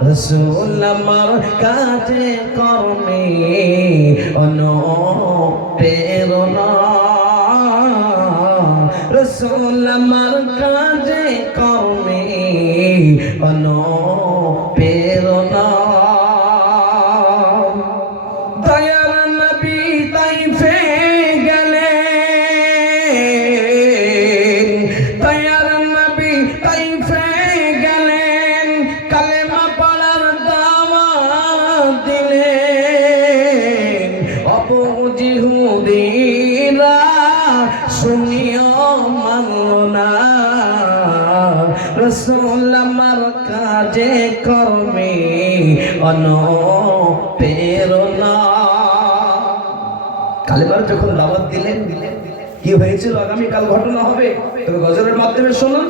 রসুল আমার কাজে কর্মে অনুপ্রেরণা রসুল আমার কাজে কর্মে অনুপ্রেরণা দয়ার নবী তাইফে গেলেন দয়ার নবী তাইফে গেলেন কালেমা পড়ার দাওয়াত দিলেন আবু জিহুদীরা শুনিও মানল না রসুল আমার কাজে কর্মে অনুপ্রেরণা কালেমার যখন দাওয়াত দিলেন কি হয়েছিল আগামীকাল ঘটনা হবে তবে গজলের মাধ্যমে শুনুন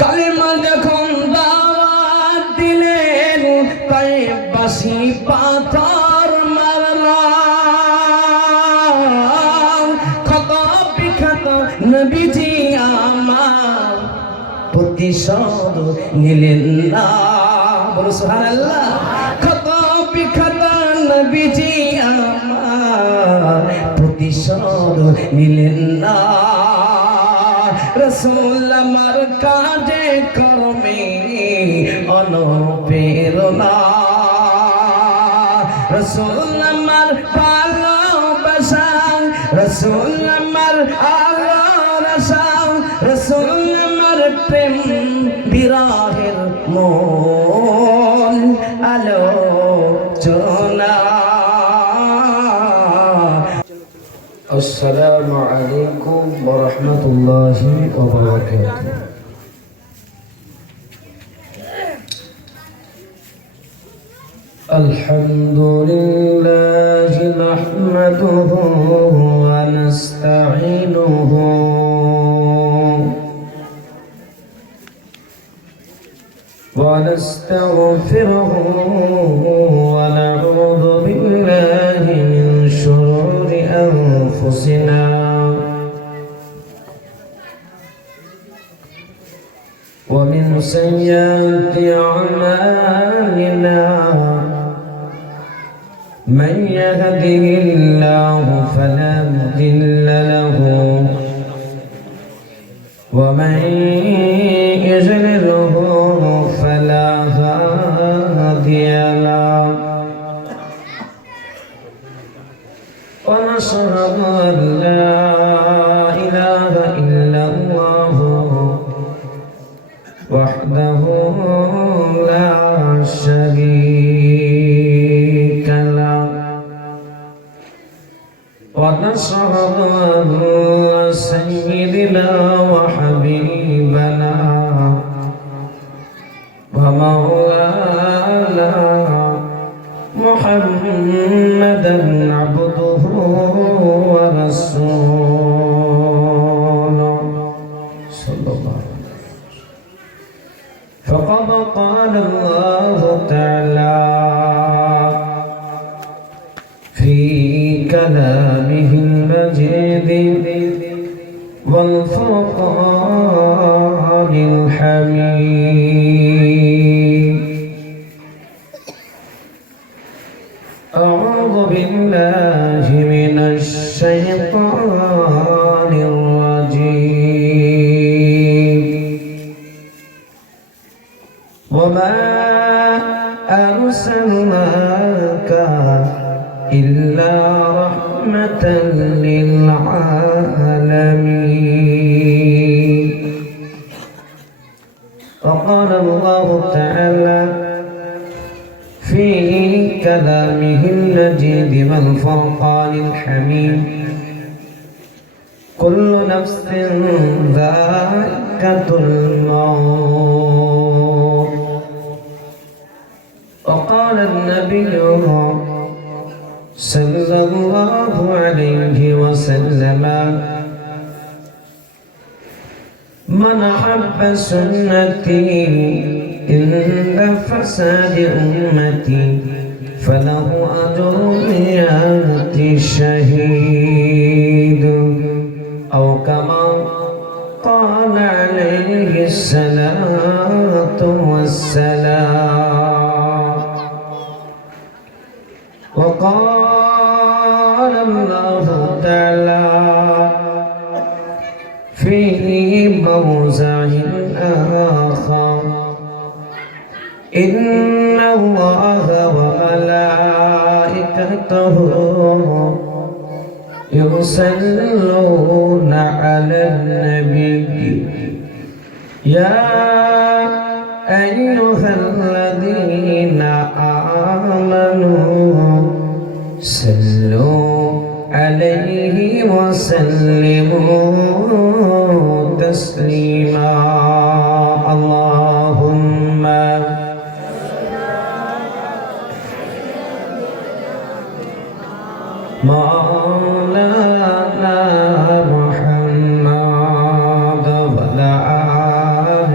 কালেমা যখন দাওয়াত দিলেন তায়েববাসী পাথর মারলো কত বিখ্যাত নবীজি আমার প্রতিশোধ নিলেন না বলো সুবহানাল্লাহ কত বিখ্যাত নবীজি আমার প্রতিশোধ নিলেন না রসুল আমার কাজে কর্মে অনুপ্রেরণা রসুল আমার ভালোবাসা রসুল আমার আলোচনা রসুল আমার প্রেম বিরহের মূল আলোচনা আসসালামু আলাইকুম ওয়া রাহমাতুল্লাহি ওয়া বারাকাতুহু আলহামদুলিল্লাহি নাহমাদুহু ওয়া নাস্তাঈনুহু ওয়া নাস্তাগফিরুহু ওয়া নাউযু বিল্লাহি মিন শুরুরি আনফুসিনা ওয়া মিন সাইয়্যাতি আ'মালিনা من يهده الله فلا مضل له ومن يضلله فلا هادي له ونشهد أن لا إله إلا الله وحده لا شريك له ونشهد أن سيدنا وحبيبنا ومولانا محمدا عبده ورسوله صلى الله عليه وسلم فقد قال الله تعالى في كلامه المجيد والفرقان الحميد أعوذ بالله من الشيطان الرجيم وما أرسلناك إلا رحمة للعالمين وقال الله تعالى في كلامه المجيد والفرقان الحميد كل نفس ذائقة الموت وقال النبي صلى الله عليه وسلم من أحب سنتي عند فساد أمتي فله أجر مئة شهيد أو كما قال عليه الصلاة والسلام إن الله وملائكته يصلون على النبي يا أيها الذين آمنوا صلوا عليه وسلموا تسليما اللهم مولانا محمد وعلى آله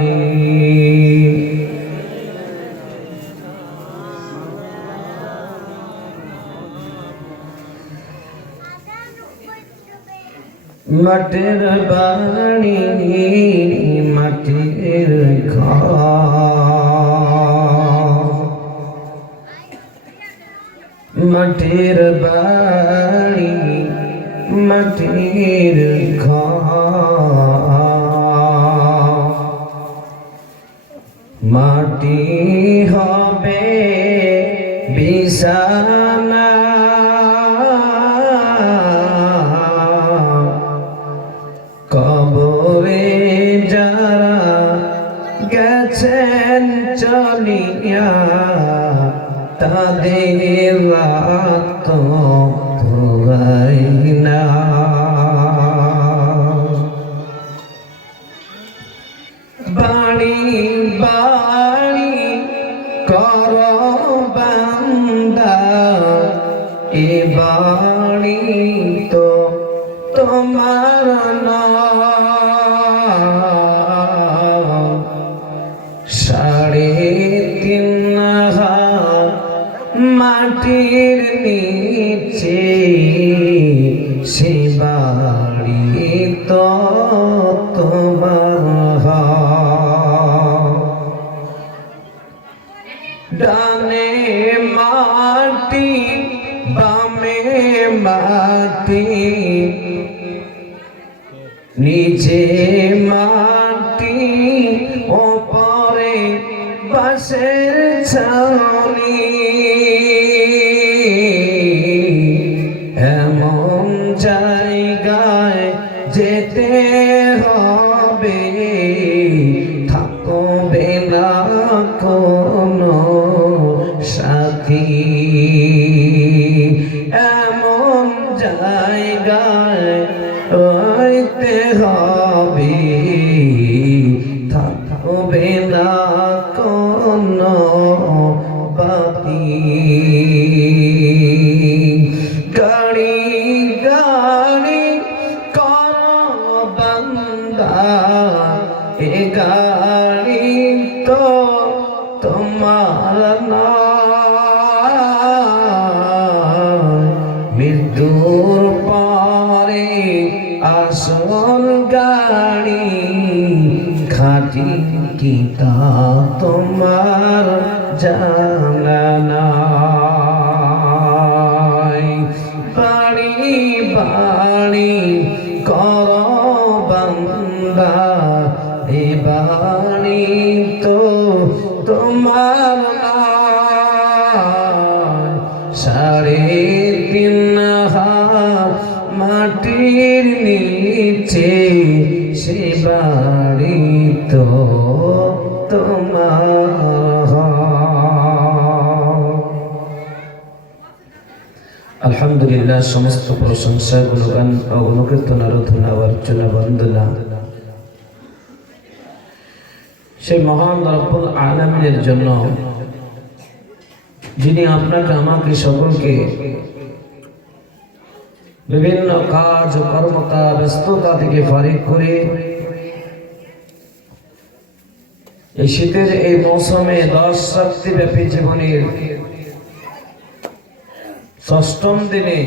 মাটির বাড়ি মাটির ঘর মাটির বাড়ি মাটির ঘর মাটি হবে বিছানা কবরে যারা গেছেন চলিয়া তাদের রাত না বাড়ি বাড়ি কর বান্দা এ বাড়ি তো তোমার না সাড়ে তিন হাত মাটির নিচে সে বাড়ি তো তোমার ডানে মাটি বামে মাটি নিচে মাটি ওপরে বাঁশের ছাউনি এমন জায়গায় যেতে হবে থাকবে না কোনো সাথী এমন জায়গায় রইতে হবে থাকবে না কোনো বাতি গাড়ি গাড়ি করো বান্দা এ গাড়ি তো তোমার নয় মৃত্যুর পরে আসল গাড়ি খাঁটি কি তা তোমার জানা নাই বাড়ি বাড়ি কর বান্দা এ বাড়ি তো তোমার নয় সাড়ে তিন হাত মাটির নিচে সে বাড়ি তো তোমার। আলহামদুলিল্লাহ সমস্ত প্রশংসা গুণগান ও গুণকীর্তন আরাধনা অর্চনা বন্দনা সেই মহান রব্বুল আলামিনের জন্য যিনি আপনাকে আমাকে সকলকে বিভিন্ন কাজ ও কর্মতা ব্যস্ততা থেকে ফারিগ করে এই শীতের এই মৌসুমে 10 রাত্রি ব্যাপী জীবনের ষষ্ঠম দিনে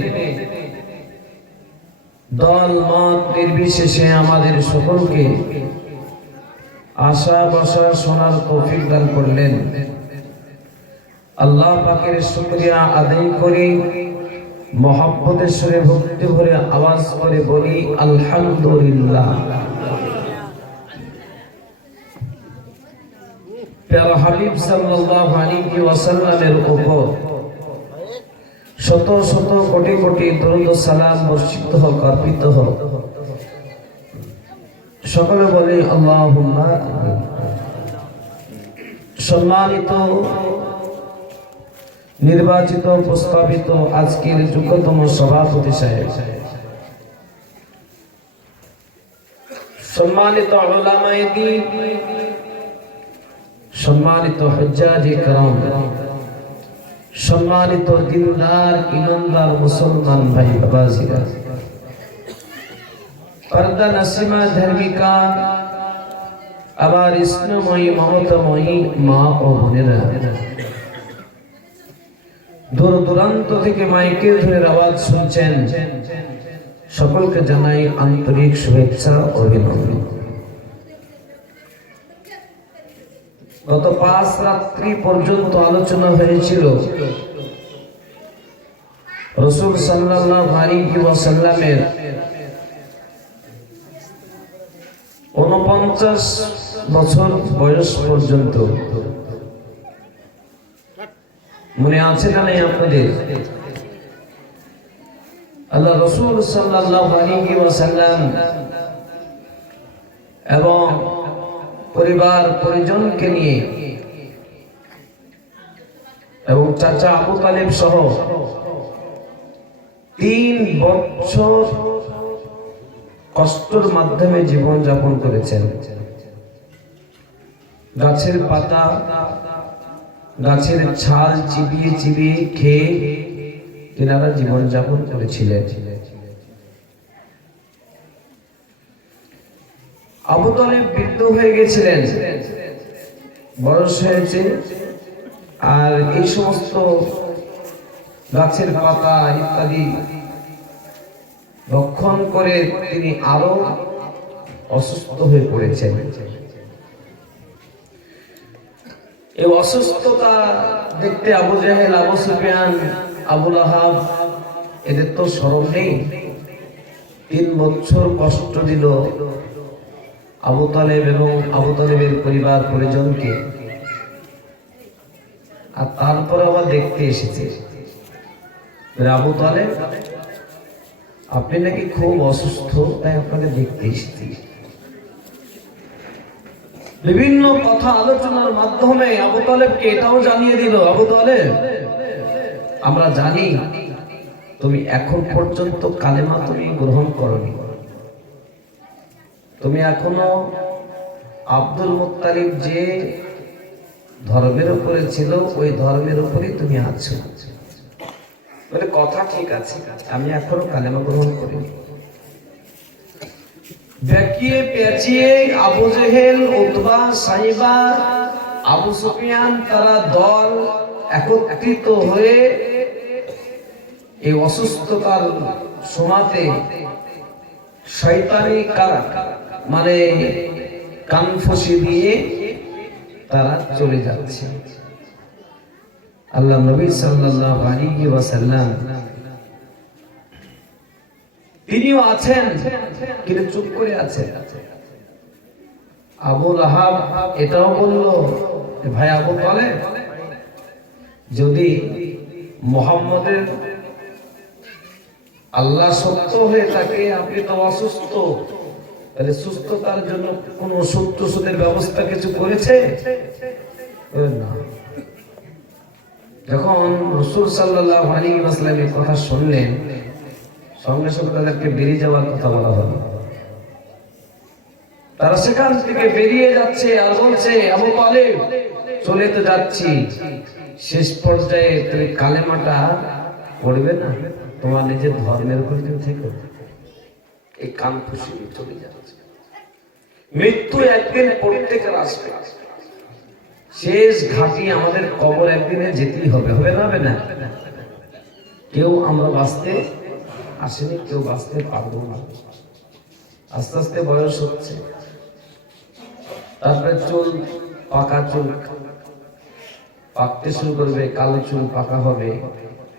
দল মত নির্বিশেষে আমাদের সকলকে আশা বসা শোনার তৌফিক দান করলেন। আল্লাহ পাকের শুকরিয়া আদায় করি, মহব্বতের সুরে ভক্তি ভরে আওয়াজ করে বলি আলহামদুলিল্লাহ। প্যারা হাবিব সাল্লাল্লাহু আলাইহি ওয়াসাল্লামের উপর শত শত কোটি কোটি দরুদ ও সালাম বর্ষিত হোক, অর্পিত হোক। সকলে বলি আল্লাহুম্মা আমিন। সম্মানিত নির্বাচিত প্রস্তাবিত আজকের যোগ্যতম সভাপতি সাহেব, সম্মানিত উলামায়ে দ্বীন, সম্মানিত হুজ্জাজে کرام, সম্মানিত দিনদার ইমানদার মুসলমান ভাই বাবাজিরা, পর্দা নসিমা ধার্মিকা আমার স্নেহময়ী মমতাময়ী মা ও বোনেরা, দূর দূরান্ত থেকে মাইকের ধরে আওয়াজ শুনছেন, সকলকে জানাই আন্তরিক শুভেচ্ছা ও অভিনন্দন। গত 5 রাত্রি পর্যন্ত আলোচনা হয়েছিল রাসূল সাল্লাল্লাহু আলাইহি ওয়াসাল্লামের 49 বছর বয়স পর্যন্ত। মনে আছে না নাই আপনাদের? আল্লাহ রাসূল সাল্লাল্লাহু আলাইহি ওয়াসাল্লাম এবং পরিবার পরিজনকে নিয়ে এবং চাচা আবু তালেব সহ 3 বছর কষ্টের মাধ্যমে জীবন যাপন করেছেন। গাছের পাতা, গাছের ছাল চিবিয়ে চিবিয়ে খেয়ে তিনারা জীবন যাপন করেছিলেন। আবু তালেব বৃদ্ধ হয়ে গেছিলেন, বয়স হয়েছে, আর এই সমস্ত গাছের পাতা ইত্যাদি ভক্ষণ করে তিনি আরো অসুস্থ হয়ে পড়েছেন। এই অসুস্থতা দেখতে আবু জাহেল, আবু সুফিয়ান, আবু লাহাব এদের তো শরম নেই। 3 বছর কষ্ট দিল আবু তালেব এবং আবু তালেবের পরিবার পরিজনকে, আর তারপর আবার দেখতে এসেছে আবু তালেব আপনি নাকি খুব অসুস্থ, তাই আপনাকে দেখতে এসেছি। বিভিন্ন কথা আলোচনার মাধ্যমে আবু তালেবকে এটাও জানিয়ে দিল, আবু তালেব আমরা জানি তুমি এখন পর্যন্ত কালেমা তুমি গ্রহণ করনি, তুমি এখনো আব্দুল মুত্তালিব যে ধর্মের উপরে ছিল ওই ধর্মের উপরেই তুমি আছো। বলে কথা ঠিক আছে, আমি এখনো কালেমা গ্রহণ করিনি। বেঁকিয়ে পেঁচিয়ে আবু জেহেল, উতবা, সাইবা, আবু সুফিয়ান তারা দল একত্রিত হয়ে এই অসুস্থতার সময়তে শয়তানি মানে কান ফসি দিয়ে তারা চলে যাচ্ছে। আল্লাহ নবী সাল্লাল্লাহু আলাইহি ওয়াসাল্লাম তিনিও আছেন, কিন্তু চুপ করে আছেন। আবু লাহাব এটাও বলল, ভাই আবু তালেব যদি মুহাম্মদের আল্লাহ সত্য হয়ে থাকে, আপনি তো অসুস্থ, তাহলে সুস্থতার জন্য কোন ওষুধ টষুধের ব্যবস্থা কিছু করেছে না। যখন রাসূল সাল্লাল্লাহু আলাইহি ওয়াসাল্লামের কথা শুনলেন, সঙ্গে সঙ্গে তাদেরকে বেরিয়ে যাওয়ার কথা বলা হলো। তারা সেখান থেকে বেরিয়ে যাচ্ছে আর বলছে, আবু তালেব চলে তো যাচ্ছি, শেষ পর্যায়ে তুমি কালেমাটা পড়বে না, তোমার নিজের ধর্মের উপর থেকে এই কান ফুসি চলে যাচ্ছে। মৃত্যু একদিন প্রত্যেকের আসবে, শেষ ঘাটি আমাদের কবর একদিনে যেতেই হবে, হবে না? হবে না? কেউ আমরা বাঁচতে আসেনি, কেউ বাঁচতে পারবো না। আস্তে আস্তে বয়স হচ্ছে, তারপরে চুল, পাকা চুল পাকতে শুরু করবে, কালো চুল পাকা হবে,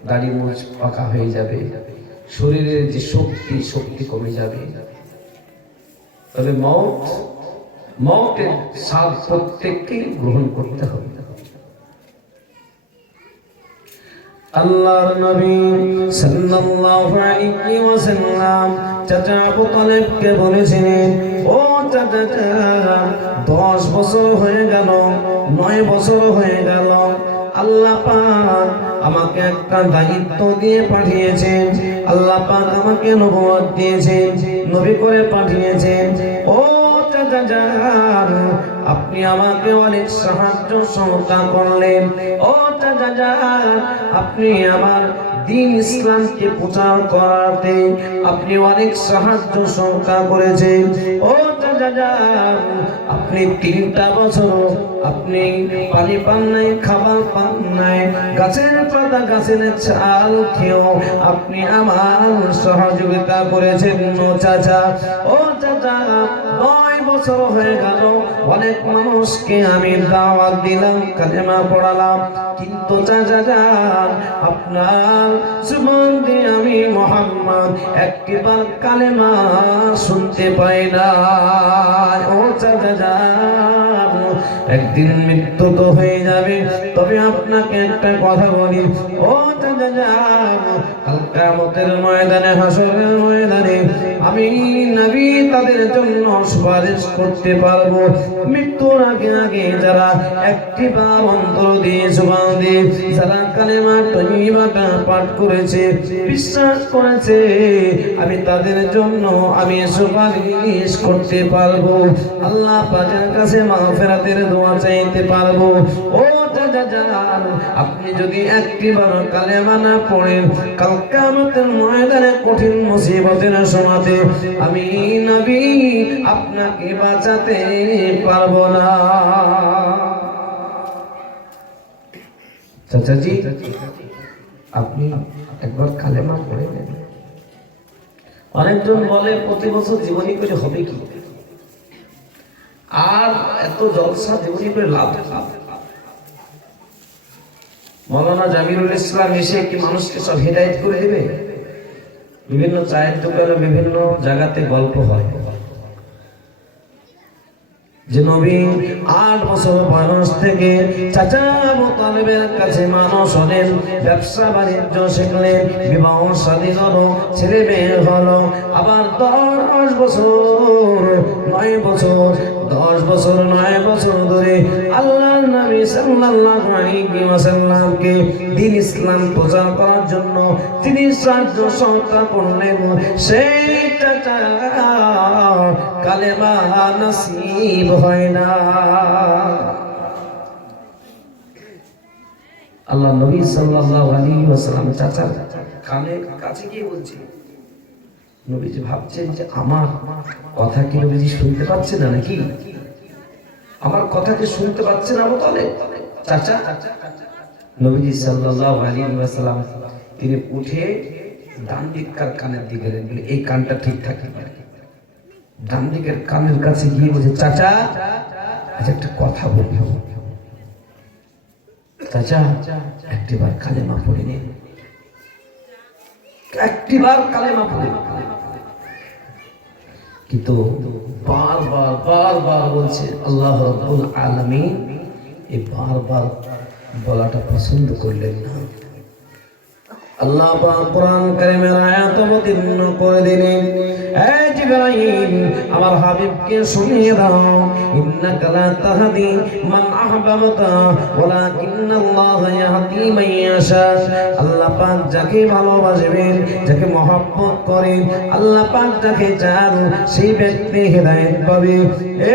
দাড়ি মুছ পাকা হয়ে যাবে, শরীরের যে শক্তি কমে যাবে। তবে মওত মওতের স্বাদ প্রত্যেককে গ্রহণ করতে হবে। আল্লাহর নবী সাল্লাল্লাহু আলাইহি ওয়াসাল্লাম চাচা আবু তালেবকে বলেছিলেন, ও চাচা 10 বছর হয়ে গেল, 9 বছর হয়ে গেল, আল্লাহ পাক আমাকে একটা দায়িত্ব দিয়ে পাঠিয়েছেন, আল্লাহ পাক আমাকে নবুয়ত দিয়েছেন, নবী করে পাঠিয়েছেন। ও চাচা আপনি আমাকে অনেক সাহায্য সহযোগিতা করলেন। ও চাচা আপনি আমার দ্বীন ইসলামকে প্রচার করাতে আপনি অনেক সাহায্য সহযোগিতা করেছেন। ও চাচা আপনি 3টা বছর আপনি পানি পান নাই, খাবার পান নাই, গাছের পাতা গাছের ছাল খেয়েও আপনি আমার সহযোগিতা করেছেন। ও চাচা 9 বছর হয়ে গেল, অনেক মানুষকে আমি দাওয়াত দিলাম, কালেমা পড়ালাম, কিন্তু চাচা আপনার জীবন দিয়ে আমি মুহাম্মদ একবার কালেমা শুনতে পাই না। ও চাচা একদিন মৃত্যু তো হয়ে যাবে, তবে আপনাকে একটা কথা বলি, ও চাচা কাল কিয়ামতের ময়দানে, হাসরের ময়দানে আমি নবী তাদের জন্য সুপারিশ করতে পারবো। মৃত্যুর আগে আগে যারা একটিবার অন্তর দিয়ে জবান দিয়ে যারা কালেমা তৈয়বাটা পাঠ করেছে, বিশ্বাস করেছে, আমি তাদের জন্য আমি সুপারিশ করতে পারবো, আল্লাহ পাকের কাছে মাগফিরাতের দোয়া চাইতে পারবো। ও চাচা আপনি যদি একটিবার কালেমা না পড়েন, কাল কিয়ামতের ময়দানে কঠিন মুসিবতের সময়তে আমি নবী আপনাকে বাঁচাতে পারবো না। চাচাজি আপনি একবার কালেমা পড়ে নেন। অনেকজন বলে প্রতি বছর জীবনী করে হবে কি, আর এত জলসা জীবনী করে লাভ। মৌলানা জামিরুল ইসলাম এসে কি মানুষকে সব হেদায়েত করে দিবে? বিভিন্ন চায়ের দোকানে বিভিন্ন জায়গাতে গল্প হয় যে নবী 8 বছর বয়স থেকে চাচা আবু তালেবের কাছে মানুষ হলেন, ব্যবসা বাণিজ্য শিখলেন, বিবাহ শাদী হলো, ছেলে মেয়ে হলো, আবার 10 বছর 9 বছর 10 বছর 9 বছর ধরে আল্লাহর নবী সাল্লাল্লাহু আলাইহি ওয়াসাল্লামকে দ্বীন ইসলাম প্রচার করার জন্য তিনি সাহায্য সহযোগিতা করলেন। সেই চাচা কালেমা নসিব হয় না। আল্লাহ নবী সাল্লাল্লাহু আলাইহি ওয়াসাল্লাম চাচা কানে কাছে গিয়ে বলছে, নবীজি ভাবছেন যে আমার কথা কি নবীজি শুনতে পাচ্ছে না নাকি, আমার কথা কি শুনতে পাচ্ছে না? বলে চাচা নবীজি সাল্লাল্লাহু আলাইহি ওয়াসাল্লাম তিনি উঠে ডান দিককার কানের দিকে বলে এই কানটা ঠিক থাকে, ডান দিকের কানের কাছে গিয়ে বলছে, চাচা আচ্ছা একটা কথা বলবো, চাচা একটিবার কালেমা পড়ে নিন, একটিবার কালেমা পড়ে। কিন্তু বারবার বলছে আল্লাহ রাব্বুল আলামিন এই বারবার বলাটা পছন্দ করলেন না। আল্লাহ পাক কোরআন কারীমের আয়াত অবতীর্ণ করে দিলেন, এই জিবরাইল আমার হাবিবকে শুনিয়ে দাও, ইন্নাকা লা তাহদি মান আহবাবতা ওয়ালাকিন্নাল্লাহা ইয়াহদি মান ইয়াশা। আল্লাহ পাক যাকে ভালোবাসেন, যাকে মহব্বত করেন, আল্লাহ পাক যাকে চান সেই ব্যক্তি হেদায়েত পাবে।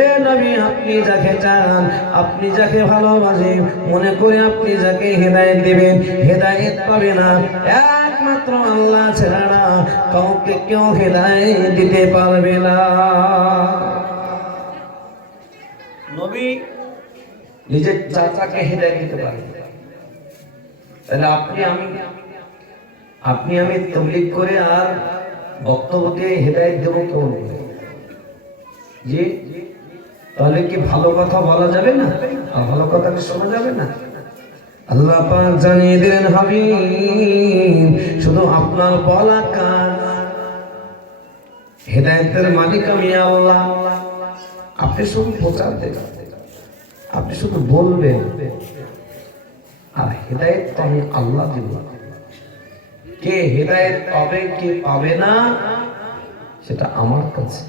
এ নবী আপনি যাকে চান, আপনি যাকে ভালোবাসেন, মনে করে আপনি যাকে হেদায়েত দিবেন, হেদায়েত পাবে না। একমাত্র আল্লাহ ছাড়া কাউকে কেউ হেদায়েত দিতে পারবে না। নবী নিজের চাচাকে হেদায়েত দিতে পারবে, তাহলে আপনি আমি তাবলীগ করে আর বক্তব্য দিয়ে হেদায়েত দেব কেমন করে? জি, তাহলে কি ভালো কথা বলা যাবে না? আর ভালো কথা কি শোনা যাবে না? আল্লাহ পাক জানিয়ে দিলেন, হাবিব শুধু আপনার বলা কাজ, হেদায়েতের মালিক আমি আল্লাহ, আপনি শুধু প্রচার দেবেন, আপনি শুধু বলবেন, আর হেদায়েত তো আমি আল্লাহ দিব। কে হেদায়েত পাবে কে পাবে না সেটা আমার কাছে,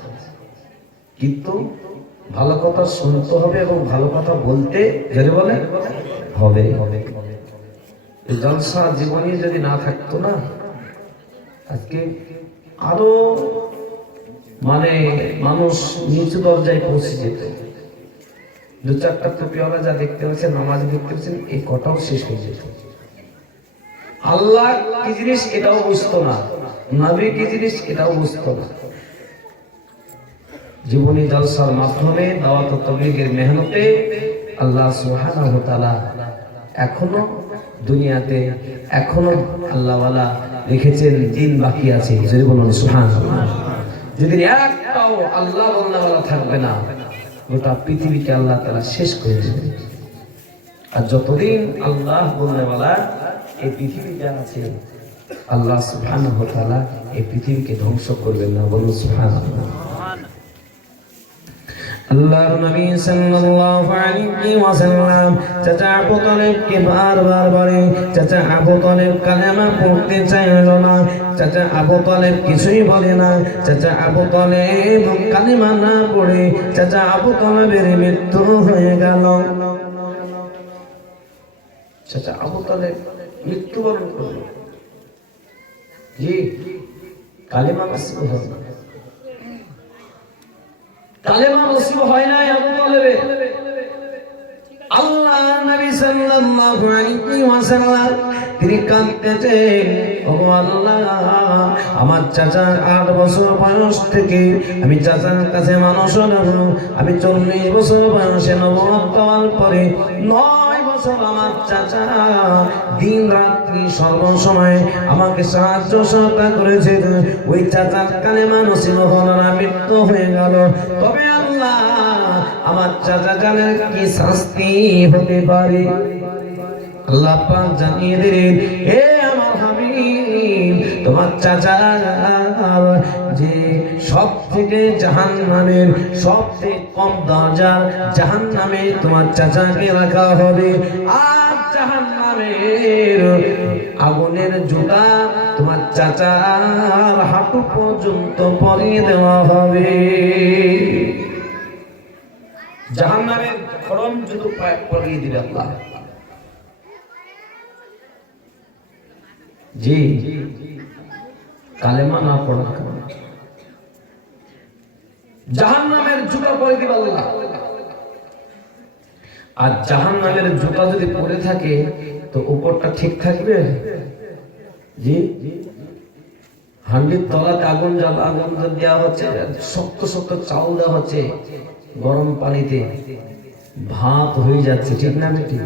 কিন্তু ভালো কথা শুনতে হবে এবং ভালো কথা বলতে যদি বলে হবে। এই জলসা জীবনে যদি না থাকতো না, আজকে আরো মানে মানুষ নিচু দরজায় পৌঁছে যেত। দু চারটা টুপিওয়ালা যা দেখতে পাচ্ছেন, নামাজ দেখতে পাচ্ছেন, এই কথাও শেষ হয়ে যেত। আল্লাহ কি জিনিস এটাও বুঝতো না, নবী কি জিনিস এটাও বুঝতো না। জীবনী জলসার মাধ্যমে, দাওয়াত ও তাবলীগের মেহনতে আল্লাহ সুবহানাহু ওয়া তাআলা এখনো দুনিয়াতে এখনো আল্লাহওয়ালা রেখেছেন, দিন বাকি আছে। যদি বলুন সুবহানাল্লাহ। যেদিন একটাও আল্লাহ বন্দাওয়ালা থাকবে না, গোটা পৃথিবীকে আল্লাহ তাআলা শেষ করে দেবেন। আর যতদিন আল্লাহ বন্দাওয়ালা এই পৃথিবীতে আছে, আল্লাহ সুবহানাহু ওয়া তাআলা এই পৃথিবীকে ধ্বংস করবেন না। বলুন সুবহানাল্লাহ। আল্লাহর নবী সাল্লাল্লাহু আলাইহি ওয়াসাল্লাম চাচা আবু তালেবকে বারবার বলে, চাচা আবু তালেব কালেমা পড়তে চাইল না। চাচা আবু তালেব কিছুই বলে না। চাচা আবু তালেব কালেমা না পড়ে চাচা আবু তালেবের মৃত্যু হয়ে গেল। চাচা আবু তালেব মৃত্যুবরণ করল। জি, কালেমা নসিব হল না, কালেমা নসিব হয় না আবু তালেবের। আল্লাহ নবী সাল্লাল্লাহু আলাইহি ওয়াসাল্লাম তিনি কাঁদতেছেন, ও আল্লাহ, আমার চাচা 8 বছর বয়স থেকে আমি চাচার কাছে মানুষ হলাম। আমি 40 বছর বয়সে নবুয়ত পাওয়ার পরে 9 বছর আমার চাচা দিন রাত্রি সর্বসময় আমাকে সাহায্য সহায়তা করেছে। ওই চাচার কালেমা নসিব হলো না, মৃত্যু হয়ে গেল। তবে আল্লাহ, আমার চাচা জানেন কি শাস্তি হতে পারে? আল্লাহ পাক জানিয়ে দিলেন, হে আমার হাবিব, তোমার চাচা যে সব থেকে জাহান্নামের সবচেয়ে কম দরজার জাহান্নামে তোমার চাচাকে রাখা হবে। আর জাহান্নামের আগুনের জুতা তোমার চাচার হাঁটু পর্যন্ত পরিয়ে দেওয়া হবে। জাহান্নামের গরম জুতো পরিয়ে দিবে আল্লাহ। জি, কালেমা না পড়া জাহান্নামের জুতা পরে দিবে আল্লাহ। আর জাহান্নামের জুতা যদি পরে থাকে তো উপরটা ঠিক থাকবে? জি, হান্ডির তলাতে আগুন দেওয়া হচ্ছে, শক্ত শক্ত চাউল দেওয়া হচ্ছে, গরম পানিতে ভাত হয়ে যাচ্ছে, ঠিক না? ঠিক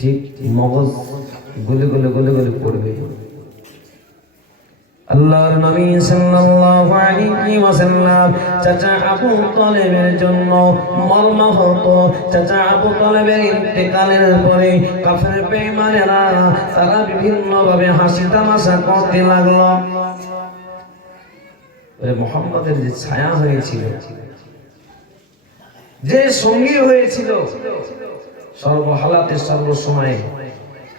ঠিক মগজ গলে গলে গলে গলে পড়বে। আল্লাহর নবী সাল্লাল্লাহু আলাইহি ওয়াসাল্লাম চাচা আবু তালেবের জন্য মর্মাহত। চাচা আবু তালেবের ইন্তেকালের পরে কাফের বেঈমানেরা তারা বিভিন্ন ভাবে হাসি তামাশা করতে লাগলো। মুহাম্মদের যে ছায়া হয়েছিল, যে সঙ্গী হয়েছিল, সর্বহালাতে সর্বসময়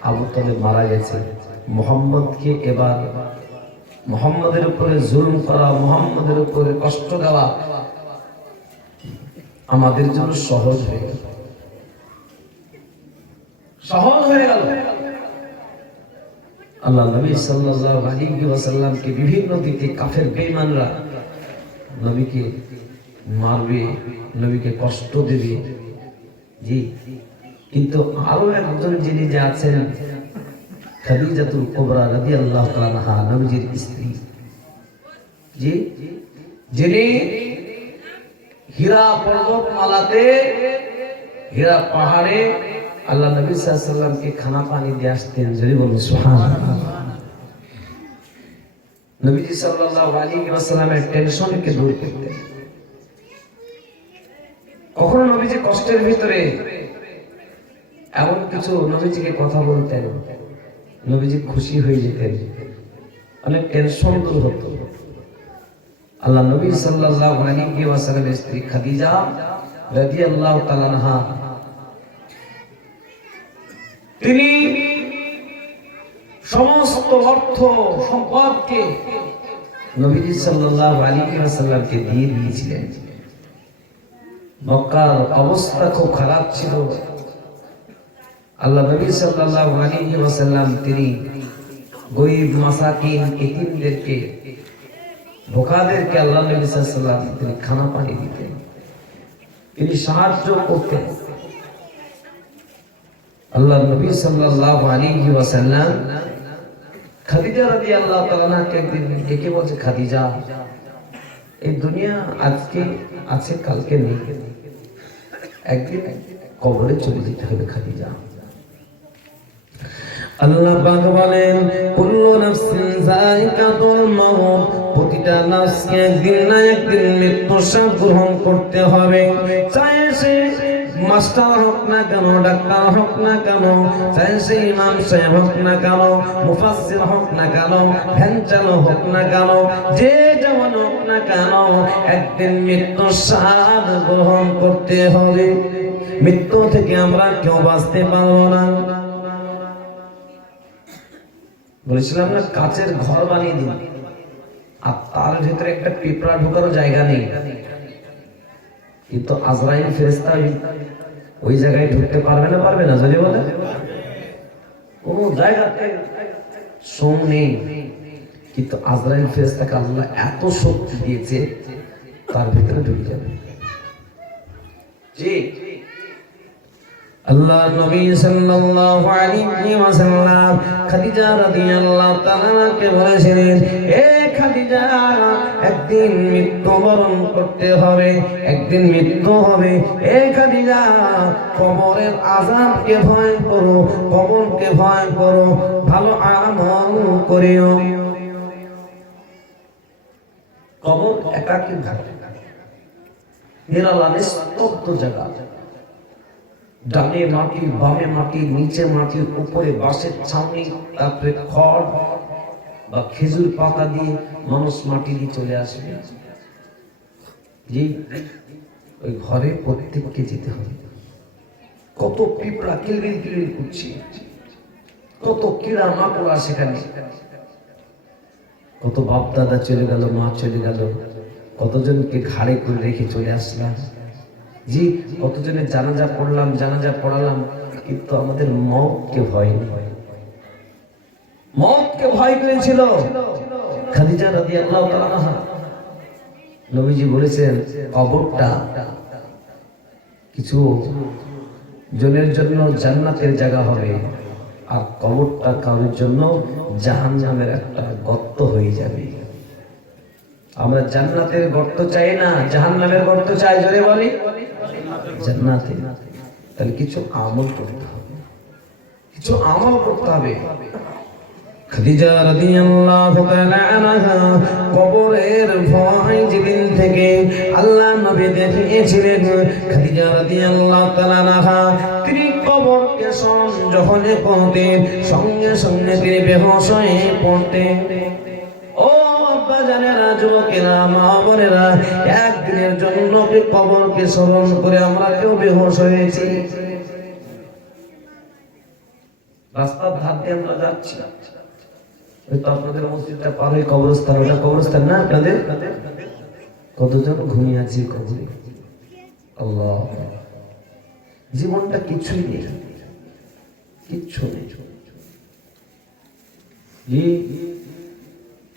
আবু তালেব মারা গেছে। মুহাম্মদকে এবার মুহাম্মদের উপরে জুলুম করা, মুহাম্মদের উপরে কষ্ট দেওয়া আমাদের জন্য সহজ হয়ে গেল, সহজ হয়ে গেল। আল্লাহ নবী সাল্লাল্লাহু আলাইহি ওয়াসাল্লামকে বিভিন্ন দিকে কাফের বেঈমানরা নবীকে মারবে, নবীকে কষ্ট দেবে। জি, কিন্তু আরো একজন যিনি যে আছেন, খাদিজাতুল কুবরা রাদিয়াল্লাহু তাআলা আনহা, নবীজির স্ত্রী, জি, যিনি হীরা পর্বতমালাতে, হীরা পাহাড়ে আল্লাহ নবী সাল্লাল্লাহু আলাইহি ওয়াসাল্লামকে খানা পানি দিয়ে আসতেন। যদি বলুন সুবহানাল্লাহ। নবীজি সাল্লাল্লাহু আলাইহি ওয়াসাল্লামের টেনশনকে দূর করতেন। কখনো নবীজি কষ্টের ভিতরে এমন কিছু নবীজিকে কথা বলতেন, নবীজি খুশি হয়ে যেতেন, অনেক টেনশন দূর হতো। আল্লাহ নবী সাল্লাল্লাহু আলাইহি ওয়াসাল্লামের স্ত্রী খাদিজা রাদিয়াল্লাহু তাআলা আনহা তিনি সমস্ত অর্থ সম্পদকে নবী সাল্লাল্লাহু আলাইহি ওয়াসাল্লামকে দিয়ে দিয়েছিলেন। মক্কার অবস্থা খুব খারাপ ছিল। আল্লাহ নবী সাল্লাল্লাহু আলাইহি ওয়াসাল্লাম তিনি গরিব মাসাকিন এতিমদেরকে ভোকাদেরকে আল্লাহ নবী সাল্লাল্লাহু আলাইহি ওয়াসাল্লাম তিনি খানা পানি দিতেন, তিনি সাহায্য করতেন। আল্লাহ নবী সাল্লাল্লাহু আলাইহি ওয়াসাল্লাম খাদিজা রাদিয়াল্লাহু তাআলা আনহাকে একদিন ডেকে বলছে, খাদিজা, এই দুনিয়া আজকে আছে কালকে নেই, একদিন কবরে চলে যেতে হবে খাদিজা। আল্লাহ পাক বলেন, কুল্লু নাফসিন যায়িকাতুল মাউত, প্রতিটা নফসকে একদিন না একদিন মৃত্যু স্বাদ গ্রহণ করতে হবে। চাই সে মাস্টার হোক না কেন, ডাক্তার হোক না কেন, চাই সে ইমাম সাহেব হোক না কেন, মুফাসসির হোক না কেন, ভ্যান চালক হোক না কেন, যে যেমন হোক না কেন, একদিন মৃত্যু স্বাদ গ্রহণ করতে হবে। মৃত্যু থেকে আমরা কেউ বাঁচতে পারবো না। বলেছিলাম না, কাচের ঘর বানিয়ে দিন আর তার ভিতরে একটা পিঁপড়া ঢোকারও জায়গা নেই, কিন্তু আজরাইল ফেরেশতা ওই জায়গায় ঢুকতে পারবে না? পারবে না? যদি বলে কোন জায়গাতে শ্রম নেই, কিন্তু আজরাইল ফেরেশতাকে আল্লাহ এত শক্তি দিয়েছে তার ভিতরে ঢুকে যাবে। জি, আল্লাহ নবী সাল্লাল্লাহু আলাইহি ওয়াসাল্লাম খাদিজা রাদিয়াল্লাহু তাআলাকে বলেছিলেন, এ খাদিজা, একদিন মৃত্যুবরণ করতে হবে, একদিন মৃত্যু হবে। এ খাদিজা, কবরের আযাবকে ভয় করো, কবরকে ভয় করো, ভালো আমল করিও। কবর একাকী থাকে, নিরালা নিস্তব্ধ জায়গা, ডানে মাটি, বামে মাটি, নিচে মাটি, উপরে বাঁশের ছাউনি, তারপরে খড় বা খেজুর পাতা দিয়ে মানুষ মাটি দিয়ে চলে আসবে। জি, ওই ঘরে প্রত্যেককে যেতে হবে। কত পিঁপড়া কিলবিল কিলবিল করছে, কত কিড়া মাকড়া সেখানে, কত বাপ দাদা চলে গেল, মা চলে গেল, কতজনকে ঘাড়ে করে রেখে চলে আসলাম। জি, কতজনের জানাজা পড়লাম, জানাজা পড়ালাম, কিন্তু আমাদের মওতকে ভয় নেই। মওতকে ভয় করেছিল খাদিজা রাদিয়াল্লাহু তাআলা আনহা। নবীজি বলেছেন, কবরটা কিছু জনের জন্য জান্নাতের জায়গা হবে, আর কবরটা কারোর জন্য জাহান্নামের একটা গর্ত হয়ে যাবে। আমরা জান্নাতের গর্ত চাই না, জাহান্নামের গর্ত চাই। জোরে বলি জান্নাতে। তাহলে কিছু আমল করতে হবে, কিছু আমল করতে হবে। খাদিজা রাদিয়াল্লাহু তাআলা আনহা কবরের ভয় যেদিন থেকে আল্লাহ নবী দেখিয়েছিলেন, খাদিজা রাদিয়াল্লাহু তাআলা আনহা তিনি কবরকে যখন করতেন, সঙ্গে সঙ্গে তিনি বেহুঁশ হয়ে পড়তেন। ও আব্বা জানেরা, যুবকেরা, মা বোনেরা, একদিনের জন্য কবরকে স্মরণ করে আমরা কেউ বেহুঁশ হয়েছি। রাস্তার ধার দিয়ে আমরা যাচ্ছি, তো আপনাদের মসজিদটা পার হয়ে কবরস্থান, ওটা কবরস্থান না আপনাদের? কতজন ঘুমিয়ে আছে কবরে। আল্লাহ, জীবনটা কিছুই নেই, কিচ্ছু নেই।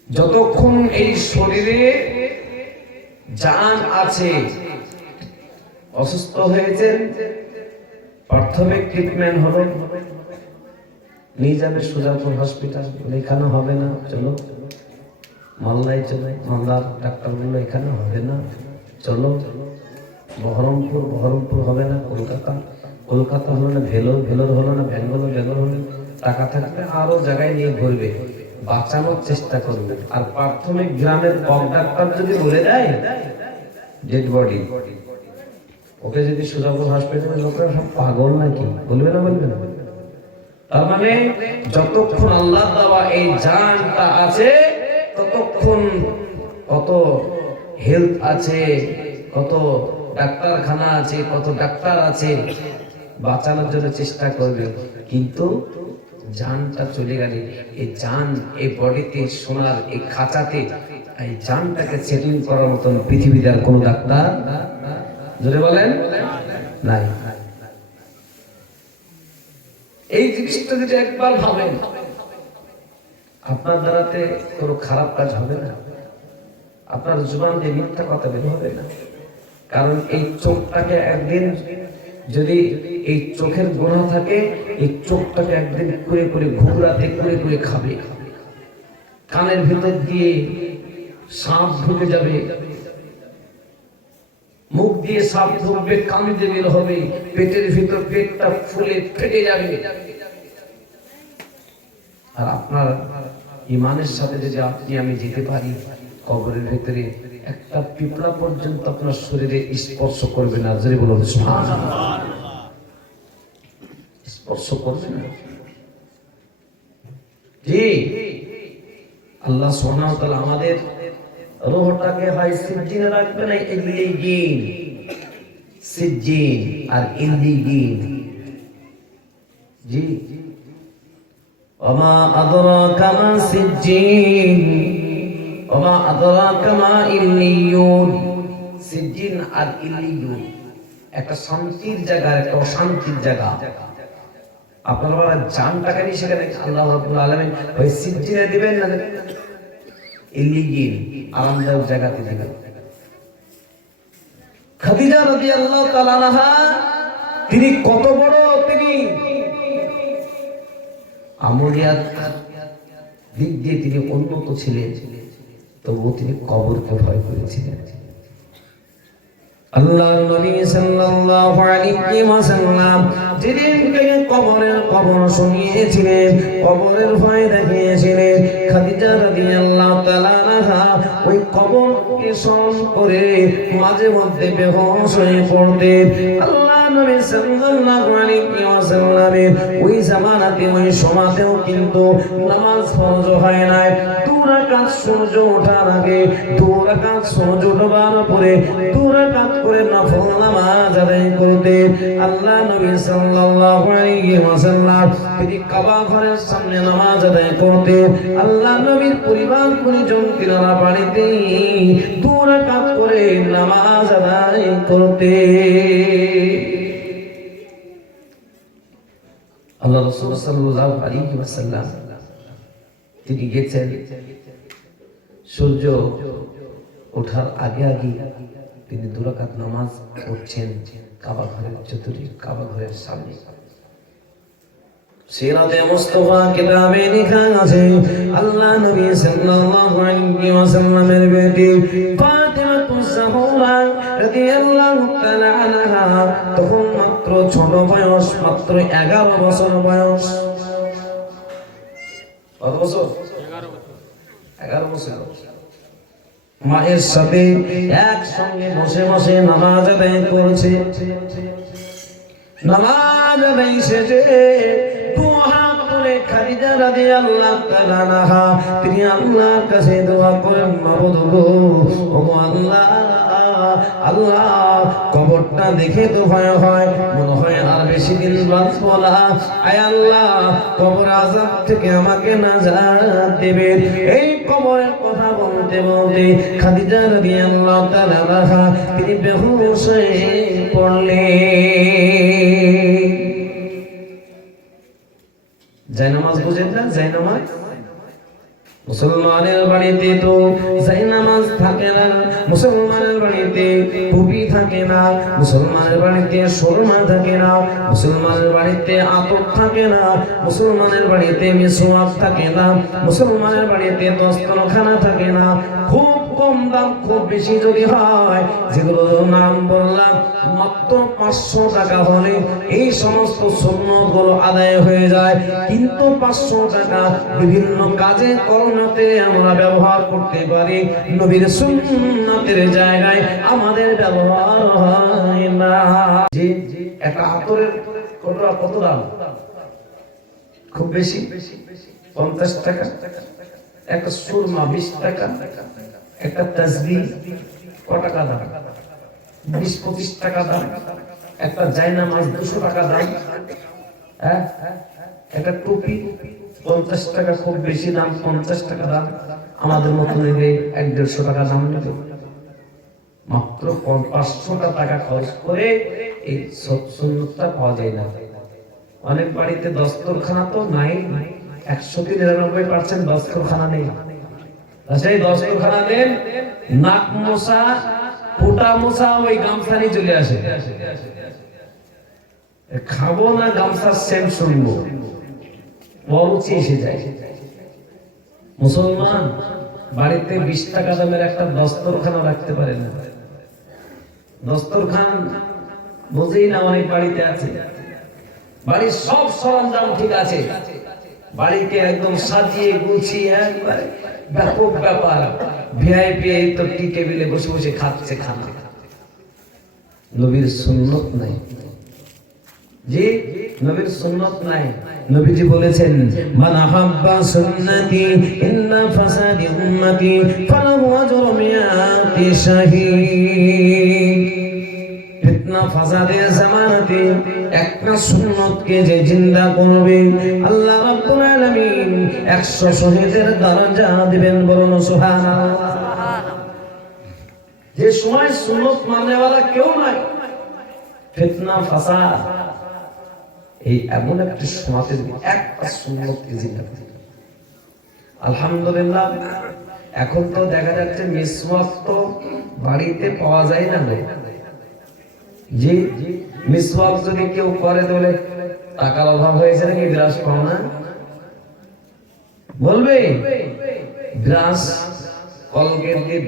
যতক্ষণ এই শরীরে জান আছে, অসুস্থ হয়েছেন, প্রাথমিক ট্রিটমেন্ট হলো, নিয়ে যাবে সুজাপুর হসপিটাল, এখানে হবে না, চলো মালদায় চলে, মালদার ডাক্তার বললো এখানে হবে না, চলো বহরমপুর, বহরমপুর হবে না, কলকাতা, কলকাতা হলো না ভেলোর, ভেলোর হলো না ব্যাঙ্গালোর, ব্যাঙ্গালোর হলে টাকা থাকবে আরো জায়গায় নিয়ে ঘুরবে, বাঁচানোর চেষ্টা করবে। আর প্রাথমিক গ্রামের কক ডাক্তার যদি বলে দেয় ডেড বডি, ওকে যদি সুজাপুর হসপিটালে লোকেরা সব পাগল নাকি বলবে না? বলবে না? তার মানে যতক্ষণ আল্লাহ দেওয়া এই জানটা আছে ততক্ষণ কত হেলথ আছে, কত ডাক্তারখানা আছে, কত ডাক্তার আছে, বাঁচানোর জন্য চেষ্টা করবে, কিন্তু জানটা চলে গেলে এই জান এই বডিতে সোনার এই খাঁচাতে এই জানটাকে সেটিং করার মতন পৃথিবীতে আর কোনো ডাক্তার যদি বলেন নাই। এই জিনিসটা যদি একবার ভাবেন, আপনার দ্বারাতে কোনো খারাপ কাজ হবে না, আপনার জুবান দিয়ে মিথ্যা কথা বের হবে না। কারণ এই চোখটাকে একদিন যদি এই চোখের গুনাহ থাকে, এই চোখটাকে একদিন করে করে ঘুরাতে করে করে খাবে। কানের ভিতর দিয়ে সাপ ঢুকে যাবে, মুখ দিয়ে সাপ ঢুকবে, কান দিয়ে বের হবে, পেটের ভিতর পেটটা ফুলে ফেটে যাবে। আর আপনার ইমানের সাথে যদি আপনি আমি যেতে পারি, কবরের ভিতরে একটা পিঁপড়া পর্যন্ত আপনার শরীরে স্পর্শ করবে না। যদি বলুন সুবহানাল্লাহ, স্পর্শ করবে না। জি, আল্লাহ সুবহানাহু ওয়া তাআলা আমাদের রূহটাকে হয় সিজ্জিনে রাখবে না ইল্লিয়িন, সিজ্জিন আর ইল্লিয়িন। জি, ওমা আদরাকা মা সিজ্জিন ওমা আদরাকা মা ইল্লিয়ুন। সিজ্জিন আর ইল্লিয়ুন একটা শান্তির জায়গা, একটা অশান্তির জায়গা। আপনারা জানটাকে নিয়ে সেখানে আল্লাহ রাব্বুল আলামিন ওই সিজ্জিনে দিবেন না ইল্লিয়িন আরামদায়ক জায়গাতে দিবেন। খাদিজা রাদিয়াল্লাহু তাআলা আনহা তিনি কত বড় তিনি আমলিয়াত দিক দিয়ে তিনি উন্নত ছিলেন, তবুও তিনি কবরকে ভয় করেছিলেন। আল্লাহর নবী সাল্লাল্লাহু আলাইহি ওয়াসাল্লাম যেদিন থেকে কবর শুনিয়েছিলেন, কবরের ভয় দেখিয়েছিলেন, খাদিজা রাদিয়াল্লাহু তাআলা আনহা ওই কবরকে স্মরণ করে মাঝে মধ্যে বেহুঁশ হয়ে পড়তেন। আল্লাহ নবী সাল্লাল্লাহু আলাইহি ওয়াসাল্লামের ওই জামানাতে ওই সময়তেও কিন্তু নামাজ ফরজ হয় নাই। 2 রাকাত সূর্য ওঠার আগে, 2 রাকাত সূর্য ডোবার পরে 2 রাকাত করে নফল নামাজ আদায় করতেন। আল্লাহ নবী সাল্লাল্লাহু আলাইহি ওয়াসাল্লাম তিনি কাবা ঘরের সামনে নামাজ আদায় করতেন। আল্লাহ নবীর পরিবার পরিজন তিনারা বাড়িতে 2 রাকাত করে নামাজ আদায় করতেন। আল্লাহ রাসূল সাল্লাল্লাহু আলাইহি ওয়াসাল্লাম তিনি গেছেন সূর্য ওঠার আগে আগে তিনি 2 রাকাত নামাজ পড়ছেন কাবা ঘরের চতুর্দিকে, কাবা ঘরের সামনে। সিরাতে মুস্তাফা কিতাবে লেখা আছে আল্লাহ নবী সাল্লাল্লাহু আলাইহি ওয়াসাল্লামের বেটি ফাতিমাতুজ জাহরা রাদিয়াল্লাহু তাআলা আনহা তখন মাত্র ছোট বয়স, মাত্র 11 বছর বয়স। কত বছর? 11 বছর। মায়ের সাথে একসঙ্গে বসে বসে নামাজ আদায় করছে। নামাজ আদায় শেষে 2 হাত তুলে খাদিজা রাদিয়াল্লাহু তাআলা আনহা তিনি আল্লাহর কাছে দোয়া করেন, মাবুদ গো, ও আল্লাহ, আল্লাহ কবরটা দেখে তো ভয় হয়, মনে হয় আর বেশি দিন বাঁচবো না। আয় আল্লাহ, কবর আযাব থেকে আমাকে নাজাত দিবেন। এই কবরের কথা বলতে বলতে খাদিজা রাদিয়াল্লাহু তাআলা আনহা তিনি বেহুশ হয়ে পড়লেন। জায়নামাজ বুঝেন না? জায়নামাজ মুসলমানের বাড়িতে তো জায়নামাজ থাকে না, মুসলমানের বাড়িতে টুপি থাকে না, মুসলমানের বাড়িতে সুরমা থাকে না, মুসলমানের বাড়িতে আতর থাকে না, মুসলমানের বাড়িতে মিসওয়াক থাকে না, মুসলমানের বাড়িতে দস্তরখানা থাকে না। খুব কম দাম, খুব বেশি যদি হয়, যেগুলো নাম বললাম, মাত্র 500 টাকা হলে এই সমস্ত সুন্নতগুলো আদায় হয়ে যায়। কিন্তু 500 টাকা বিভিন্ন কাজে কর্মতে আমরা ব্যবহার করতে পারি, নবীর সুন্নতের জায়গায় আমাদের ব্যবহার হয় না। যে একটা আতরের কত দাম? খুব বেশি 50 টাকা। একটা সুরমা 20 টাকা, একটা তাসবিহ ক টাকা দাম? 20-25 টাকা দাম। একটা জায়নামাজ 200 টাকা দাম। হ্যাঁ, একটা টুপি 50 টাকা, খুব বেশি দাম 50 টাকা দাম। আমাদের মতো নেবে 100-150 টাকা দাম নেবে। মাত্র 500 টাকা খরচ করে এই সুন্নতটা পাওয়া যায় না। অনেক বাড়িতে দস্তরখানা তো নাই, 193% দস্তরখানা নেই। সেই দস্তরখানা দেন, নাক মোছা, ফুটা মোছা, ওই গামছা নিয়ে চলে আসে। খাবো না গামছার সেন্ট শুনবো, বরুচি এসে যায়। মুসলমান বাড়িতে 20 টাকা দামের একটা দস্তরখানা রাখতে পারে না। দস্তরখান বুঝেই না, অনেক বাড়িতে আছে। বাড়ির সব সরঞ্জাম ঠিক আছে, বাড়িকে একদম সাজিয়ে গুছিয়ে একবারে ব্যাপক ব্যাপার। ভিআইপি এই তো টি টেবিলে বসে বসে খাচ্ছে খানা। নবীর সুন্নত নাই। জি, নবীর সুন্নত নাই। নবীজি বলেছেন, মান আহাব্বা সুন্নতি ইন্না ফাসাদি উম্মতি ফালাহু আজরু মিয়াতি শাহীদ। ফিতনা ফাসাদের জামানাতে একটা সুন্নতকে যে জিন্দা করবে, আল্লাহ রাব্বুল আলামিন 100 শহীদের দরজা দিবেন। বলুন সুবহানাল্লাহ। যে সময় সুন্নত মাননেওয়ালা কেউ নাই, ফিতনা ফাসাদ, এই এমন একটা সমাজে একটা সুন্নতকে জিন্দা করবে। আলহামদুলিল্লাহ, এখন তো দেখা যাচ্ছে মিসওয়াক তো বাড়িতে পাওয়া যায় না। জি, মিসওয়াক যদি কেউ করে তাহলে টাকার অভাব হয়েছে নাকি? ব্রাশ পাও না বলবে, ব্রাশ কলগেট দিয়ে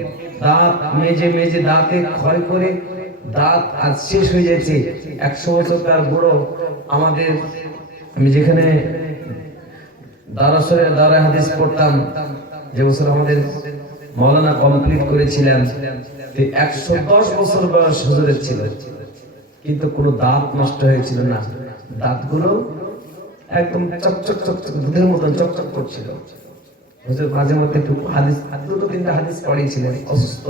দাঁত মেজে মেজে দাঁতে ক্ষয় করে দাঁত আজ শেষ হয়ে যাচ্ছে। 100 বছরকার বুড়ো আমাদের, আমি যেখানে দারা হাদিস পড়তাম, যে বছর আমাদের মাওলানা কমপ্লিট করেছিলাম, 110 বছর বয়স হুজুরের ছিল, কিন্তু কোনো দাঁত নষ্ট হয়েছিল না। দাঁতগুলো একদম চকচক চকচক দুধের মতন চকচক করছিল। হুজুর মাঝে মধ্যে একটু হাদিস, 2-3টা হাদিস পড়িয়েছিলেন, অসুস্থ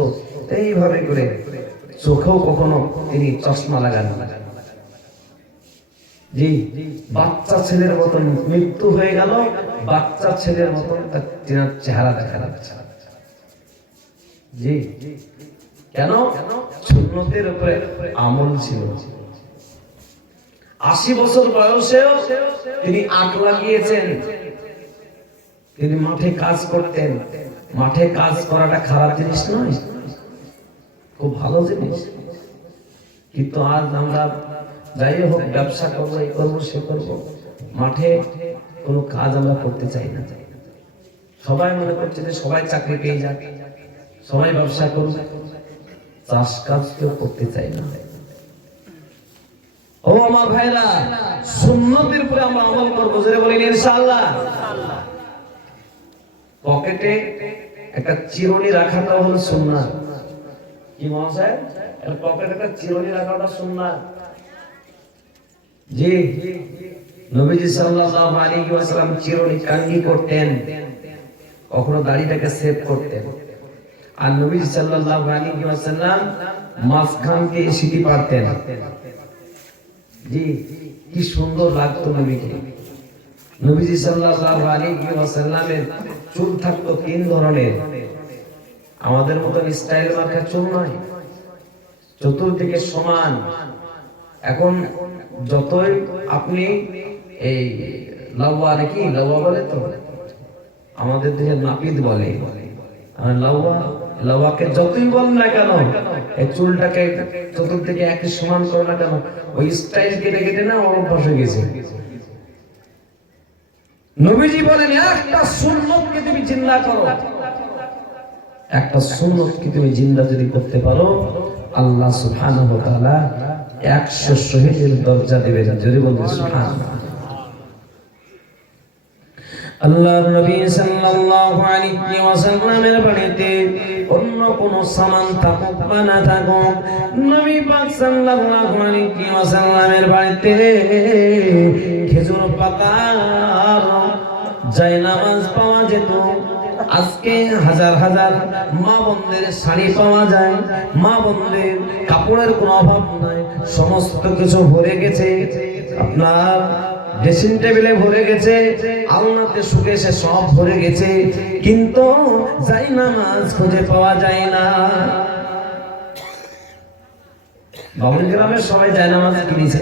এইভাবে করে। চোখেও কখনো তিনি চশমা লাগান। জি, বাচ্চা ছেলের মতন মৃত্যু হয়ে গেল, বাচ্চা ছেলের মতন তার চেহারা দেখা যাচ্ছে। জি, কেন? সুন্নতের উপরে আমল ছিল। 80 বছর বয়সেও তিনি আগ লাগিয়েছেন। তিনি মাঠে কাজ করতেন। মাঠে কাজ করাটা খারাপ জিনিস নয়, খুব ভালো জিনিস। কিন্তু আজ আমরা যাই হোক ব্যবসা করবো, এই করবো, সে করবো, মাঠে কোনো কাজ আমরা করতে চাই না। সবাই মনে করছে যে সবাই চাকরি পেয়ে যাক, সবাই ব্যবসা করুক, চাষ কাজ কেউ করতে চাই না। ও আমার ভাইরা, সুন্নতের উপরে আমরা আমল করবো, জোরে বলেন ইনশাআল্লাহ। পকেটে একটা চিরুনি রাখাটা হলো সুন্নাত। কি মহাশয়, পকেটে একটা চিরুনি রাখাটা সুন্নাত। জি, নবীজি সাল্লাল্লাহু আলাইহি ওয়াসাল্লাম চিরুনি কাঙ্গি করতেন, কখনো দাড়িটাকে সেভ করতেন। আর নবীজি সাল্লাল্লাহু আলাইহি ওয়াসাল্লাম মাঝখান থেকে সিটি পারতেন। জি, কি সুন্দর লাগতো নবীকে। নবীজি সাল্লাল্লাহু আলাইহি ওয়াসাল্লামের চুল থাকতো 3 ধরনের। আমাদের মতন স্টাইল মার্কা চুল নয়, চতুর্দিকে সমান। এখন যতই আপনি এই লাউয়া, নাকি লাউয়া বলে তো, আমাদের দেশে নাপিত বলে, আর লাউয়াকে যতই বল না কেন, এই চুলটাকে চতুর্দিকে একই সমান করো না কেন, ওই স্টাইল কেটে কেটে না অভ্যাস হয়ে গেছে। নবীজি বলেন, একটা সুন্নতকে তুমি জিন্দা করো, একটা সুন্নতকে তুমি জিন্দা যদি করতে পারো, আল্লাহ সুবহানাহু ওয়া তাআলা 100 শহীদের দরজা দেবেন। জোরে বলুন সুবহানাল্লাহ। আল্লাহর নবী সাল্লাল্লাহু আলাইহি ওয়াসাল্লামের বাড়িতে অন্য কোন সামান থাকুক বা না থাকুক, নবী পাক সাল্লাল্লাহু আলাইহি ওয়াসাল্লামের বাড়িতে খেজুর পাতার জায়নামাজ পাওয়া যেত। আজকে হাজার হাজার মা বোনদের শাড়ি পাওয়া যায়, মা বোনদের কাপড়ের কোনো অভাব নাই, সমস্ত কিছু ভরে গেছে, আপনার ড্রেসিং টেবিলে ভরে গেছে, আলনাতে সুকেশে সব ভরে গেছে, কিন্তু জায়নামাজ খুঁজে পাওয়া যায় না। বাবুল গ্রামের সবাই জায়নামাজ কিনেছে,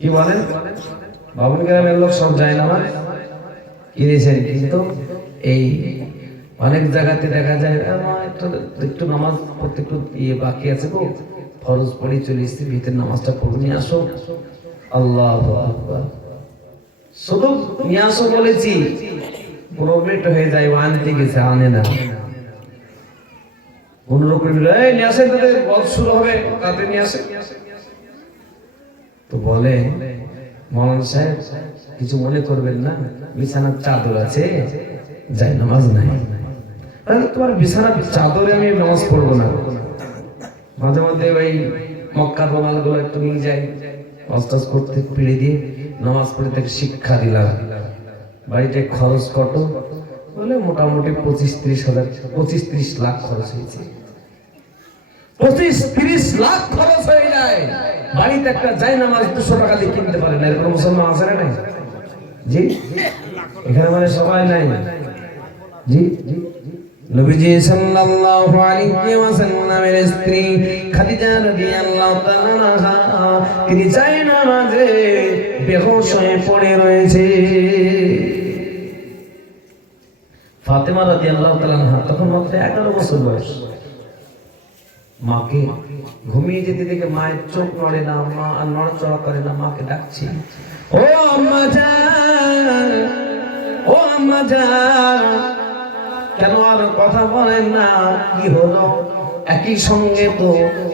কি বলেন? বাবুল গ্রামের লোক সব জায়নামাজ কিনেছেন, কিন্তু এই অনেক জায়গাতে দেখা যায় একটু নামাজ পড়তে একটু বাকি আছে গো, ফরজ পড়ি চলে এসেছি, ভিতরে নামাজটা পড়ে নিয়ে আসো। আল্লাহু আকবার, শুধু নিয়ে আসো বলেছি, 15 মিনিট হয়ে যায়, ও আনতে গেছে, আনে না। 15 মিনিট নিয়ে আসে, তাদের বল শুরু হবে, তাতে নিয়ে আসে। তো বলে মৌলানা সাহেব কিছু মনে করবেন না, বিছানার চাদর আছে, যাই নামাজ নাই। তোমার বিছানার চাদরে আমি নামাজ পড়বো না। মাঝে মধ্যে ওই মক্কা রোমাল গুলো একটু নিয়ে যাই, নামাজ করতে পিড়ে দিয়ে নামাজ পড়ে তাকে শিক্ষা দিলাম। বাড়িতে খরচ কত বলে, মোটামুটি 25-30 লাখ খরচ হয়েছে। 25-30 লাখ খরচ হয়ে যায়, বাড়িতে একটা জায়নামাজ 200 টাকা দিয়ে কিনতে পারে না, এরকম মুসলমান আছে না? নাই জি, এখানে মানে সবাই নাই। জি, নবীজি সাল্লাল্লাহু আলাইহি ওয়াসাল্লামের স্ত্রী খাদিজা রাদিয়াল্লাহু তাআলা আনহা তিনি জায়নামাজে বেহুশ হয়ে পড়ে রয়েছে। ফাতেমা রাদিয়াল্লাহু তাআলা আনহা তখন মাত্র 11 বছর বয়স। মাকে ঘুমিয়ে যেতে দেখে মায়ের চোখ নড়ে না, মা আর নড়চড়া করে না, মাকে ডাকছে, ও আম্মা জান, ও আম্মা জান, কেন আর কথা বলেন না? কি হলো? একই সঙ্গে তো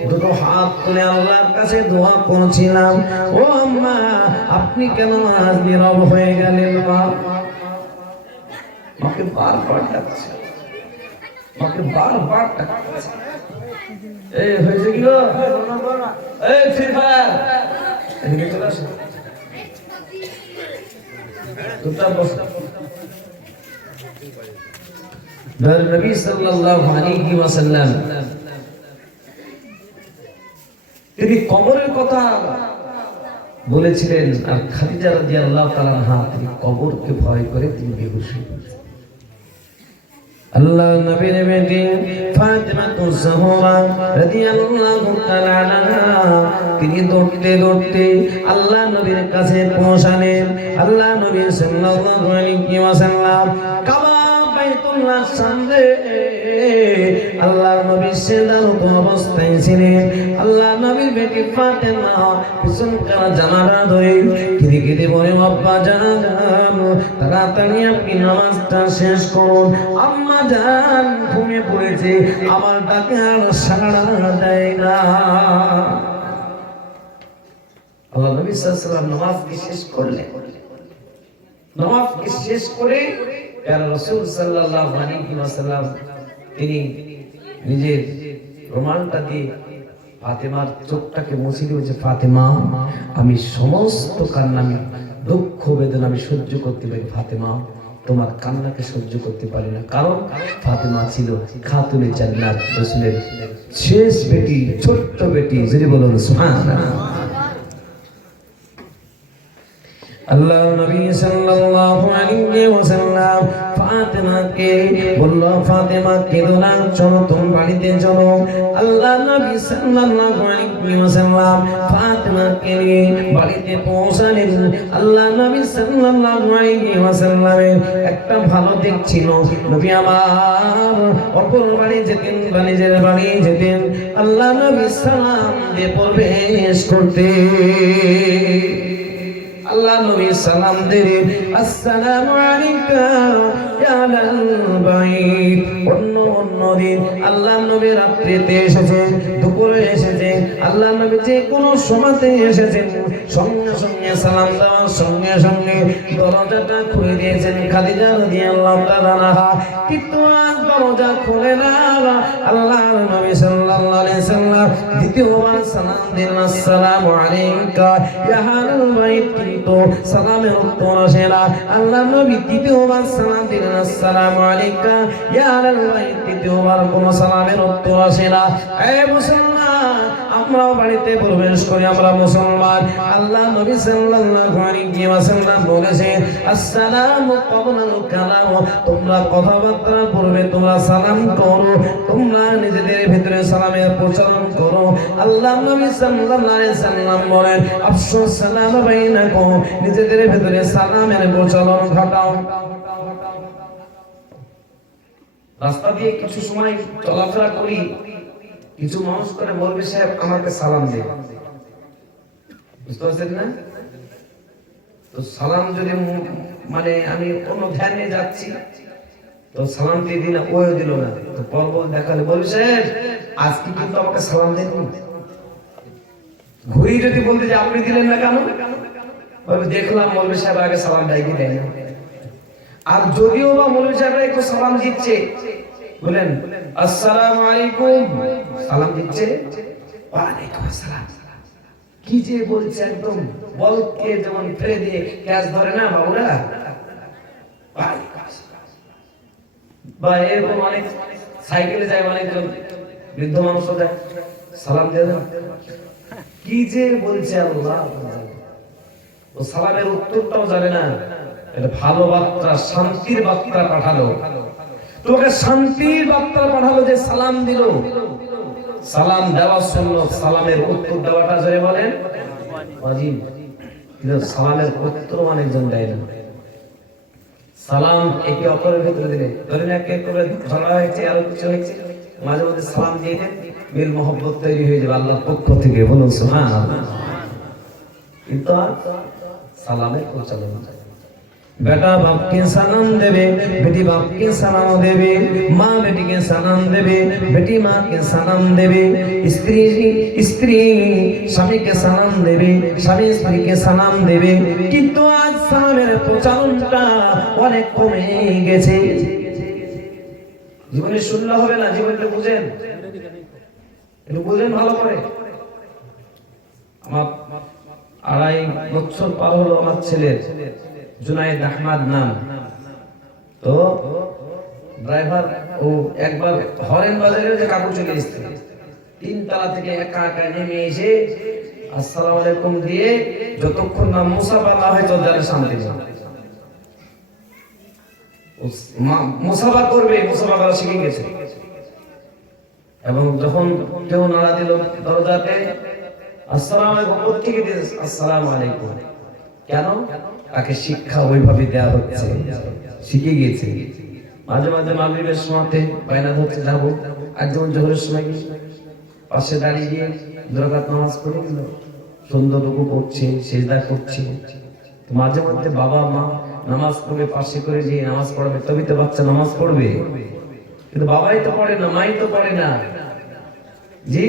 দুটো হাত তুলে আল্লাহর কাছে দোয়া করছিলাম, ও আম্মা আপনি কেন আজ নীরব হয়ে গেলেন? মা মাকে বারবার ডাকছে, মাকে বারবার ডাকছে। এই হয়েছে কি গো? এই ফ্রি ফায়ার এদিকে চলে আসো, চুপচাপ বসো। নবী সাল্লাল্লাহু আলাইহি ওয়াসাল্লাম তিনি কবরের কথা বলেছিলেন, আর খাদিজা রাদিয়াল্লাহু তাআলা আনহা তিনি কবরকে ভয় করে তিনি বেহুশ হয়ে গেছেন। আল্লাহর নবীর মেয়ে ফাতিমাতুজ জাহরা রাদিয়াল্লাহু তাআলা আনহা তিনি দৌড়তে দৌড়তে আল্লাহ নবীর কাছে পৌঁছালেন। আল্লাহ নবী সাল্লাল্লাহু আলাইহি ওয়াসাল্লাম কাবা বাইতুল্লাহ সামনে আল্লাহ নবী সেজদারত অবস্থায় ছিলেন। আল্লাহ নবীর বেটি ফাতেমা পিছনকার জানালা ধরে কেঁদে কেঁদে বলে, আব্বা জান তাড়াতাড়ি আপনি নামাজটা শেষ করুন, আম্মা জান ঘুমিয়ে পড়েছে, আমার ডাকে আর সাড়া দেয় না। আল্লাহ নবী সাল্লাল্লাহু আলাইহি ওয়াসাল্লাম নামাজকে শেষ করলেন। নামাজকে শেষ করে রাসূল সাল্লাল্লাহু আলাইহি ওয়াসাল্লাম তিনি নিজের রুমালটা দিয়ে ফাতেমার চোখটাকে মুছে দিয়েছে। ফাতেমা আমি সমস্ত কান্না, দুঃখ বেদনা আমি সহ্য করতে পারি, ফাতেমা তোমার কান্নাকে সহ্য করতে পারি না। কারণ ফাতেমা ছিল খাতুনে জান্নাত, রাসূলের শেষ বেটি, ছোট্ট বেটি। যদি বলুন সুবহানাল্লাহ। আল্লাহ নবী সাল্লাল্লাহু আলাইহি ওয়াসাল্লাম ফাতেমাকে বলল, ফাতেমা কেঁদো না, চলো তুমি বাড়িতে চলো। আল্লাহ নবী সাল্লাল্লাহু আলাইহি ওয়াসাল্লাম ফাতেমাকে নিয়ে বাড়িতে পৌঁছালেন। আল্লাহ নবী সাল্লাল্লাহু আলাইহি ওয়াসাল্লামের একটা ভালো দিক ছিল, নবী আমার অপর বাড়ি যেতেন, নিজের বাড়ি যেতেন, আল্লাহ নবী সালাম দিয়ে প্রবেশ করতে। আল্লাহ নবী সালাম দিলেন, আসসালামু আলাইকা ইয়া আহলাল বাইত। অন্য দিন আল্লাহ নবী রাত্রিতে এসেছেন, দুপুরে এসেছেন, আল্লাহ নবী যে কোনো সময়তে এসেছেন, সঙ্গে সঙ্গে সালাম দেওয়ার সঙ্গে সঙ্গে দরজাটা খুলে দিয়েছেন খাদিজা রাদিয়াল্লাহু তাআলা আনহা। কিন্তু আজ দরজা খুলে না আল্লাহর নবী সাল্লাল্লাহু আলাইহি সাল্লাম দ্বিতীয়বার সালাম দিলেন আসসালামু আলাইকা ইয়া আহলাল বাইত কিন্তু সালামের উত্তর আসে না আল্লাহর নবী দ্বিতীয়বার সালাম দিলেন আসসালামু আলাইকা ইয়া আহলাল বাইত দ্বিতীয়বার কোনো সালামের উত্তর আসে না এই মুসলমান আমরাও বাড়িতে প্রবেশ করি আমরা মুসলমান আল্লাহ নবী সাল্লাল্লাহু আলাইহি ওয়াসাল্লাম বলেছেন আসসালামু ক্বাবলাল কালাম তোমরা কথাবার্তা পূর্বে তোমরা সালাম করো তোমরা নিজেদের ভিতরে সালামের প্রচলন করো আল্লাহ নবী সাল্লাল্লাহু আলাইহি সাল্লাম বলেন আফসুস সালাম বাইনাকুম নিজেদের ভিতরে সালামের প্রচলন ঘটাও রাস্তা দিয়ে কিছু সময় চলাফেরা করি কিছু মানুষ করে বলবে সাহেব আমাকে সালাম দে বুঝতে পারছেন না তো সালাম যদি মানে আমি অন্য ধ্যানে যাচ্ছি তো সালাম দিয়ে দিন ওই দিল না তো পর দেখালে বলবে সাহেব আজকে কিন্তু আমাকে সালাম দেন ঘুরি যদি বলতে যে আপনি দিলেন না কেন বলবে দেখলাম মৌলভী সাহেব আগে সালাম দেয় কি দেয় না আর যদিও বা মৌলভী সাহেবরা একটু সালাম দিচ্ছে বলেন আসসালামু আলাইকুম সালাম দিচ্ছে ওয়া আলাইকুম আসসালাম কি যে বলছে একদম বলকে যেমন ফেলে দিয়ে ক্যাচ ধরে না বাবুরা ওয়া আলাইকুম আসসালাম বা এরকম অনেক সাইকেলে যায় অনেকজন বৃদ্ধ মানুষ যায় সালাম দেয় না কি যে বলছে আল্লাহ ও সালামের উত্তরটাও জানে না এটা ভালো বার্তা শান্তির বার্তা পাঠালো তোকে শান্তির বার্তা পাঠালো যে সালাম দিল সালাম দেওয়া সুন্নাত সালামের উত্তর দেওয়াটা জোরে বলেন ওয়াজিব কিন্তু সালামের উত্তর অনেকজন দেয় না সালাম একে অপরের ভিতরে দিলে ধরেন একে করে ঝগড়া হয়েছে আর কিছু হয়েছে মাঝে মাঝে সালাম দিয়ে দেন মিল মহব্বত তৈরি হয়ে যাবে আল্লাহর পক্ষ থেকে বলুন সুবহানাল্লাহ কিন্তু সালামের প্রচলন बेटा बाप के सलाम देवे बेटी बाप के सलाम देवे माँ बेटी के सलाम देवे बेटी माँ के सलाम देवे स्त्री स्त्री स्वामी के सलाम देवे स्वामी स्त्री के सलाम देवे किंतु आज सालामेर प्रचलनटा অনেক কমে গেছে জীবনে শুনলে হবে না জীবনটা বুঝেন একটু বুঝেন ভালো করে আমার 2.5 বছর পার হলো আমার ছেলের जुनायद अहमद नाम तो ड्राइवर ও একবার হরেন বাজারে যে কাপড় চলে এসেছে তিন তলা থেকে একা একা নেমে এসে আসসালামু আলাইকুম দিয়ে যতক্ষণ না মুসাফা না হয় ততক্ষণ শান্তি নেই মুসাফা করবে মুসাফা করা শিখে গেছে এবং যখন কেউ নাড়া দিল দরজাতে আসসালামু আলাইকুম থেকে দিয়ে আসসালামু আলাইকুম কেন তাকে শিক্ষা ওইভাবে দেয়া হচ্ছে শিখে গিয়েছে মাঝে মাঝে মাগরিবের সময়তে বাইনা ধরতে যাব আর যখন জোহরের সময় পাশে দাঁড়িয়ে গিয়ে 2 রাকাত নামাজ পড়ে দিল সুন্দর রুকু করছে সিজদা করছে মাঝে মধ্যে বাবা মা নামাজ পড়ে পাশে করে দিয়ে নামাজ পড়াবে তবেই তো বাচ্চা নামাজ পড়বে কিন্তু বাবাই তো পড়ে না মাই তো পড়ে না জি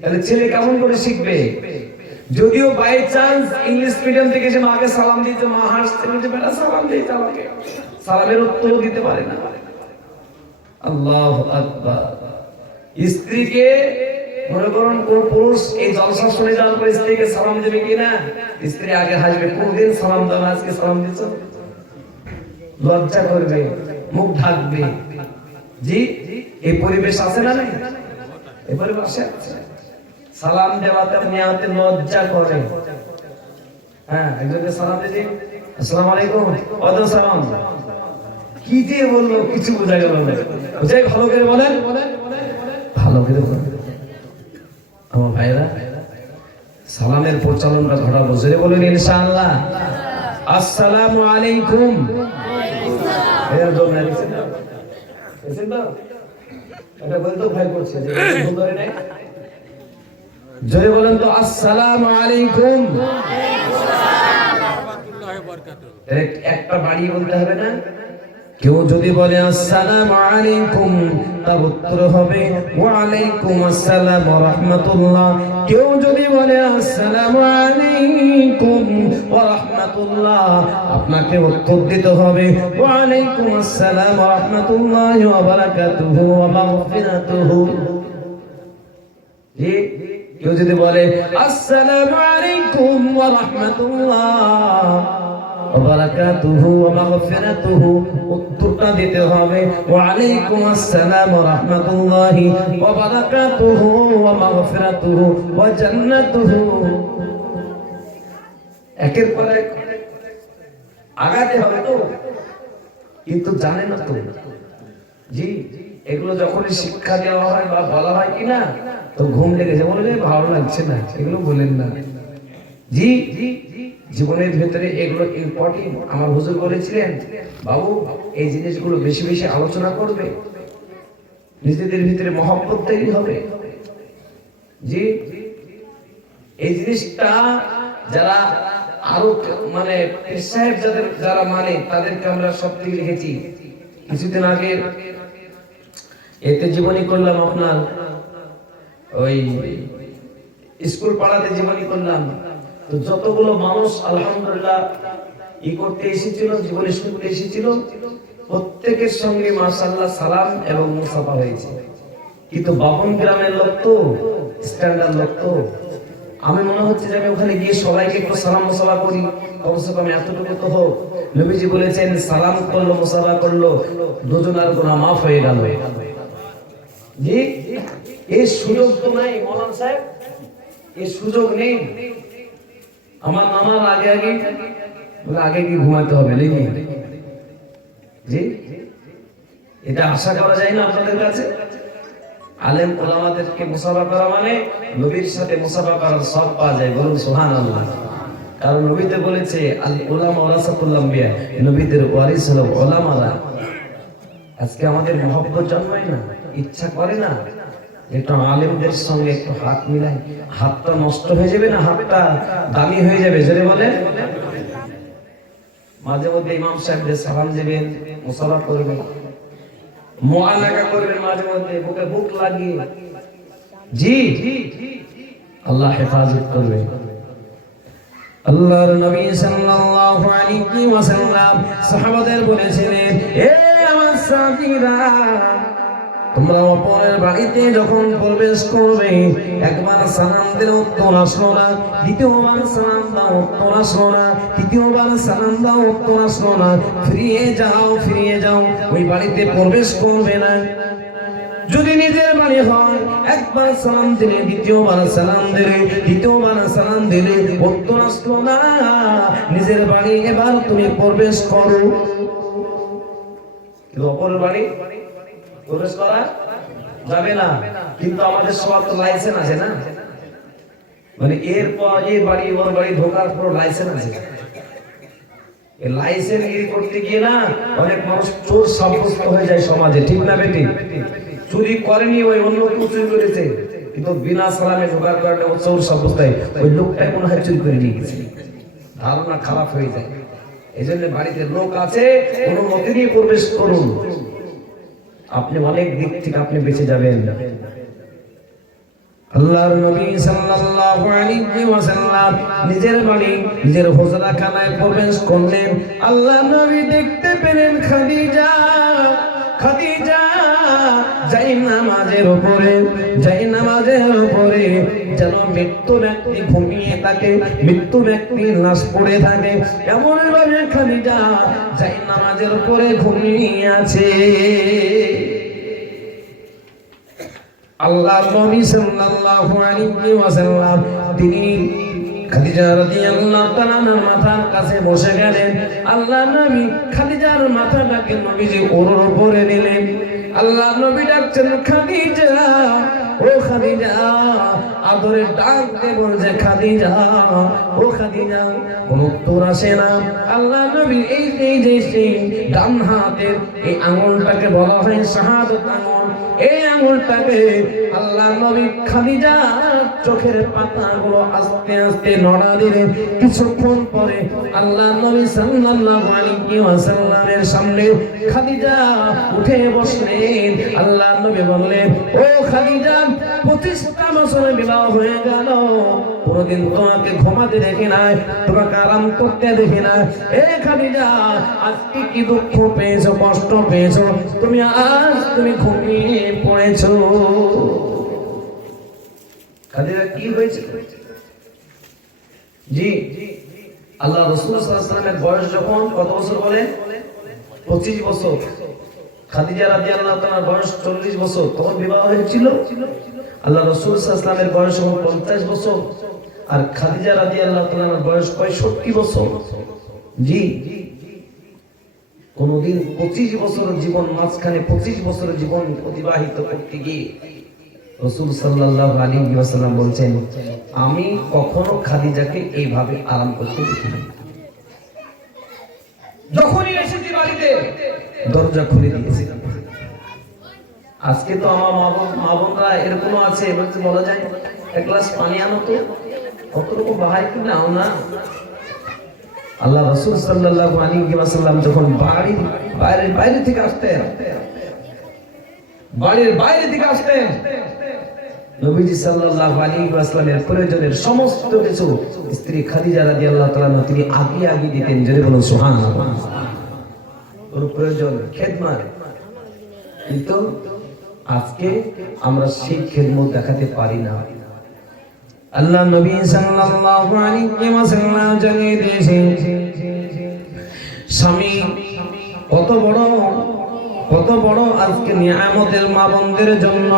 তাহলে ছেলে কেমন করে শিখবে যদিও বাই চান্স ইংলিশ মিডিয়াম থেকে সে মাকে সালাম দিতে মা হাসতে বলছে বেটা সালাম দিতে আমাকে সালামের উত্তর দিতে পারে না আল্লাহু আকবার স্ত্রীকে মনে করুন কোন পুরুষ এই জলসা শুনে যাওয়ার পর স্ত্রীকে সালাম দেবে কিনা স্ত্রী আগে হাসবে কোনদিন সালাম দাও আজকে সালাম দিছো লজ্জা করবে মুখ ঢাকবে জি এই পরিবেশ আছে না নাই এই পরিবেশে আছে সালাম দেওয়াতে নিয়াতে লজ্জা করে হ্যাঁ একজনকে সালাম দিই আসসালামু আলাইকুম ওয়া সালাম কি দিয়ে বললো কিছু বোঝা গেল না বুঝাই ভালো করে বলেন ভালো করে বলেন আমার ভাইরা সালামের প্রচলনটা ঘটাবো জোরে বলুন ইনশাআল্লাহ আসসালামু আলাইকুম এর জন্য এসেন তো এটা বলতো ভাই করছে যে সুন্দর নাই জোরে বলেন তো আসসালামু আলাইকুম একটা বাড়ি বলতে হবে না কেউ যদি বলে আসসালামু আলাইকুম, তার উত্তর হবে ওয়া আলাইকুম আসসালাম ওয়া রাহমাতুল্লাহ। কেউ যদি বলে আসসালামু আলাইকুম ওয়া রাহমাতুল্লাহ, আপনাকে উত্তর দিতে হবে ওয়া আলাইকুম আসসালাম ওয়া রাহমাতুল্লাহি ওয়া বারাকাতুহু ওয়া মাগফিরাতুহু। কেউ যদি বলে আসসালামু আলাইকুম ওয়া রাহমাতুল্লাহ ওয়া বারাকাতুহু ওয়া মাগফিরাতুহু, উত্তরটা দিতে হবে ওয়া আলাইকুম আসসালাম ওয়া রাহমাতুল্লাহি ওয়া বারাকাতুহু ওয়া মাগফিরাতুহু ওয়া জান্নাতুহু। একের পর এক আগাতে হবে তো, কিন্তু জানে না তো। জি, এগুলো যখনই শিক্ষা দেওয়া হয় বা বলা হয় কিনা, তো ঘুম লেগেছে, বলে ভালো লাগছে না, এগুলো বলেন না। জি, জীবনের ভেতরে এগুলো ইম্পর্টেন্ট। আমার হুজুর বলেছিলেন, বাবু এই জিনিসগুলো বেশি বেশি আলোচনা করবে, নিজেদের ভিতরে মহব্বত তৈরি হবে। জি, এই জিনিসটা যারা আরো মানে পীর সাহেব যারা মানে তাদেরকে আমরা সব থেকে লিখেছি। কিছুদিন আগে এতে জীবনী করলাম, আপনার ওই স্কুল পাড়াতে জীবনী করলাম। তো যতগুলো মানুষ আলহামদুলিল্লাহ করতে এসেছিল, জীবনী শুনতে এসেছিল, প্রত্যেকের সঙ্গে মাশাআল্লাহ সালাম এবং মুসাফা হয়েছে। কিন্তু বাবন গ্রামের লোক তো, স্ট্যান্ডার্ড লোক তো, আমি মনে হচ্ছে যে আমি ওখানে গিয়ে সবাইকে একটু সালাম মুসাফা করি, কমসে কম এতটুকু তো হোক। নবীজি বলেছেন সালাম করলো, মুসাফা করলো, দুজনের গুনাহ মাফ হয়ে গেল। জি, এই সুযোগ তো নাই মৌলানা সাহেব, এই সুযোগ নেই। আমার নামার আগে আগে কি ঘুমাতে হবে নাকি? জি, এটা আশা করা যায় না আপনাদের কাছে? আলেম ওলামাদেরকে মুসাফা করা মানে নবীর সাথে মুসাফা করার সব পাওয়া যায়, বলুন সুবহানাল্লাহ। কারণ নবীতে বলেছে আল উলামা ওয়ারাসাতুল আম্বিয়া, নবীদের ওয়ারিস হলো ওলামারা। আজকে আমাদের মহব্বত জন্মায় না, ইচ্ছা করে না একটু আলেমদের সঙ্গে একটু হাত মিলাই। হাতটা নষ্ট হয়ে যাবে না, হাতটা দামি হয়ে যাবে। জোরে বলেন। মাঝে মধ্যে ইমাম সাহেবদের সালাম দেবেন, মুসাফা করবেন, মুআনাকা করবেন, মাঝে মধ্যে বুকে বুক লাগিয়ে। জি, আল্লাহ হেফাজত করবে। আল্লাহর নবী সাল্লাল্লাহু আলাইহি ওয়াসাল্লাম সাহাবাদের বলেছিলেন, এ আমার সাথীরা, তোমরা অপরের বাড়িতে যখন প্রবেশ করবে, একবার সালাম দিলে উত্তর আসলো না, দ্বিতীয়বার সালাম দাও উত্তর আসলো না, তৃতীয়বার সালাম দাও উত্তর আসলো না, ফিরিয়ে যাও, ওই বাড়িতে প্রবেশ করবে না। যদি নিজের বাড়ি হয়, একবার সালাম দিলে, দ্বিতীয়বার সালাম দিলে, তৃতীয়বার সালাম দিলে উত্তর আসলো না, নিজের বাড়ি এবার তুমি প্রবেশ করো। কিন্তু অপরের বাড়ি প্রবেশ করা যাবে না। কিন্তু আমাদের সবার তো লাইসেন্স আছে না, মানে এরপর এই বাড়ি ওর বাড়ি ঢোকার পর লাইসেন্স আছে। এই লাইসেন্স করতে গিয়ে না অনেক মানুষ চোর সাব্যস্ত হয়ে যায় সমাজে, ঠিক না বেটি? চুরি করেনি, ওই অন্য কেউ চুরি করেছে, কিন্তু বিনা সালামে ঢোকার কারণে ও চোর সাব্যস্ত হয়। ওই লোকটাই মনে হয় চুরি করে নিয়ে গেছে, ধারণা খারাপ হয়ে যায়। এই জন্য বাড়িতে লোক আছে, অনুমতি নিয়ে প্রবেশ করুন, আপনি অনেক দিক থেকে আপনি বেঁচে যাবেন। আল্লাহর নবী সাল্লাল্লাহু আলাইহি ওয়াসাল্লাম নিজের বাড়ি, নিজের হুজরাখানায় প্রবেশ করলেন। আল্লাহর নবী দেখতে পেলেন খাদিজা জায়নামাজের উপরে যেন মৃত্যু ব্যক্তি ঘুমিয়ে থাকে, মৃত্যু ব্যক্তির লাশ পড়ে থাকে, এমন ভাবে খাদিজা জায়নামাজের উপরে ঘুমিয়ে আছে। আল্লাহর নবী সাল্লাল্লাহু আলাইহি ওয়াসাল্লাম তিনি খাদিজা রাদিয়াল্লাহু তাআলার মাথার কাছে বসে গেলেন। আল্লাহর নবী খাদিজার মাথাটাকে নবীজি ওর উপরে নিলেন। আল্লাহর নবী ডাকছেন, খাদিজা, ও খাদিজা, আদরে ডাক দিয়ে বলছে, খাদিজা, ও খাদিজা। কোন উত্তর আসে না। আল্লাহর নবী এই যে ডান হাতের এই আঙ্গুলটাকে বলা হয় শাহাদাত আঙ্গুল। এই আঙ্গুলটাকে আল্লাহর নবী খাদিজা চোখের পাতাগুলো আস্তে আস্তে নড়া দিলেন। কিছুক্ষণ পরে আল্লাহ নবী সাল্লাল্লাহু আলাইহি ওয়াসাল্লামের সামনে খাদিজা উঠে বসলেন। আল্লাহ নবী বললেন, ও খাদিজা, 25টা বছরের বিবাহ হয়ে গেল, কোনদিন তোমাকে ঘুমাতে দেখি নাই, তোমাকে আরাম করতে দেখি না। এ খাদিজা, আজকে কি দুঃখ পেয়েছো, কষ্ট পেয়েছো, তুমি ঘুমিয়ে পড়েছো? খাদিজা কি হয়েছে? জি, আল্লাহ রাসূল সাল্লাল্লাহু আলাইহি ওয়াসাল্লামের বয়স যখন কত বছর বলেন? 25 বছর। খাদিজা রাদিয়াল্লাহু তাআলার বয়স 40 বছর, তখন বিবাহ হয়েছিল। আল্লাহ রাসূল সাল্লাল্লাহু আলাইহি ওয়াসাল্লামের বয়স যখন 50 বছর, আর খাদিজা রাদিয়াল্লাহু তাআলার বয়স 65 বছর। জি, কোনদিন 25 বছরের জীবন মাঝখানে 25 বছরের জীবন অতিবাহিত করতে গিয়ে রাসূল সাল্লাল্লাহু আলাইহি ওয়াসাল্লাম বলছেন, আমি কখনো খাদিজাকে এইভাবে আরাম করতে দেখিনি। যখনই এসেছি বাড়িতে দরজা খুলে দিয়েছি। আজকে তো আমার মা বোনরা এরকম আছে, বলতে বলা যায় এক গ্লাস পানি আনো তো, কতটুকু বাহাই কি নাও না। আল্লাহ রাসূল সাল্লাল্লাহু আলাইহি ওয়াসাল্লাম যখন বাইরে থেকে আসতেন, বাড়ির বাইরে থেকে আসতেন, নবীজি সাল্লাল্লাহু আলাইহি ওয়াসাল্লামের প্রয়োজনের সমস্ত কিছু স্ত্রী খাদিজা রাদিয়াল্লাহু তাআলা তিনি আগে দিতেন। যদি বলেন সুবহানাল্লাহ। ওর প্রয়োজন খেদমত, কিন্তু আজকে আমরা সেই খেদমত দেখাতে পারি না। আল্লাহ নবী সাল্লাল্লাহু আলাইহি ওয়াসাল্লাম জানিয়ে দিয়েছেন, স্বামী কত বড় আজকে নিয়ামতের মা বোনদের জন্য।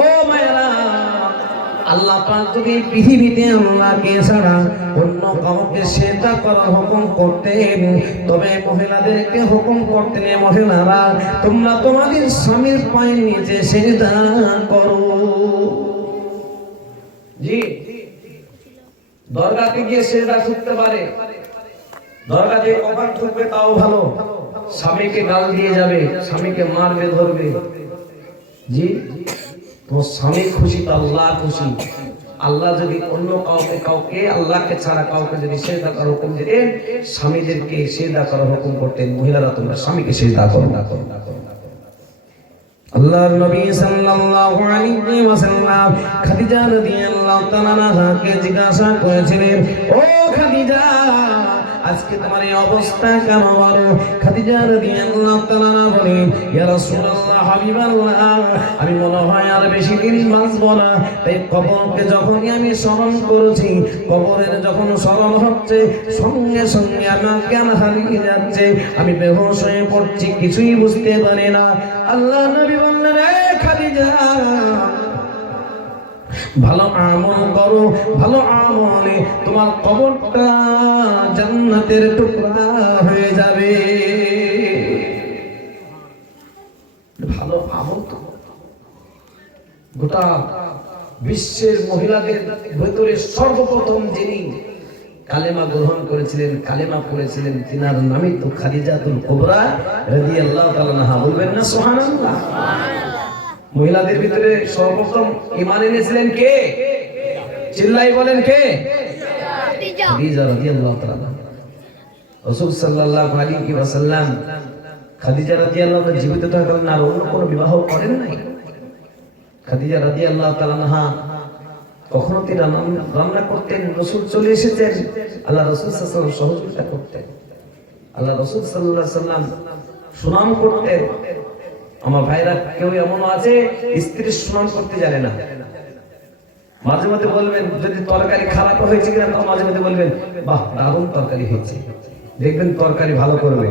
ও মায়েরা, আল্লাহ পাক যদি পৃথিবীতে আল্লাহকে ছাড়া অন্য কাউকে সেজদা করার হুকুম করতেন, তবে মহিলাদেরকে হুকুম করতেন, মহিলারা তোমরা তোমাদের স্বামীর পায়ের নিচে সেজদা করো। জি, দরগাতে গিয়ে সেজদা করতে পারে, দরগাতে কখন ঠুকবে তাও ভালো, স্বামীকে গাল দিয়ে যাবে, স্বামীকে মারবে, ধরবে। জি, তোমার স্বামী খুশি তো আল্লাহ খুশি। আল্লাহ যদি অন্য কাউকে আল্লাহকে ছাড়া কাউকে যদি সিজদা করার হুকুম দিতেন, স্বামীদেরকে সিজদা করার হুকুম করতেন, মহিলারা তোমরা স্বামীকে সিজদা করো না। আল্লাহর নবী সাল্লাল্লাহু আলাইহি ওয়াসাল্লাম খাদিজা রাদিয়াল্লাহু তাআলা আনহাকে জিজ্ঞাসা করেছিলেন, ও খাদিজা, আজকে তোমার এই অবস্থা কেন? বলো। খাদিজা রাদিয়াল্লাহু তাআলা বলেন, ইয়া রাসূলুল্লাহ, হাবিবাল্লাহ, আমি মনে হয় আর বেশি দিন বাঁচব না। তাই কবরকে যখনই আমি স্মরণ করেছি, কবরের যখন স্মরণ হচ্ছে, সঙ্গে সঙ্গে আমার জ্ঞান হারিয়ে যাচ্ছে, আমি বেহুঁশ হয়ে পড়ছি, কিছুই বুঝতে পারি না। আল্লাহ নবী বললেন, এ খাদিজা, ভালো আমল করো, ভালো আমলে তোমার কবরটা জান্নাতের টুকরা হয়ে যাবে। ভালো আমল তো গোটা বিশ্বের মহিলাদের ভেতরে সর্বপ্রথম যিনি কালেমা গ্রহণ করেছিলেন, কালেমা পড়েছিলেন, তিনার নামই তো খাদিজাতুল কুবরা রাদিয়াল্লাহু তাআলা আনহা। বলবেন না সুবহানাল্লাহ? মহিলাদের ভিতরে সর্বপ্রথম ঈমান এনেছিলেন কে? চিল্লাই বলেন কে? খাদিজা রাদিয়াল্লাহু তাআলা। রাসূল সাল্লাল্লাহু আলাইহি ওয়াসাল্লাম খাদিজা রাদিয়াল্লাহু তাআলা জীবিত থাকাকালীন আর অন্য কোনো বিবাহ করেন নাই। খাদিজা রাদিয়াল্লাহু তাআলা আনহা কখনো তিনি রান্না করতেন, রাসূল চলে এসেছেন, আল্লাহ রাসূল সাল্লাল্লাহু আলাইহি ওয়াসাল্লাম সহযোগিতা করতেন, আল্লাহ রাসূল সাল্লাল্লাহু আলাইহি ওয়াসাল্লাম সুনাম করতেন। আমার ভাইরা কেউ এমন আছে স্ত্রীর সুনাম করতে জানে না। মাঝে মাঝে বলবেন যদি তরকারি খারাপ হয়েছে কিনা, তো মাঝে মাঝে বলবেন বাহ দারুণ তরকারি হয়েছে, দেখবেন তরকারি ভালো করবে।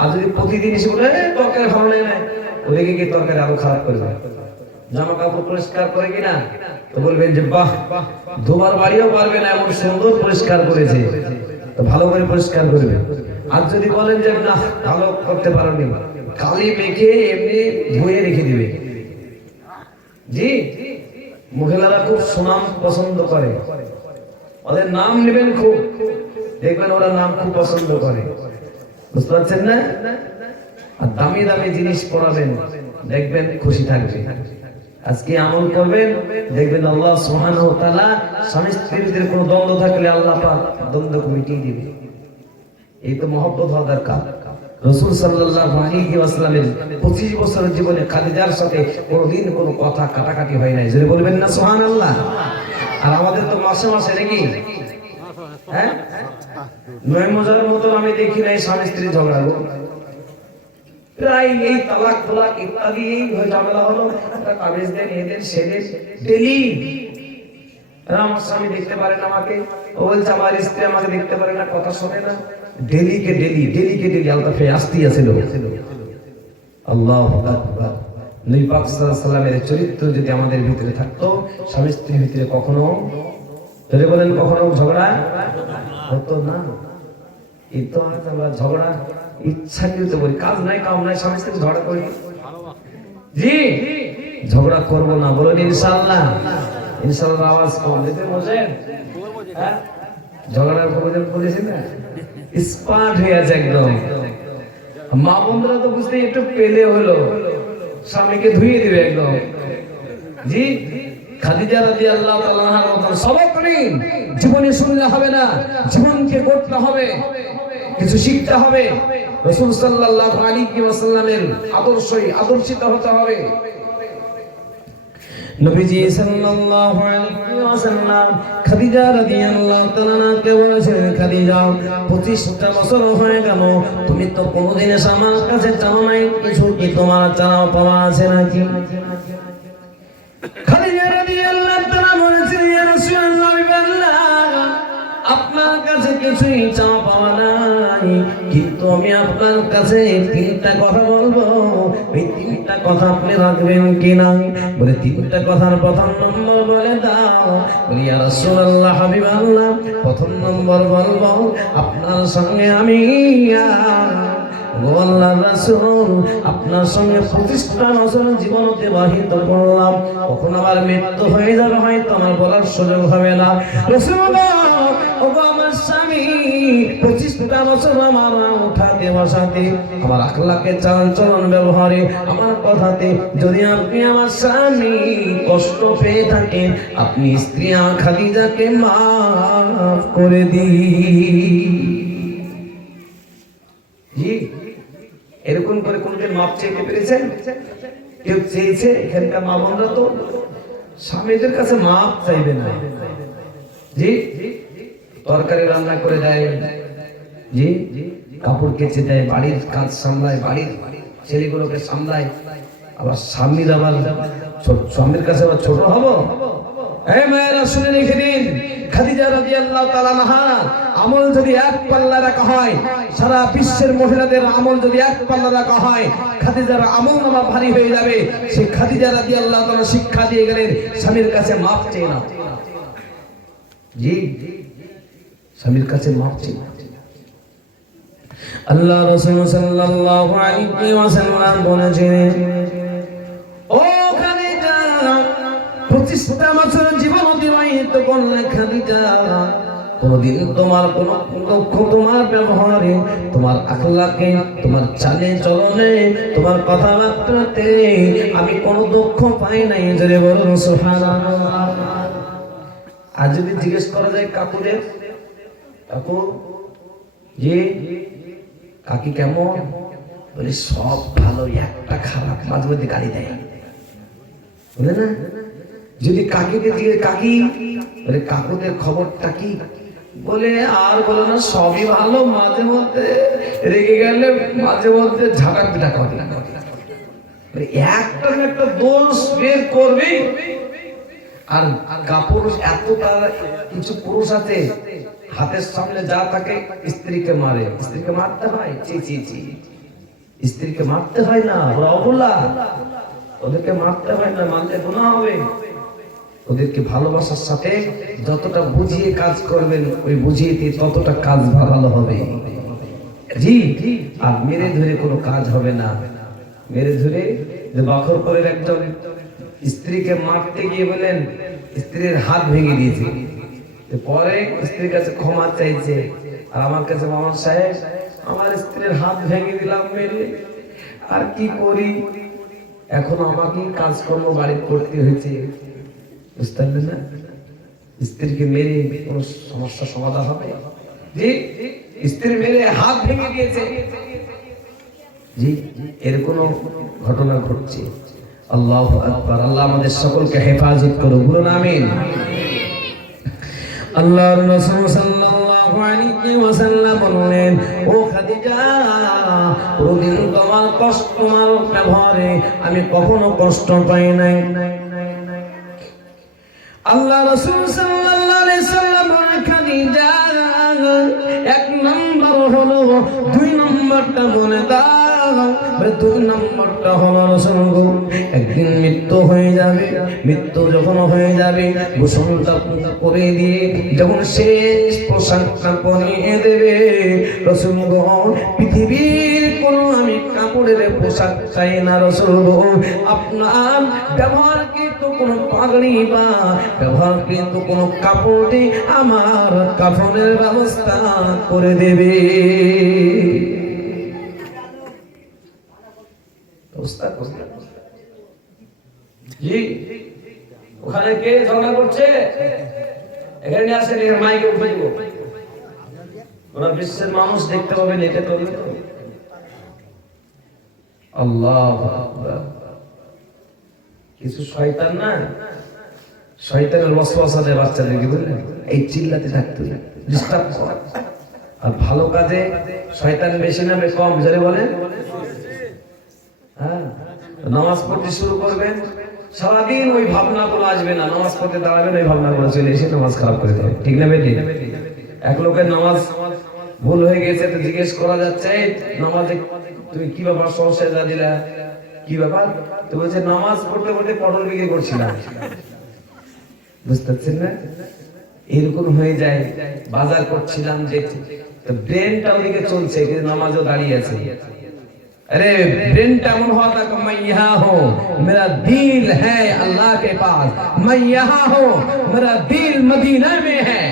আর যদি প্রতিদিন এসে বলে তরকারি ভালো নেই না, রেগে গিয়ে তরকারি আরো খারাপ করবে। জামা কাপড় পরিষ্কার করে কিনা, তো বলবেন যে বাহ ধোবার বাড়িও পারবে না, এমন সুন্দর পরিষ্কার করেছে, তো ভালো করে পরিষ্কার করবে। আর যদি বলেন যে না ভালো করতে পারোনি, কালি মেখে এমনি ধুয়ে রেখে দিবে। জি, মহিলারা খুব সুনাম পছন্দ করে, ওদের নাম নেবেন খুব, দেখবেন ওরা নাম খুব পছন্দ করে, বুঝতে পারছেন না? আর দামি দামি জিনিস পরাবেন, দেখবেন খুশি থাকবে। আজকে আমল করবেন, দেখবেন আল্লাহ সুবহানাহু ওয়া তাআলা স্বামী স্ত্রীর ভিতরে কোনো দ্বন্দ্ব থাকলে আল্লাহ পাক দ্বন্দ্বকে মিটিয়ে দিবে। এই তো মহব্বত হওয়া দরকার। রাসূল সাল্লাল্লাহু আলাইহি ওয়াসাল্লামের 25 বছরের জীবনে খাদিজার সাথে কোনোদিন কোনো কথা কাটাকাটি হয় নাই। জোরে বলবেন না সুবহানাল্লাহ। আর আমাদের তো মাসে মাসে নাকি হ্যাঁ নয় মজার মতো আমি দেখি নাই স্বামী স্ত্রী ঝগড়া গো। প্রায় এই তালাক তোলাক ইত্যাদি এই ঝামেলা হলো, একটা তাবিজ দেন এদের সেদের ডেলি। আমার স্বামী দেখতে পারেন আমাকে, ও বলছে আমার স্ত্রী আমাকে দেখতে পারে না, কথা শোনে না। ডেলি কে ডেলি আলতা ফে আসতেই আছিল। আল্লাহু আকবার। নবী পাক সাল্লাল্লাহু আলাইহি ওয়াসাল্লামের চরিত্র যদি আমাদের ভিতরে থাকতো, স্বামী স্ত্রীর ভিতরে কখনো যদি বলেন কখনো ঝগড়া হতো না। এই তো আমরা ঝগড়া ইচ্ছাকৃত বলি, কাজ নাই কাম নাই স্বামী স্ত্রী ঝগড়া করি। জি ঝগড়া করবো না, বলুন ইনশাআল্লাহ। ইনশাআল্লাহ আওয়াজ কম দিতে বসেন। হ্যাঁ ঝগড়ার প্রয়োজন করেছেন না, স্পার্ট হয়ে আছে একদম। মা বোনরা তো বুঝতে একটু পেলে হলো, স্বামীকে ধুয়ে দিবে একদম। জি খাদিজা রাদিয়াল্লাহু তাআলা আনহার মত সবক নিন। জীবনে শুনলে হবে না, জীবনকে গড়তে হবে, কিছু শিখতে হবে। রাসূল সাল্লাল্লাহু আলাইহি ওয়াসাল্লামের আদর্শই আদর্শিত হতে হবে। নবীজি সাল্লাল্লাহু আলাইহি ওয়াসাল্লাম খাদিজা রাদিয়াল্লাহু তাআলা আনহাকে বলেছেন, খাদিজা 25টা বছর হয়ে গেল, তুমি তো কোনোদিন আমার কাছে চাও নাই, কিছু কি তোমার চাও পাওয়া আছে নাকি? খাদিজা রাদিয়াল্লাহু তাআলা বলেছেন, ইয়া রাসূলুল্লাহ আপনার কাছে কিছুই চাওয়া পাওয়া নাই, কিন্তু আমি আপনার কাছে 3টা কথা বলবো, এই 3টা কথা আপনি রাখবেন কিনা? বলে 3টা কথার প্রথম নম্বর বলে দাও। বলি ইয়া রাসূলুল্লাহ হাবিবাল্লাহ, প্রথম নম্বর বলবো আপনার সঙ্গে আমি আল্লাহর রাসূল আপনার সঙ্গে 25টা বছর জীবন অতিবাহিত করলাম, কখন আমার মৃত্যু হয়ে যাবে হয়তো আমার বলার সুযোগ হবে না। রাসূলুল্লাহ ওগো আমার স্বামী 25টা বছর আমার উঠাতে বসাতে, আমার আখলাকে চাল চলন ব্যবহারে, আমার কথাতে যদি আপনি আমার স্বামী কষ্ট পেয়ে থাকেন, আপনি স্ত্রী খাদিজাকে মাফ করে দিন। জি এরকম করে কোনদিন মাপ চাইতে পেরেছেন? কেউ চেয়েছে? এখানকার মা বোনরা তো স্বামীদের কাছে মাপ চাইবে না। জি তরকারি রান্না করে দেয়, জি কাপড় কেচে দেয়, বাড়ির কাজ সামলায়, বাড়ির ছেলেগুলোকে সামলায়, আবার স্বামীর আবার স্বামীর কাছে আবার ছোট হবো? এই মায়েরা শুনে রেখে দিন, খাদিজা রাদিয়াল্লাহু তাআলা আনহা আমল যদি এক পাল্লা রাখা হয়, সারা বিশ্বের মহিলাদের আমল যদি এক পাল্লা রাখা হয়, খাদিজার আমল নামা ভারী হয়ে যাবে। সেই খাদিজা রাদিয়াল্লাহু তাআলা শিক্ষা দিয়ে গেলেন স্বামীর কাছে মাপ চেয়ে না। জি স্বামীর কাছে মাপ চেয়ে না। আল্লাহ রাসূল সাল্লাল্লাহু আলাইহি ওয়াসাল্লাম বলেছেন, ও খাদিজা 25টা বছর জীবন অতিবাহিত করলে খাদিজা, কোনদিন তোমার কোন দুঃখ তোমার ব্যবহারে, তোমার আখলাকে, তোমার চালে চলনে, তোমার কথাবার্তাতে আমি কোনো দুঃখ পাই নাই। জোরে বলুন সুবহানাল্লাহ। আজ যদি জিজ্ঞেস করা যায় কাকুদের, কাকু জি কাকি কেমন, বলে সব ভালো, একটা খারাপ, মাঝে মধ্যে গালি দেয়, বলে না? যদি কাকিকে দিয়ে কাকি বলে কাকুদের খবরটা কি, বলে আর বলো না সবই ভালো, মাঝে মধ্যে রেগে গেলে মাঝে মধ্যে ঝাঁটা পিটা করে, একটা না একটা দোষ বের করবে। আর কাপুরুষ এত, তার কিছু পুরুষ আছে হাতের সামনে যা থাকে স্ত্রীকে মারে, স্ত্রীকে মারতে হয়, স্ত্রীকে মারতে হয় না, ওরা অবলা, ওদেরকে মারতে হয় না, মারলে গুনাহ হবে। ওদেরকে ভালোবাসার সাথে যতটা বুঝিয়ে কাজ করবেন, ওই বুঝিয়ে ততটা কাজ ভালো হবে। জি আর মেরে ধরে কোনো কাজ হবে না। মেরে ধরে বাখর করে একজন স্ত্রীকে মারতে গিয়ে বলেন স্ত্রীর হাত ভেঙে দিয়েছে, পরে স্ত্রীর কাছে ক্ষমা চাইছে, আর আমার কাছে মামা সাহেব আমার স্ত্রীর হাত ভেঙে দিলাম মেরে, আর কি করি? এখন আমাকে কাজকর্ম বাড়ি করতে হয়েছে, বুঝতে পারলেন না? স্ত্রীকে মেরে কোন সমস্যার সমাধান হবে? জি, স্ত্রী মেরে হাত ভেঙে দিয়েছে, জি, এর কোনো ঘটনা ঘটছে। আল্লাহু আকবার। আল্লাহ আমাদের সকলকে হেফাজত করুন, বলুন আমিন। আল্লাহর রাসূল সাল্লাল্লাহু আলাইহি ওয়াসাল্লাম বললেন, ও খাদিজা, প্রতিদিন তোমার কষ্ট, তোমার ব্যবহারে আমি কখনো কষ্ট পাই নাই। আল্লাহ রাসূল সাল্লাল্লাহু আলাইহি ওয়াসাল্লাম বলেন, খাদিজা, এক নম্বর হলো, দুই নম্বরটা বলে দাও। দুই নম্বরটা হলো রাসূল গো, একদিন মৃত্যু হয়ে যাবে, মৃত্যু যখন হয়ে যাবে গোসলটা করে দিয়ে যখন শেষ পোশাকটা পরিয়ে দেবে, রাসূল গো, পৃথিবীর কোনো আমি কাপড়ের পোশাক চাই না রাসূল গো, আপনার ব্যবহারকৃত কোনো পাগড়ি বা ব্যবহারকৃত কোনো কাপড় দিয়ে আমার কাফনের ব্যবস্থা করে দেবে। জি, ওখানে কে ঝগড়া করছে? এখানে আসেন, মাইকে উঠে দিব, ওরা বিশ্বের মানুষ দেখতে পাবে, নেটে তৈরি। আল্লাহু আকবার। কিছু শয়তান না, শয়তানের ওয়াসওয়াসা দেয় বাচ্চাদেরকে, বুঝলেন? এই চিল্লাতে থাকতে ডিস্টার্ব করে। আর ভালো কাজে শয়তান বেশি নামে কম, জোরে বলেন। হ্যাঁ, নামাজ পড়তে শুরু করবেন, সারাদিন ওই ভাবনাগুলো আসবে না, নামাজ পড়তে দাঁড়াবেন, ওই ভাবনাগুলো চলে এসে নামাজ খারাপ করে দেবে, ঠিক না বেটি? এক লোকের নামাজ ভুল হয়ে গেছে, তো জিজ্ঞেস করা যাচ্ছে, নামাজে তুমি কি ব্যাপার, সমস্যা যা দিলা, কি ব্যাপার? তো বলছে, নামাজ পড়তে পড়তে পটল বিক্রি করছিলাম। বুঝতে পারছেন না? এরকম হয়ে যায়, বাজার করছিলাম, দেখছি তো ব্রেনটা ওদিকে চলছে, কিন্তু নামাজও দাঁড়িয়ে আছে। अरे ब्रेन टाउन हुआ था कि मैं यहाँ हूँ, मेरा दिल है अल्लाह के पास, मैं यहाँ हूँ, मेरा दिल मदीना में है।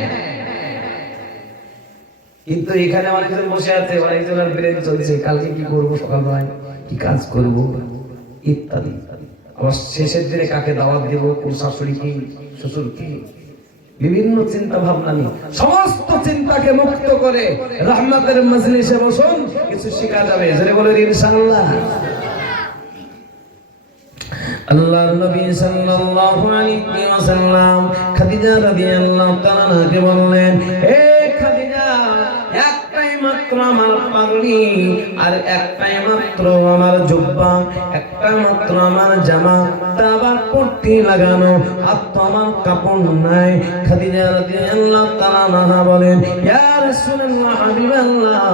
কিন্তু এখানে অনেকজন বসে আছে, অনেকজনের ব্রেন চলছে, কালকে কি করব, সকালবেলায় কি কাজ করব, ইত্যাদি। আবার শেষের দিনে কাকে দাওয়াত দেব, কোন শাশুড়ি কি, শ্বশুর কি, বিভিন্ন চিন্তা ভাবনা নিয়ে সমস্ত চিন্তাকে মুক্ত করে রহমতের মজলিসে বসুন, কিছু শেখা যাবে, জোরে বলেন ইনশাআল্লাহ। আল্লাহর নবী সাল্লাল্লাহু আলাইহি ওয়াসাল্লাম খাদিজা রাদিয়াল্লাহু তাআলা আনহাকে বললেন, হে খাদিজা, একটাই মাত্র আমার পাগড়ি, আর একটাই মাত্র আমার জুব্বা, একটা মাত্র আমার জামা, তা আবার পট্টি লাগানো, আর তো আমার কাপড় নাই। খাদিজা রাদিয়াল্লাহু তাআলা আনহা বলেন, ইয়া রাসূলুল্লাহ, হাবিবাল্লাহ,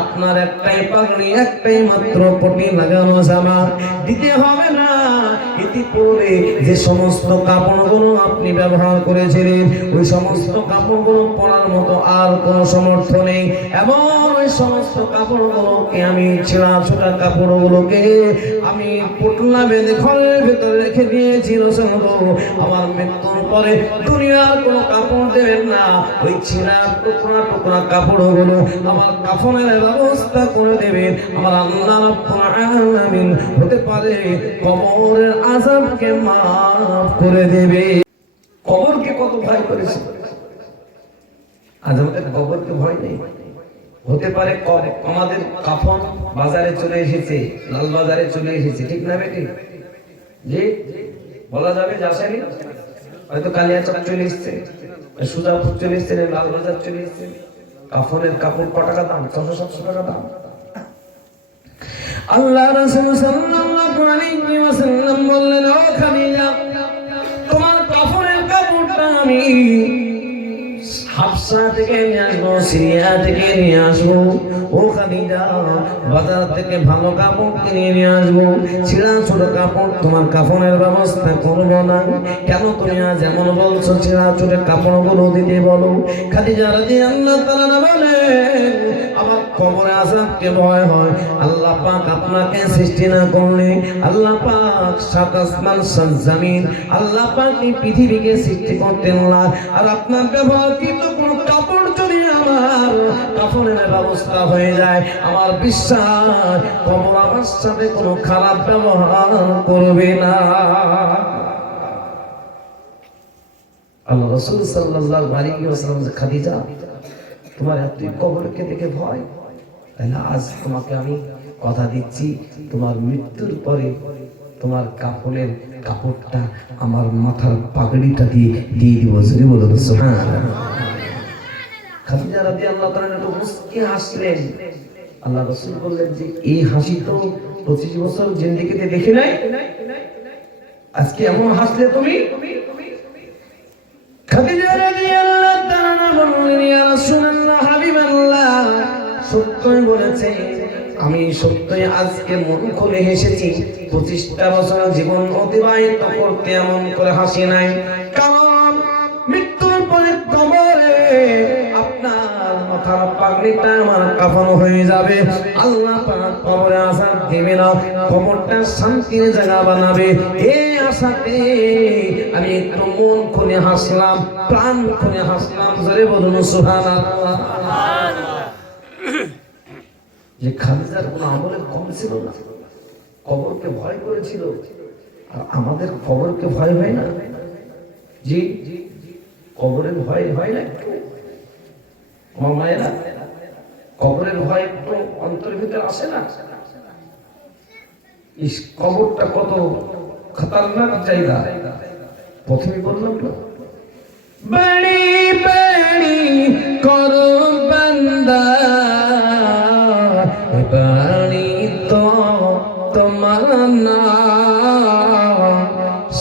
আপনার একটাই পাগড়ি, একটাই মাত্র পট্টি লাগানো জামা দিতে হবে না। ইতিপূর্বে যে সমস্ত কাপড়গুলো আপনি ব্যবহার করেছিলেন, ওই সমস্ত কাপড়গুলো পরার মতো আর কোনো সামর্থ্য নেই। এমন ওই সমস্ত কাপড়গুলোকে আমি, ছেঁড়া ছোটা কাপড়গুলোকে আমি পুটলা বেঁধে ঘরের ভেতরে রেখে দিয়েছি। রাসূল গো, আমার মৃত্যুর পরে দুনিয়ার কোনো কাপড় দেবেন না, ওই ছেঁড়া টুকরা টুকরা কাপড়গুলো আমার কাফনের ব্যবস্থা করে দেবেন। আমার আল্লাহ রাব্বুল আলামিন হতে পারে কবরের আযাবকে মাফ করে দেবে। কবরকে কত ভয় করেছে, আজ আমাদের কবরকে ভয় নেই। হতে পারে আমাদের কাফন বাজারে চলে এসেছে, লাল বাজারে চলে এসেছে, ঠিক না বেটি? জি, বলা যাবে যাসেনি, হয়তো কালিয়াচক চলে এসছে, সুজাপুর চলে এসছে, লাল বাজার চলে এসছে। কাফনের কাপড় কত টাকা দাম? 600-700 টাকা দাম। আল্লাহ রাসূল সাল্লাল্লাহু আলাইহি ওয়াসাল্লাম বললেন, ও খাদিজা, তোমার কাফনের কাপড়টা আমি হাবশা থেকে নিয়ে আসবো, সিরিয়া থেকে নিয়ে আসবো। ও খাদিজা, বাজার থেকে ভালো কাপড় কিনে নিয়ে আসবো, ছিঁড়া ছোট কাপড় তোমার কাফনের ব্যবস্থা করবো না। কেন তুমি আজ এমন বলছো? ছিঁড়া ছোট কাপড়গুলো দিতে বলো। খাদিজা রাদিয়াল্লাহু তাআলা বলেন, আমার কবরে আযাবকে ভয় হয়। আল্লাহ পাক আপনাকে সৃষ্টি না করলে, আল্লাহ পাক সাত আসমান সাত জমিন, আল্লাহ পাক এই পৃথিবীকে সৃষ্টি করতেন না। আর আপনার ব্যবহার কিন্তু কোন কাপড় যদি আমার কাফনের ব্যবস্থা হয়ে যায়, আমার বিশ্বাস কবর আমার সাথে কোনো খারাপ ব্যবহার করবে না। আল্লাহ রাসূল সাল্লাল্লাহু আলাইহি ওয়াসাল্লাম যে খাদিজা তোমার এত কবরকে দেখে ভয়, তাহলে আজ তোমাকে আমি কথা দিচ্ছি তোমার মৃত্যুর পরে তোমার কাফনের কাপড়টা আমার মাথার পাগড়িটা দিয়ে দিব। জোরে বলুন সুবহানাল্লাহ। খাদিজা রাদিয়াল্লাহু তাআলা একটু মুস্কি হাসলেন। আল্লাহ রাসূল বললেন যে এই হাসি তো 25 বছর জিন্দেগিতে দেখি নাই, আজকে এমন হাসলে তুমি? খাদিজা রাদিয়াল্লাহু তাআলা বললেন ইয়া রাসূলুল্লাহ হাবিবাল্লাহ, সত্যই বলেছে, আমি সত্যই আজকে মন খুলে হেসেছি। 25টা বছর জীবন অতিবাহিত করতে এমন করে হাসি নাই, কারণ মৃত্যুর পরে কবরে আপনার মাথার পাগড়িটা আমার কাফন হয়ে যাবে। আল্লাহ পাক কবরে আযাব দিবে না, কবরটা শান্তির জায়গা বানাবে। এই আশাতে আমি একটু মন খুলে হাসলাম, প্রাণ খুলে হাসলাম। জোরে বলুন সুবহানাল্লাহ। যে খাদিজার কোনো আমলের কম ছিল না, কবরকে ভয় করেছিল। আর আমাদের কবরকে ভয় হয় না? জি, কবরের ভয় হয় না একটু? আমার মায়েরা, কবরের ভয় একটু অন্তরের ভিতরে আসে না? এই কবরটা কত খতরনাক জায়গা। প্রথমে বললাম না, বড়ি বড়ি করো বান্দা, বাড়ি তো তোমার না,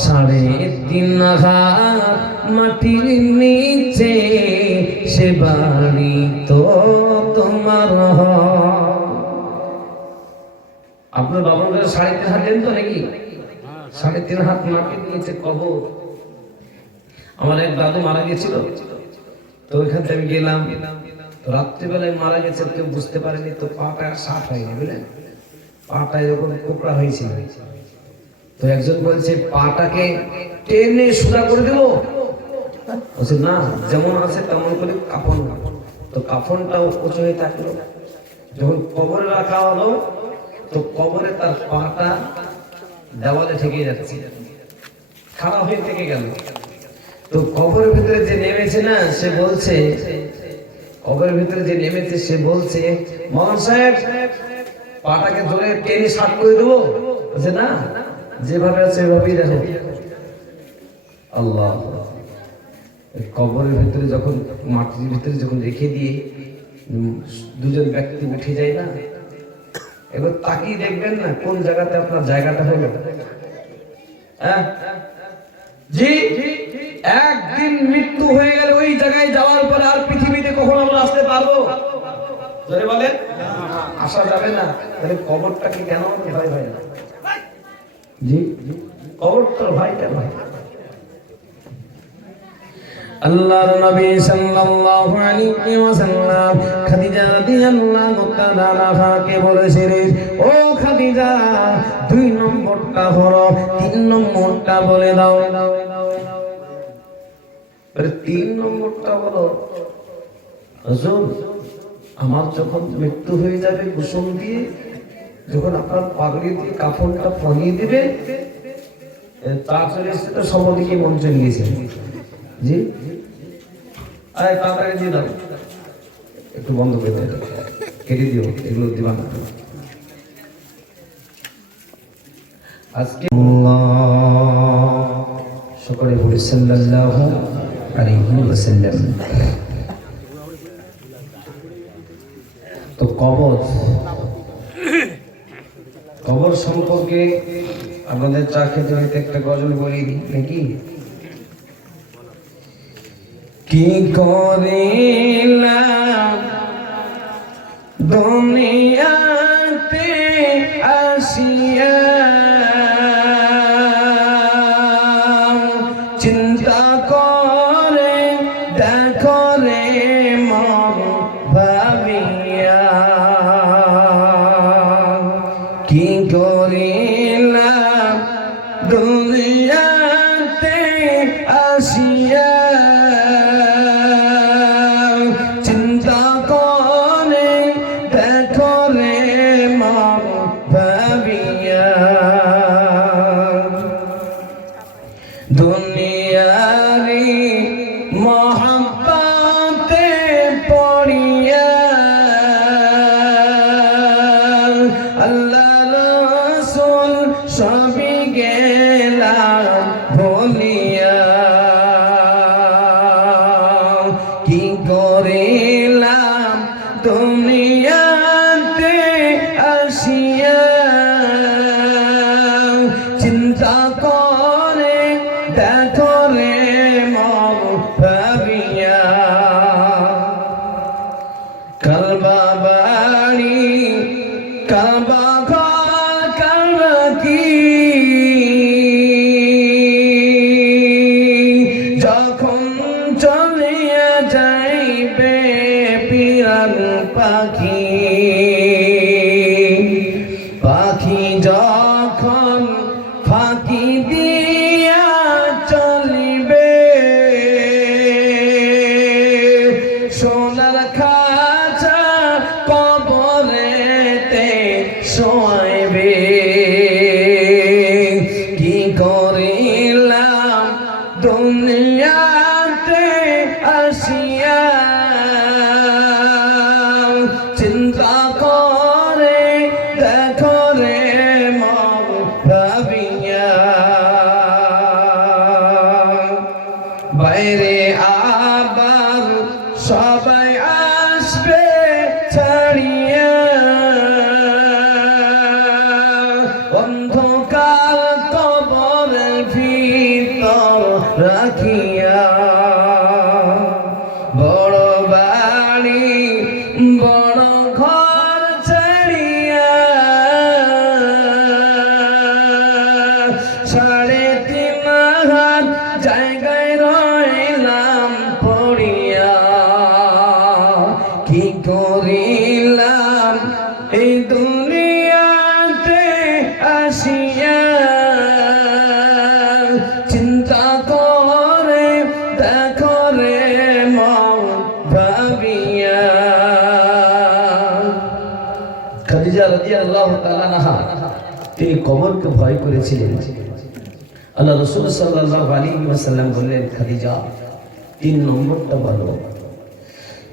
3.5 হাত মাটির নিচে সে বাড়ি তো তোমার। আপনার বাবার 3.5 হাত দেন তো নাকি? 3.5 হাত মাটির নিচে কবর। আমার এক দাদু মারা গেছিল, তো ওইখান থেকে আমি গেলাম। রাত্রিবেলায় মারা গেছে, কেউ বুঝতে পারেনি, তো পাটা সাফ হয়নি, বুঝলেন? পাটা এরকম কোকড়া হয়েছিল। তো একজন বলছে পাটাকে টেনে সোজা করে দেবো, বলছে না, যেমন আছে তেমন করে কাফন। তো কাফনটাও উঁচু হয়ে থাকলো। যখন কবরে রাখা হলো, তো কবরে তার পাটা দেওয়ালে ঠেকে যাচ্ছে, খাড়া হয়ে থেকে গেল। তো কবরের ভিতরে যে নেমেছে না, সে বলছে, কবরের ভিতরে যে নেমেছে সে বলছে, মৌলানা সাহেব পাটাকে ধরে টেনে সাত করে দেবো। বলছে না, যেভাবে আছে ওইভাবেই দেখো। আল্লাহ, কবরের ভিতরে যখন মাটির ভিতরে যখন রেখে দিয়ে দুজন ব্যক্তি উঠে যায় না, এবার তাকিয়ে দেখবেন না কোন জায়গাতে আপনার জায়গাটা হলো। হ্যাঁ জি, একদিন মৃত্যু হয়ে গেলে ওই জায়গায় যাওয়ার পরে আর পৃথিবীতে কখনো আমরা আসতে পারবো? জোরে বলেন, আসা যাবে না। তাহলে কবরটাকে কেন ভয় হয় না? জি, কবরটার ভয় কেন? আল্লাহর নবী সাল্লাল্লাহু আলাইহি ওয়াসাল্লাম খাদিজা রাদিয়াল্লাহু তাআলা আনহাকে বলেছিলেন, ও খাদিজা, 2 নম্বরটা হলো, 3 নম্বরটা বলে দাও। আরে 3 নম্বরটা বলো, হুজুর আমার যখন মৃত্যু হয়ে যাবে গোসল দিয়ে, যখন আপনার পাগড়ি দিয়ে কাফনটা পরিয়ে দিবে, তা চলে এসে তো সবদিকে মন চলে গেছে। জি, আরে তাড়াতাড়ি দিয়ে দাও, একটু বন্ধ করে দাও, কেটে দিও, এগুলো দিবা না। আজকে সকলে বলি সাল্লাল্লাহু আলাইহি ওয়াসাল্লাম। তো কবর সম্পর্কে আমাদের চা খেতে হইতে একটা গজল বলি নাকি? কি করিলাম দুনিয়াতে আসিয়া, চিন্তা করে দেখো রে মন ভাবিয়া, কি করিলাম দুনিয়াতে আসিয়া, চিন্তা করে কাবা ঘর কাবা কি যখন চলিয়া যাইবে পিরান পাখি পাখি যখন ফাঁকি দিয়া চলিবে সোনার খাঁচা কবরেতে শোয়াইবে কি করিলাম দুনিয়াতে আসিয়া চিন্তা করে দেখো রে মন ভাবিয়া বাইরে আবার সবাই আসবে ছাড়িয়া অন্ধকার কবরের ভিতর রাখিয়া বড় বাড়ি বড় ঘর ছাড়িয়া 3.5 হাত জায়গায় রইলাম পড়িয়া কি করিলাম এই দুনিয়াতে আসিয়া চিন্তা করে দেখো রে মন ভাবিয়া খাদিজা রাদিয়াল্লাহু তাআলা আনহা তিনি কবরকে ভয় করেছিলেন আল্লাহ রাসূল সাল্লাল্লাহু আলাইহি ওয়াসাল্লাম বললেন খাদিজা 3 নম্বরটা বলো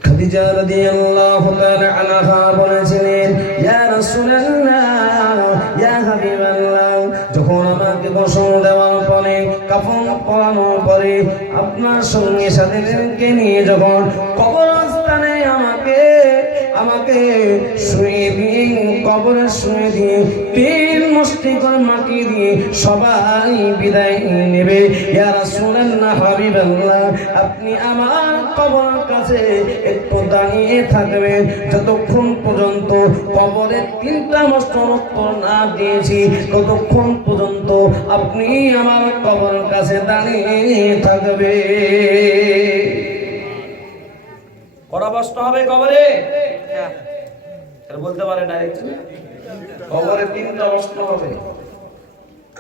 খাদিজা রাদিয়াল্লাহু তাআলা আনহা বলেছিলেন ইয়া রাসূলুল্লাহ ইয়া হাবিবাল্লাহ যখন আমাকে গোসল দেওয়ার পরে কাফন পরানোর পরে আপনার সঙ্গে সাথীদেরকে নিয়ে যখন কবরস্থানে আমাকে শুয়ে দিয়ে কবরে শুয়ে দিয়ে 3 মুষ্টি করে মাটি দিয়ে সবাই বিদায় নেবে ইয়া রাসূলুল্লাহ হাবিবাল্লাহ আপনি আমার কবরের কাছে একটু দাঁড়িয়ে থাকবেন যতক্ষণ পর্যন্ত কবরের 3টা প্রশ্নের উত্তর না দিয়েছি ততক্ষণ পর্যন্ত আপনি আমার কবরের কাছে দাঁড়িয়ে থাকবে কড়া প্রশ্ন হবে কবরে আর বলতে পারে ডাইরেক্ট কবরে 3টা প্রশ্ন হবে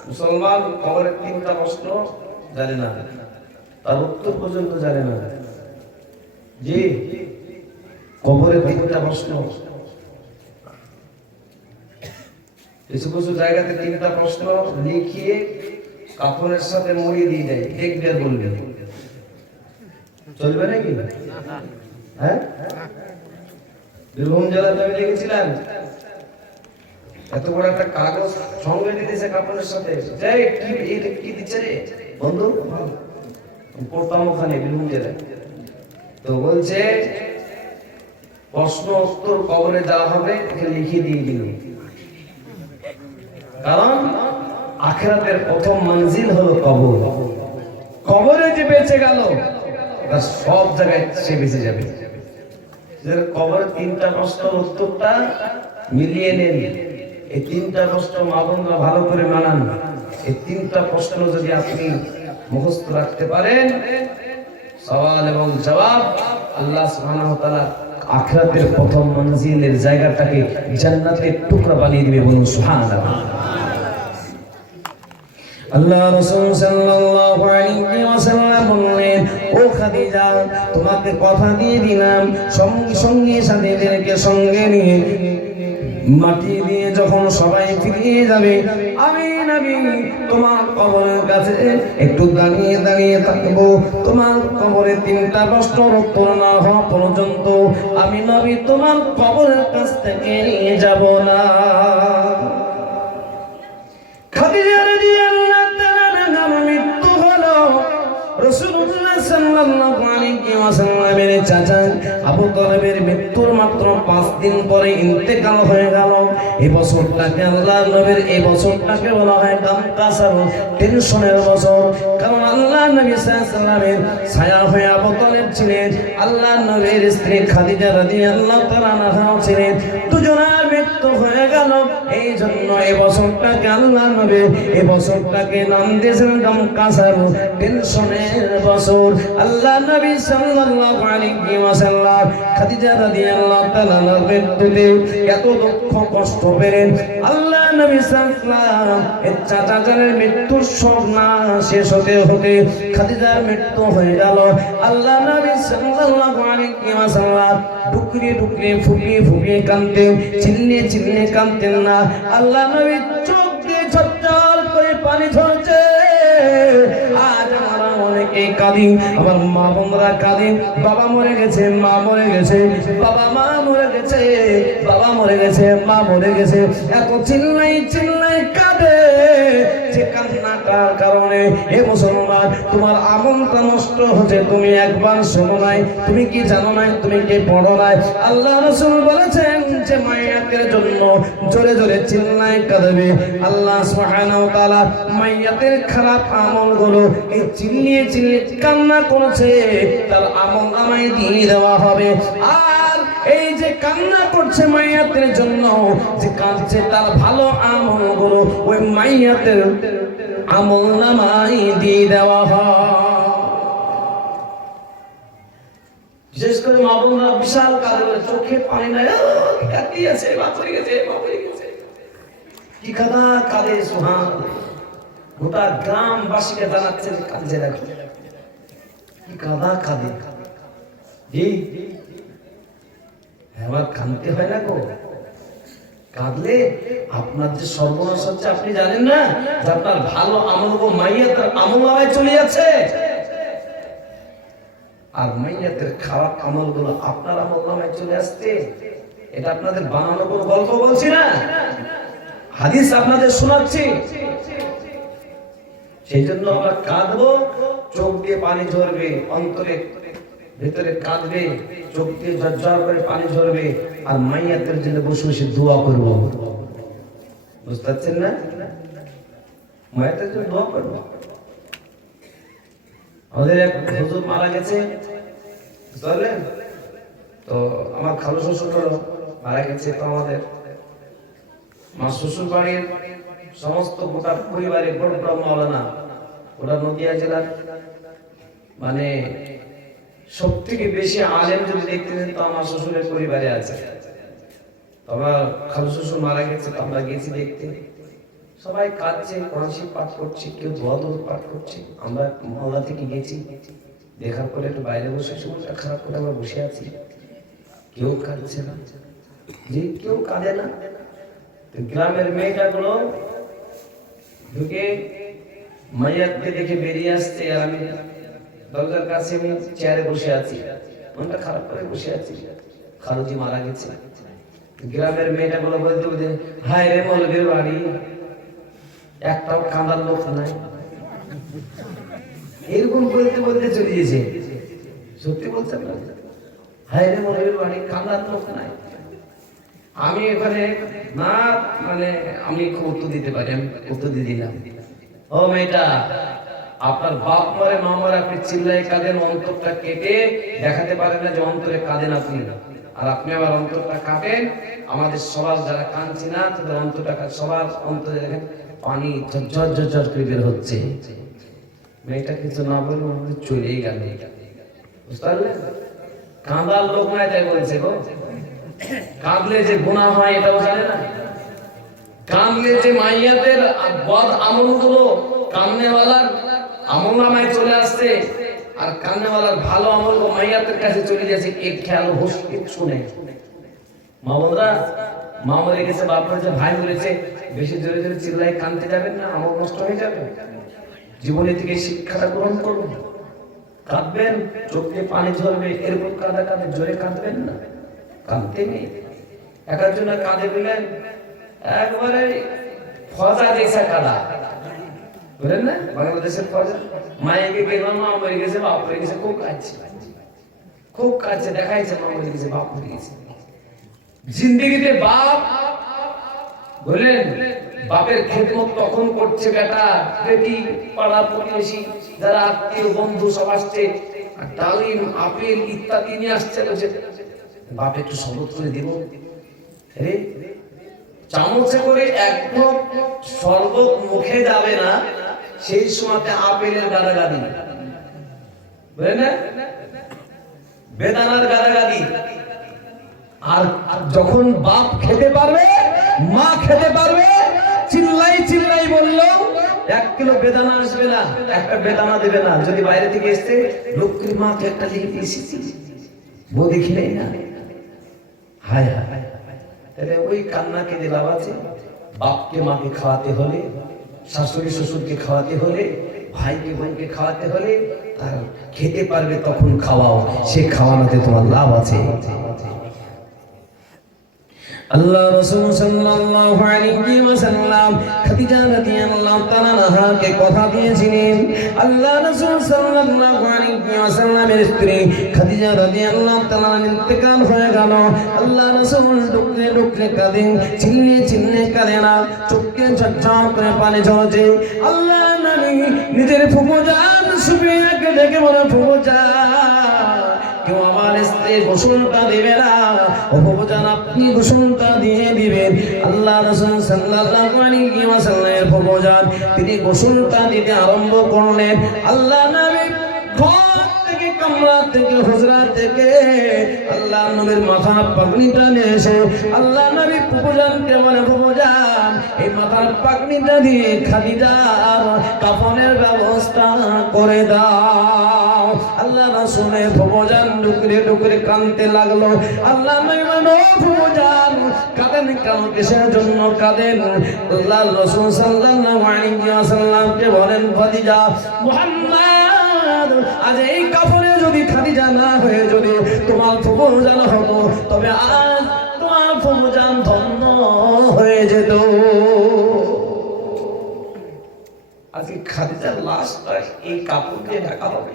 মুসলমান কবরে 3টা প্রশ্ন জানে না তার উত্তর পর্যন্ত জানে না জি কবরে 3টা প্রশ্ন কিছু কিছু জায়গাতে 3টা প্রশ্ন লিখিয়ে কাপড়ের সাথে মরিয়ে দিয়ে দেয় দেখবে বলবে চলবে নাকি হ্যাঁ বীরভূম জেলাতে আমি লিখেছিলাম এত বড় একটা কাগজ সঙ্গে দিতেছে কাপড়ের সাথে যাই কি দিচ্ছে রে বন্ধু পড়তাম ওখানে বীরভূম জেলায় তো বলছে প্রশ্ন উত্তর কবরে দেওয়া হবে লিখে দিয়ে দিল কারণ আখিরাতের প্রথম মঞ্জিল হলো কবর কবরে যে বেঁচে গেল সব জায়গায় সে বেঁচে যাবে কবরের 3টা প্রশ্নের উত্তরটা মিলিয়ে নেন এই 3টা প্রশ্ন মা বোনরা ভালো করে মানান এই 3টা প্রশ্ন যদি আপনি মুখস্থ রাখতে পারেন সওয়াল এবং জবাব আল্লাহ সুবহানাহু ওয়া তাআলা আখিরাতের প্রথম মঞ্জিলের জায়গাটাকে জান্নাতের টুকরা বানিয়ে দিবে বলুন সুবহানাল্লাহ আল্লাহ রাসূল সাল্লাল্লাহু আলাইহি ওয়াসাল্লাম বললেন ও খাদিজা তোমাকে কথা দিয়ে দিলাম সঙ্গে সঙ্গে সাথীদেরকে সঙ্গে নিয়ে মাটি দিয়ে যখন সবাই ফিরে যাবে আমি নবী তোমার কবরের কাছে একটু দাঁড়িয়ে দাঁড়িয়ে থাকবো তোমার কবরে 3টা প্রশ্নের উত্তর না হওয়া পর্যন্ত আমি নবী তোমার কবরের কাছ থেকে নিয়ে যাব না খাদিজা রাদিয়াল্লাহু তাআলা নাম মৃত্যু হলো রাসূলুল্লাহ সাল্লাল্লাহু আলাইহি ওয়াসাল্লামের চাচা আবু তালেবের মৃত্যুর মাত্র 5 দিন পরে ইন্তেকাল হয়ে গেল এই বছরটাকে আল্লাহর নবীর এই বছরটাকে বলা হয় কামকাসার টেনশনের বছর কারণ আল্লাহর নবী সাল্লাল্লাহু আলাইহি ওয়াসাল্লামের ছায়া হয়ে আবু তালেব ছিলেন আল্লাহর নবীর স্ত্রী খাদিজা রাদিয়াল্লাহু তাআলা আনহা ছিলেন দুজনের মৃত্যু হয়ে গেল গেল। এই জন্য এই বছরটাকে আল্লাহ নবী এই বছরটাকে নাম দিয়েছেন কাসার টেনশনের বছর। আল্লাহ নবী সাল্লাল্লাহু আলাইহি ওয়াসাল্লাম খাদিজা রাদিয়াল্লাহু তাআলার মৃত্যুতে এত দুঃখ কষ্ট পেলেন। আল্লাহ নবী সাল্লাল্লাহু এর চাচা জানের মৃত্যুর শোক না শেষ হতে হতে খাদিজার মৃত্যু হয়ে গেল। আল্লাহ নবী সাল্লাল্লাহু আলাইহি ওয়াসাল্লাম ডুকরে ডুকরে ফুপিয়ে ফুপিয়ে কাঁদতেন, চিল্লিয়ে চিল্লিয়ে কাঁদতেন না। আল্লাহ নবী চোখ দিয়ে ঝরঝর করে পানি ঝরছে। আজ আমরা অনেকেই কাঁদি, আমার মা বোনরা কাঁদি, বাবা মরে গেছে, মা মরে গেছে, বাবা মা মরে গেছে, বাবা মরে গেছে, মা মরে গেছে, এত চিল্লাই চিল্লাই কাঁদে যে কান্নাটার কারণে হে মুসলমান তোমার আমলটা নষ্ট হচ্ছে। তুমি একবার শোনো নাই, তুমি কি জানো নাই, তুমি কি পড়ো নাই? আল্লাহ রাসূল বলেছেন যে মাইয়াতের জন্য জোরে জোরে চিল্লাই কাঁদবে। আল্লাহ সুবহানাহু ওয়া তাআলা মাইয়াতের খারাপ আমলগুলো এই চিল্লিয়ে চিল্লিয়ে কান্না করছে তার আমল নামায় দিয়ে দেওয়া হবে। আর এই যে কান্না করছে মাইয়াতের জন্য, যে কাঁদছে তার ভালো আমলগুলো ওই মাইয়াতের আমল নামায় দিয়ে দেওয়া হয়। বিশেষ করে মা বোনরা বিশাল কাঁদে, চোখে পানি নাই, কাঁদিয়েছে, বাপরে গেছে, বাপরে গেছে, কি কাঁদা কাঁদে। সুবহানাল্লাহ, গোটা গ্রামবাসীকে জানাচ্ছে যে কাঁদছে, দেখো কি কাঁদা কাঁদে। এবার কাঁদতে হয় না গো, কাঁদলে আপনার যে সর্বনাশ হচ্ছে আপনি জানেন না যে আপনার ভালো আমল গো মাইয়াতের আমল নামায় চলে যাচ্ছে, আর মাইয়াতের খারাপ আমলগুলো আপনার আমল নামায় চলে আসছে। এটা আপনাদের বানানো কোনো গল্প বলছি না, হাদিস আপনাদের শোনাচ্ছি। সেই জন্য আমরা কাঁদবো, চোখ দিয়ে পানি ঝরবে, অন্তরে ভিতরে কাঁদবে, চোখ দিয়ে ঝরঝর করে পানি ঝরবে, আর মাইয়াতের জন্য বসে বসে দোয়া করবো। বুঝতে পারছেন না? মাইয়াতের জন্য দোয়া করবো। আমাদের এক হুজুর মারা গেছে, বুঝলেন তো, আমার খালু শ্বশুর মারা গেছে। তো আমাদের মা শ্বশুর বাড়ির সমস্ত গোটা পরিবারের বড় বড় মাওলানা, ওটা নদিয়া জেলার মানে সব থেকে বেশি আলেম যদি দেখতে দেন তো আমার শ্বশুরের পরিবারে আছে। আমার খালু শ্বশুর মারা গেছে, তো আমরা গেছি দেখতে। সবাই কাঁদছে, কোরআন শরীফ পাঠ করছে, কেউ দোয়া দরুদ পাঠ করছে। আমরা মহল্লা থেকে গেছি, দেখার পরে একটু বাইরে বসে শরীরটা খারাপ করে আমরা বসে আছি। কেউ কাঁদছে না, যে কেউ কাঁদে না। গ্রামের মেয়েটাগুলো ঢুকে মাইয়াতকে দেখে বেরিয়ে আসছে, আর আমি দরজার কাছে আমি চেয়ারে বসে আছি, মনটা খারাপ করে বসে আছি। খালুজি মারা গেছে। গ্রামের মেয়েটাগুলো বলতে বলতে, হায় রে মৌলভীর বাড়ি, একটাও কাঁদার লোক নাই, এরকম বলতে বলতে চলে গেছে। সত্যি বলছেন না, হায় রে মৌলভীর বাড়ি, কাঁদার লোক নাই। আমি এখানে না মানে আমি উত্তর দিতে পারি, আমি উত্তর দিয়ে দিলাম, ও মেয়েটা আপনার বাপ মরে মা মরে আপনি চিল্লাই কাঁদেন, অন্তরটা কেটে দেখাতে পারেন না যে অন্তরে কাঁদেন আপনি, আর আপনি আবার অন্তরটা কাটেন। আমাদের সবার যারা কাঁদছি না তাদের অন্তরটা সবার অন্তরে দেখেন পানি ঝরঝর ঝরঝর করে বের হচ্ছে। মেয়েটা কিছু না বলে আমাদের চলেই গেল। বুঝতে পারলেন? কাঁদার লোক নাই তাই বলছে গো। কাঁদলে যে গুনাহ হয় এটাও জানে না। কাঁদলে যে মাইয়াতের বদ আমলগুলো কান্নেওয়ালার আমলনামায় চলে আসছে, আর কান্নেওয়ালার ভালো আমল মাইয়াতের কাছে চলে যাচ্ছে, এক খেয়াল হোস কিচ্ছু নেই। মা বোনরা, মা মরে গেছে, বাপ মরেছে, ভাই মরেছে, বেশি জোরে জোরে চিল্লাই কাঁদতে যাবেন না, আমল নষ্ট হয়ে যাবে। জীবনে থেকে শিক্ষাটা গ্রহণ করুন, কাঁদবেন, চোখ দিয়ে পানি ঝরবে, এরকম কাঁদা কাঁদে, জোরে কাঁদবেন না, কাঁদতে নেই। একজন কাঁদে বললেন একবারে ফজা দেখছে কাদা, বুঝলেন না? বাংলাদেশের ফজা, মায়েকে গেলাম, মা মরে গেছে, বাপ মরে গেছে, খুব কাঁদছে, খুব কাঁদছে, দেখাইছে মা মরে গেছে, বাপ মরে গেছে। জিন্দেগিতে বাপ বললেন বাপের খেদমত তখন করছে বেটা, বেটি, পাড়া প্রতিবেশী যারা আত্মীয় বন্ধু সব আসছে, ডালিম আপেল ইত্যাদি নিয়ে আসছে, বাপ একটু শরবত করে দিব, চামচে করে একদম শরবত মুখে যাবে না, সেই সময়তে আপেলের গাদাগাদি, বুঝলেন না, বেদানার গাদাগাদি। আর যখন বাপ খেতে পারবে, মা খেতে পারবে, চিল্লাই চিল্লাই বললেও 1 কিলো বেদানা আসবে না, একটা বেদানা দেবে না। যদি বাইরে থেকে এসছে, লক্ষ্মীর মাকে একটা লিখে দিয়েছি, বৌদি খেলেই না, হায় হায়। তাহলে ওই কান্না কেঁদে লাভ আছে? বাপকে মাকে খাওয়াতে হলে, শাশুড়ি শ্বশুরকে খাওয়াতে হলে, ভাইকে বোনকে খাওয়াতে হলে, তার খেতে পারবে তখন খাওয়াও, সে খাওয়ানোতে তোমার লাভ আছে। আল্লাহ রাসূল সাল্লাল্লাহু আলাইহি ওয়াসাল্লাম খাদিজা রাদিয়াল্লাহু তাআলা আনহাকে কথা দিয়েছিলেন। আল্লাহ রাসূল সাল্লাল্লাহু আলাইহি ওয়াসাল্লামের স্ত্রী খাদিজা রাদিয়াল্লাহু তাআলা ইন্তেকাল হয়ে গেল। আল্লাহ রাসূল ডুকরে ডুকরে কাঁদেন, চিল্লিয়ে চিল্লিয়ে কাঁদেন না, চোখে ঝরঝর করে পানি ঝরছে। আল্লাহ নবী নিজের ফুফুজান সুফিয়াকে ডেকে বলে, ফুফুজান কেউ আমার স্ত্রী গোসলটা দিবে না, ও ফুফুজান আপনি গোসলটা দিয়ে দিবেন। আল্লাহ রাসূল সাল্লাল্লাহু আলাইহি ওয়াসাল্লামের ফুফুজান তিনি গোসলটা দিতে আরম্ভ করলেন। আল্লাহ নবী ঘর থেকে, কামরা থেকে, হুজরা থেকে আল্লাহ নবীর মাথার পাগড়িটা নিয়ে এসে আল্লাহ নবী ফুফুজানকে বলে, ফুফুজান এই মাথার পাগড়িটা দিয়ে খাদিজার কাফনের ব্যবস্থা করে দাও। আল্লাহ রাসূলের ফুফুজান ডুকরে ডুকরে কাঁদতে লাগলো। আল্লাহ নবী বলে, ফুফুজান কাঁদেন কেন, কিসের জন্য কাঁদেন? আল্লাহ রাসূল সাল্লাল্লাহু আলাইহি ওয়াসাল্লামকে বলেন, খাদিজা মুহাম্মদ আজ এই কাফনে যদি খাদিজা না হয়ে যদি তোমার ফুফুজান হতো, তবে আজ তোমার ফুফুজান ধন্য হয়ে যেত। আজকে খাদিজার লাশটা এই কাপড় দিয়ে ঢাকা হবে।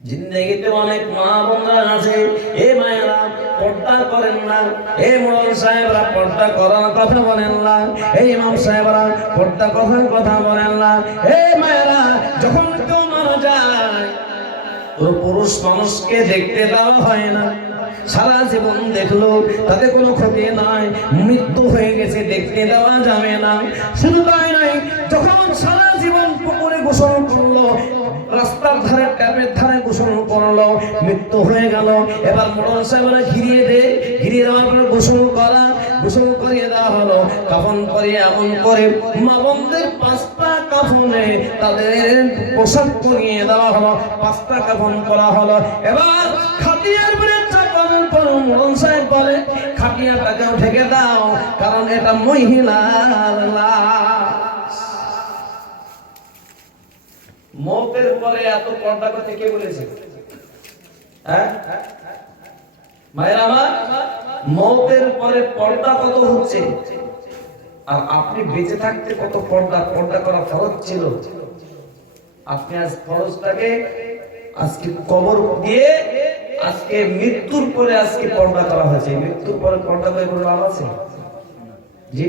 জিন্দেগিতে অনেক মা বোনরা আছে, এ মায়েরা পর্দা করেন না, এ মোড়ল সাহেবরা পর্দা করার কথা বলেন না, এই ইমাম সাহেবরা পর্দা কথার কথা বলেন না। এ মায়েরা যখন কেউ মারা যায়, পুরুষ মানুষকে দেখতে দেওয়া হয় না, সারা জীবন দেখলো তাতে কোনো ক্ষতি নাই, মৃত্যু হয়ে গেছে দেখতে দেওয়া যাবে না। শুধু তাই নয়, যখন সারা জীবন পুকুরে গোসল করলো, রাস্তার ধারে ট্যাপের ধারে গোসল করলো, মৃত্যু হয়ে গেল, এবার মোড়ল সাহেবরা ঘিরিয়ে দেয়, ঘিরিয়ে দেওয়ার পরে গোসল করিয়ে দেওয়া হলো, কাফন করিয়ে এমন করে মা বোনদের 5টা কাফনে তাদের পোশাক করিয়ে দেওয়া হলো, 5টা কাফন করা হলো। এবার খাটিয়ার উপরে চাপানোর পর মোড়ল সাহেব বলে, খাটিয়াটাকেও ঢেকে দাও, কারণ এটা মহিলার লাশ। মওতের পরে এত পর্দা করতে কে বলেছে? হ্যাঁ মায়েরা আমার, মওতের পরে পর্দা কত হচ্ছে, আর আপনি বেঁচে থাকতে কত পর্দা করা ফরজ ছিল। আপনি আজ ফরজটাকে আজকে কবর দিয়ে, আজকে মৃত্যুর পরে আজকে পর্দা করা হয়েছে। মৃত্যুর পরে পর্দা করে কোনো লাভ আছে? জি,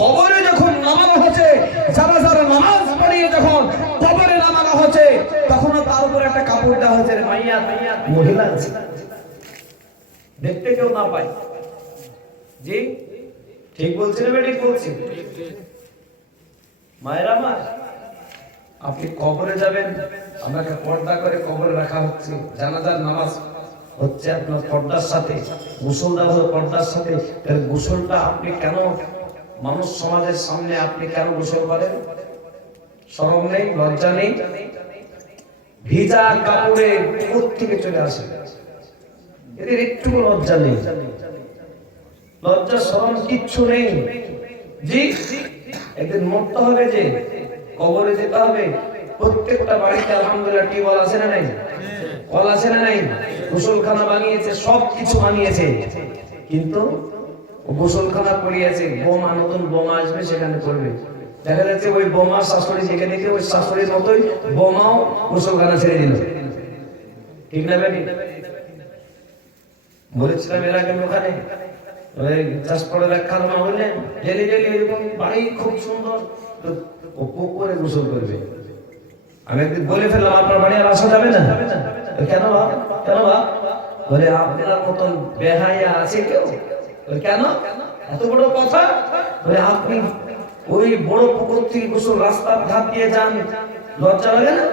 কবরে যখন নামানো হচ্ছে, যারা যারা নামাজ পড়িয়ে যখন কবরে নামানো হচ্ছে, তখন তার উপরে একটা কাপড় দেওয়া হচ্ছে, মাইয়া মহিলা আছে, দেখতে কেউ না পায়। জি ঠিক বলছি না বেঠিক বলছি? মায়েরা আমার, আপনি কবরে যাবেন, আপনাকে পর্দা করে কবরে রাখা হচ্ছে, জানাজার নামাজ হচ্ছে আপনার পর্দার সাথে, গোসলটা হলো পর্দার সাথে। তাহলে গোসলটা আপনি কেন মানুষ সমাজের সামনে আপনি কেন গোসল করেন? শরম নেই, লজ্জা নেই? ভিজা কাপড়ে কোত্থেকে চলে আসে, এদের একটু লজ্জা নেই, লজ্জা শরম কিচ্ছু নেই। জি একদিন মরতে হবে, যে কবরে যেতে হবে। প্রত্যেকটা বাড়িতে আলহামদুলিল্লাহ টিউবওয়েল আছে না নাই? কল আছে না নাই? গোসলখানা বানিয়েছে, সব কিছু বানিয়েছে, কিন্তু গোসলখানা পড়িয়েছে, বোমা, নতুন বোমা আসবে সেখানে পড়বে। দেখা যাচ্ছে ওই বোমা শাশুড়ি যেখানে দেখে ওই শাশুড়ির মতোই বোমাও গোসলখানা ছেড়ে দিল। ঠিক না বেটি? বলেছিলাম এর আগে ওখানে চাষপড়ের খালমা বললেন, ডেলি ডেলি এরকম বাড়ি খুব সুন্দর, ও পুকুরে গোসল করবে। আমি একদিন বলে ফেললাম, আপনার বাড়ি আর আসা যাবে না। কেন বা? কেন বা? বলে আপনার মতন বেহায়া আছে কেউ? কেন এত বড় কথা? আপনি ওই বড় পুকুর থেকে গোসল রাস্তার ধার দিয়ে যান, লজ্জা লাগে না?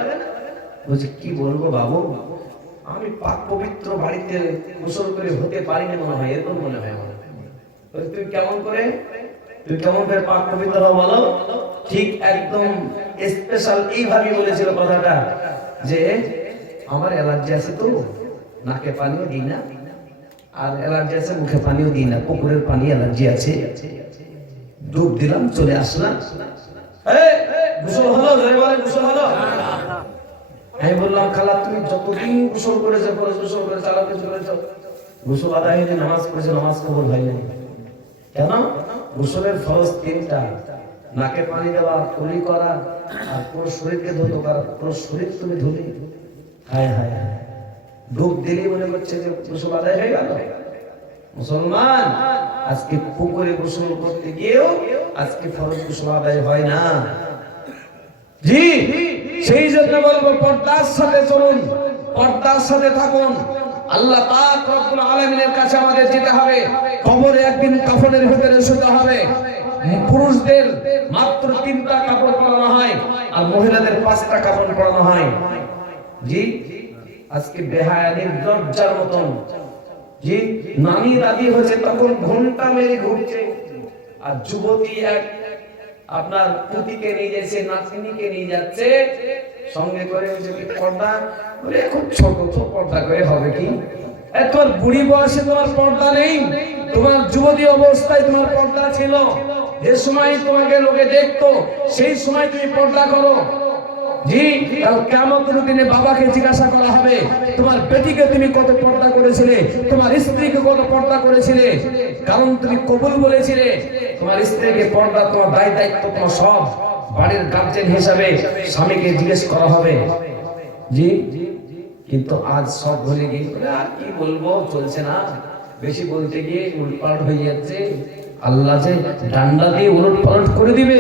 বলছে কি বলবো বাবু, আমি পাক পবিত্র বাড়িতে গোসল করে হতে পারি না মনে হয়, এরকম মনে হয় আমার। তুই কেমন করে পাক পবিত্র হও বলো? ঠিক একদম স্পেশাল এইভাবে বলেছিল কথাটা যে আমার অ্যালার্জি আছে তো, নাকে পানিও দিই না, আর অ্যালার্জি আছে মুখে পানিও দিই না, পুকুরের পানি অ্যালার্জি আছে, ডুব দিলাম চলে আসলাম। গোসল হলো? গোসল হলো? আমি বললাম খালা তুমি যতদিন গোসল করেছো গোসল করে চালাতে চলেছ, গোসল আদায় হয়নি, নামাজ পড়েছো, নামাজ কবুল হয় নাই। কেন? গোসলের ফরজ 3টা, নাকে পানি দেওয়া, কুলি করা, আর পুরো শরীরকে ধুলো করা। পুরো শরীর তুমি ধুলি, হায় হায় হায়, ডুব দিলি মনে করছে যে গোসল আদায় হয়ে গেল। মুসলমান, আজকে পুকুরে গোসল করতে গিয়েও আজকে ফরজ গোসল আদায় হয় না। জি, সেই জন্য বলবো পর্দার সাথে চলুন, পর্দার সাথে থাকুন। আল্লাহ পাক রব্বুল আলামিনের কাছে আমাদের যেতে হবে। কবরে একদিন কাফনের ভিতরে শুতে হবে। পুরুষদের মাত্র 3টা কাপড় পরানো হয়, আর মহিলাদের 5টা কাপড় পরানো হয়। জি, আজকে বেহায়া নির্লজ্জার মতন, জি, নানি দাদি হয়েছে তখন ঘন্টা মেরে ঘুরছে, আর যুবতী এক আপনার পুতিকে নিয়ে যাচ্ছে, নাতনিকে নিয়ে যাচ্ছে সঙ্গে করে, পর্দা বলে এখন ছোট তো পর্দা করে হবে কি? তোমার বুড়ি বয়সে তোমার পর্দা নেই, তোমার যুবতী অবস্থায় তোমার পর্দা ছিল। যে সময় তোমাকে লোকে দেখতো সেই সময় তুমি পর্দা করো। জি, কাল কিয়ামতের দিনে বাবাকে জিজ্ঞাসা করা হবে তোমার বেটিকে তুমি কত পর্দা করেছিলে, তোমার স্ত্রীকে কত পর্দা করেছিলে, কারণ তুমি কবুল বলেছিলে। তোমার স্ত্রীকে পর্দা, তোমার দায়িত্ব, তোমার সব বাড়ির গার্জেন হিসাবে স্বামীকে জিজ্ঞেস করা হবে। জি, কিন্তু আজ সব ভুলে গিয়ে আর কি বলবো, চলছে না, বেশি বলতে গিয়ে উলটপালট হয়ে যাচ্ছে। আল্লাহ যে ডান্ডা দিয়ে উলটপালট করে দিবে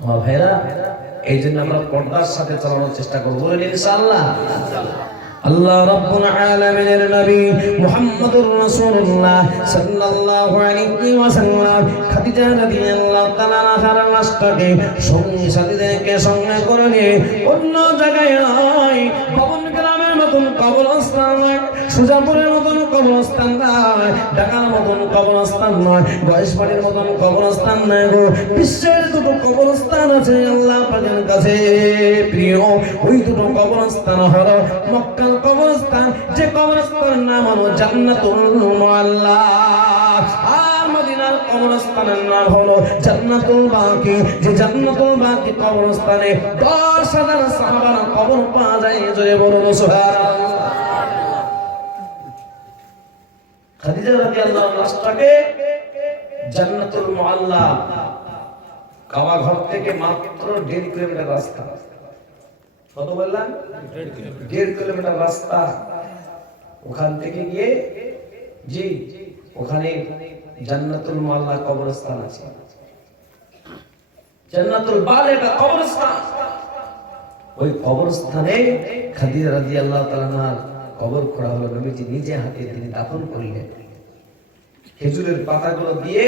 আমার ভাইরা। এই জন্য আমরা পর্দার সাথে চালানোর চেষ্টা করবো ইনশাআল্লাহ। আল্লাহ রাব্বুল আলামিনের নবী মুহাম্মদুর রাসূলুল্লাহ সাল্লাল্লাহু আলাইহি ওয়াসাল্লাম খাদিজা রাদিয়াল্লাহু তাআলা আনহার লাশটাকে সঙ্গী সাথীদেরকে সঙ্গে করে নিয়ে অন্য জায়গায় ভবন গ্রামের মতন কবরস্থান নয়, সুজাপুরের মতন কবরস্থান নয়, ঢাকার মতন কবরস্থান নয়, গয়েশবাড়ির মতন কবরস্থান নয় গো। বিশ্বের দুটো কবরস্থান আছে আল্লাহ পাকের কাছে প্রিয়। ওই দুটো কবরস্থান হলো মক্কা কবরস্থান, যে কবরস্থানের নাম হলো জান্নাতুল মুআল্লা, আর মদিনার কবরস্থানের নাম হলো জান্নাতুল বাকি। যে জান্নাতুল বাকি কবরস্থানে 10,000 সাহাবার কবর পাওয়া যায়। জয় বলুন সুবহানাল্লাহ। খাদিজা রাদিয়াল্লাহু লাশটাকে জান্নাতুল মুআল্লা, কাবা ঘর থেকে মাত্র 1.5 কিলোমিটার রাস্তা। কত বললাম? 1.5 কিলোমিটার রাস্তা। ওখান থেকে গিয়ে, জি, ওখানে জান্নাতুল মুআল্লা কবরস্থান আছে। জান্নাতুল বালেগা কবরস্থান, ওই কবরস্থানে খাদিজা রাদিয়াল্লাহু তাআলার কবর খোঁড়া হলো। নবীজি নিজে হাতে তিনি দাফন করলেন। খেজুরের পাতাগুলো দিয়ে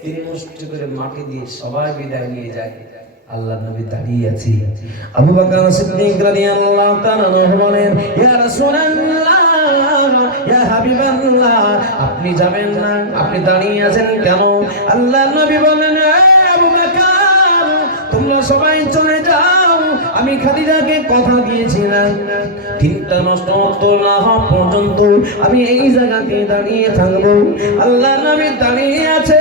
তিনি মুষ্টি করে মাটি দিয়ে সবাই বিদায় নিয়ে যায়। আল্লাহ নবী দাঁড়িয়ে আছে। আবু বকর সিদ্দিক রাদিয়াল্লাহু তাআলা বলেন, ইয়া রাসূলুল্লাহ, ইয়া হাবিবাল্লাহ, আপনি যাবেন না, আপনি দাঁড়িয়ে আছেন কেন? আল্লাহ নবী বলেন, আবু বকর, তোমরা সবাই চলে যাও, আমি খাদিজাকে কথা দিয়েছিলাম 3টা নষ্ট না হওয়া পর্যন্ত আমি এই জায়গাতে দাঁড়িয়ে থাকবো। আল্লাহ নবী দাঁড়িয়ে আছে।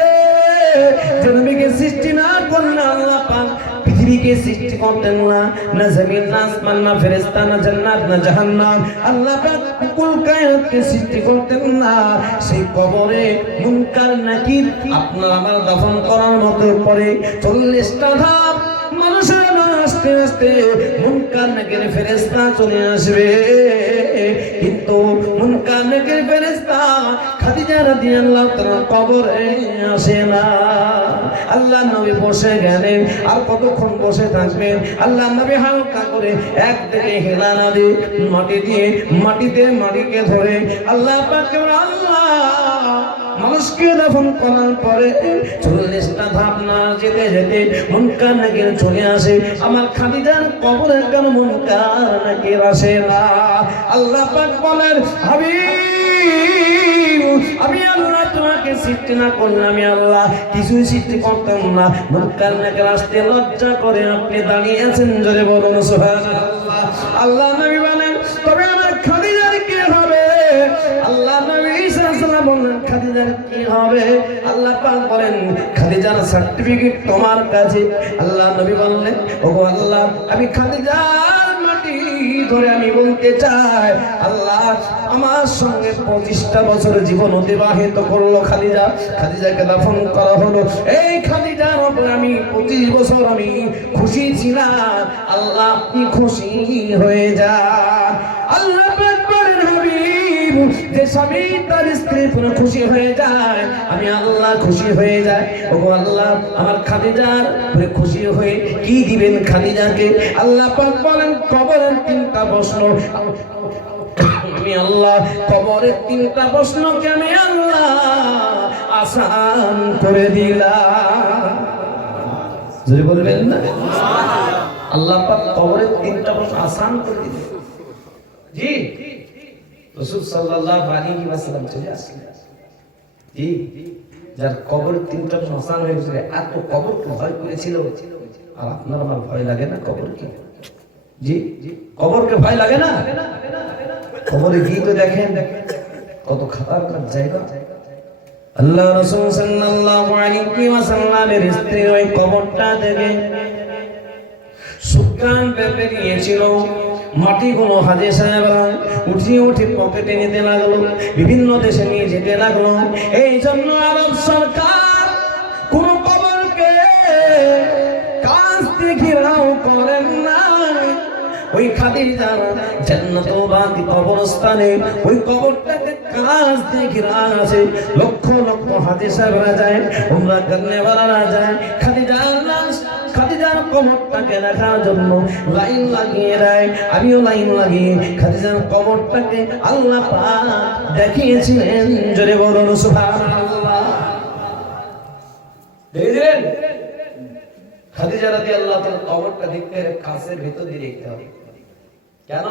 যে নবীকে সৃষ্টি না করলে আল্লাহ পাক পৃথিবীকে সৃষ্টি করতেন না, না জমিন, না আসমান, না ফেরেশতা, না জান্নাত, না জাহান্নাম। আল্লাহ পাক কুল কায়নাতকে সৃষ্টি করতেন না। সেই কবরে মুনকার নাকির আপনার আমার দাফন করার মতো পরে 40টা ধাপ মানুষের আস্তে আস্তে মুনকার নাকির ফেরেশতা চলে আসবে, কিন্তু মুনকার নাকির ফেরেশতা খাদিজা রাদিয়াল্লাহু তাআলা কবরে আসে না। আল্লাহ নবী বসে গেলেন। আর কতক্ষণ বসে থাকবেন? আল্লাহ নবী হালকা করে এক দিকে হেলানা দিয়ে মাটিতে মাটিকে ধরে আল্লাহ পাক, আল্লাহ লাশকে দাফন করার পরে 40টা ধাপ না যেতে যেতে মুনকার নাকির চলে আসে। আমার খাদিজার কবরে কেন মুনকার নাকির আসে না? আল্লাহ পাক বলেন, হাবিব, আমি আল্লাহ তোমাকে সৃষ্টি না করলে আমি আল্লাহ কিছুই সৃষ্টি করতাম না। মুনকার নাকির আসতে লজ্জা করে আপনি দাঁড়িয়ে আছেন, জোরে বলুন সুবহানাল্লাহ। আল্লাহ নবী বলেন, তবে আমার খাদিজার কি হবে? আল্লাহ নবী ঈসা আলাইহিস সালাম বলেন, খাদিজার কি হবে? আল্লাহ পাক বলেন, খাদিজার সার্টিফিকেট তোমার কাছে। আল্লাহ নবী বললেন, ওগো আল্লাহ, আমি খাদিজার মাটি ধরে আমি বলতে চাই, আল্লাহ আমার সঙ্গে 25টা বছর জীবন অতিবাহিত করলো খাদিজা, খাদিজাকে দাফন করা হলো। এই খাদিজার উপরে আমি 25 বছর আমি খুশি ছিলাম, আল্লাহ আপনি খুশি হয়ে যান। আল্লাহ পাক বলেন, হাবিব, যে স্বামী তার স্ত্রীর উপরে খুশি হয়ে যায় আমি আল্লাহ খুশি হয়ে যায়। ওগো আল্লাহ, আমার খাদিজার উপরে খুশি হয়ে কি দিবেন খাদিজাকে? আল্লাহ পাক বলেন, কবরের 3টা প্রশ্ন আমি আল্লাহ, কবরের 3টা প্রশ্নকে আমি আল্লাহ আসান করে দিলাম। যদি বলবেন না, আল্লাহ পাক কবরের 3টা প্রশ্ন আসান করে দিলেন। জি, রাসূল সাল্লাল্লাহু আলাইহি ওয়াসাল্লাম চলে আসলেন। জি, যার কবরের 3টা প্রশ্ন আসান হয়ে গেছে, এত কবরকে ভয় করেছিল। আর আপনার আমার ভয় লাগে না কবরকে? জি, কবরকে ভয় লাগে না? কবরে গিয়ে তো দেখেন কত খাতারনাক জায়গা। আল্লাহ রাসূল সাল্লাল্লাহু আলাইহি ওয়াসাল্লামের স্ত্রী ওই কবরটা থেকে সুকান পেপে নিয়েছিল। মাটিগুলো হাজী সাহেবরা উঠিয়ে উঠে পকেটে নিতে লাগলো, বিভিন্ন দেশে নিয়ে যেতে লাগলো। এই জন্য আরব সরকার কোন কবরকে কাছ থেকে ঘেরাও করেন না। ওই খাদিজার জান্নাতুল বাকি কবরস্থানে ওই কবরটাকে কাছ দিয়ে ঘেরা আছে। লক্ষ লক্ষ হাজী সাহেবরা যায়, উমরা করনেওয়ালারা যায় খাদিজার কবরটাকে দেখার জন্য লাইন লাগিয়ে দেয়। আমিও লাইন লাগিয়ে খাদিজার কবরটাকে আল্লাহ পাক দেখিয়েছিলেন। জোরে বলুন সুবহানাল্লাহ। দেখলেন খাদিজা রাদিয়াল্লাহু তাআলা কবরটা দেখতে কাছের ভিতর দিয়ে দেখতে হবে। কেন?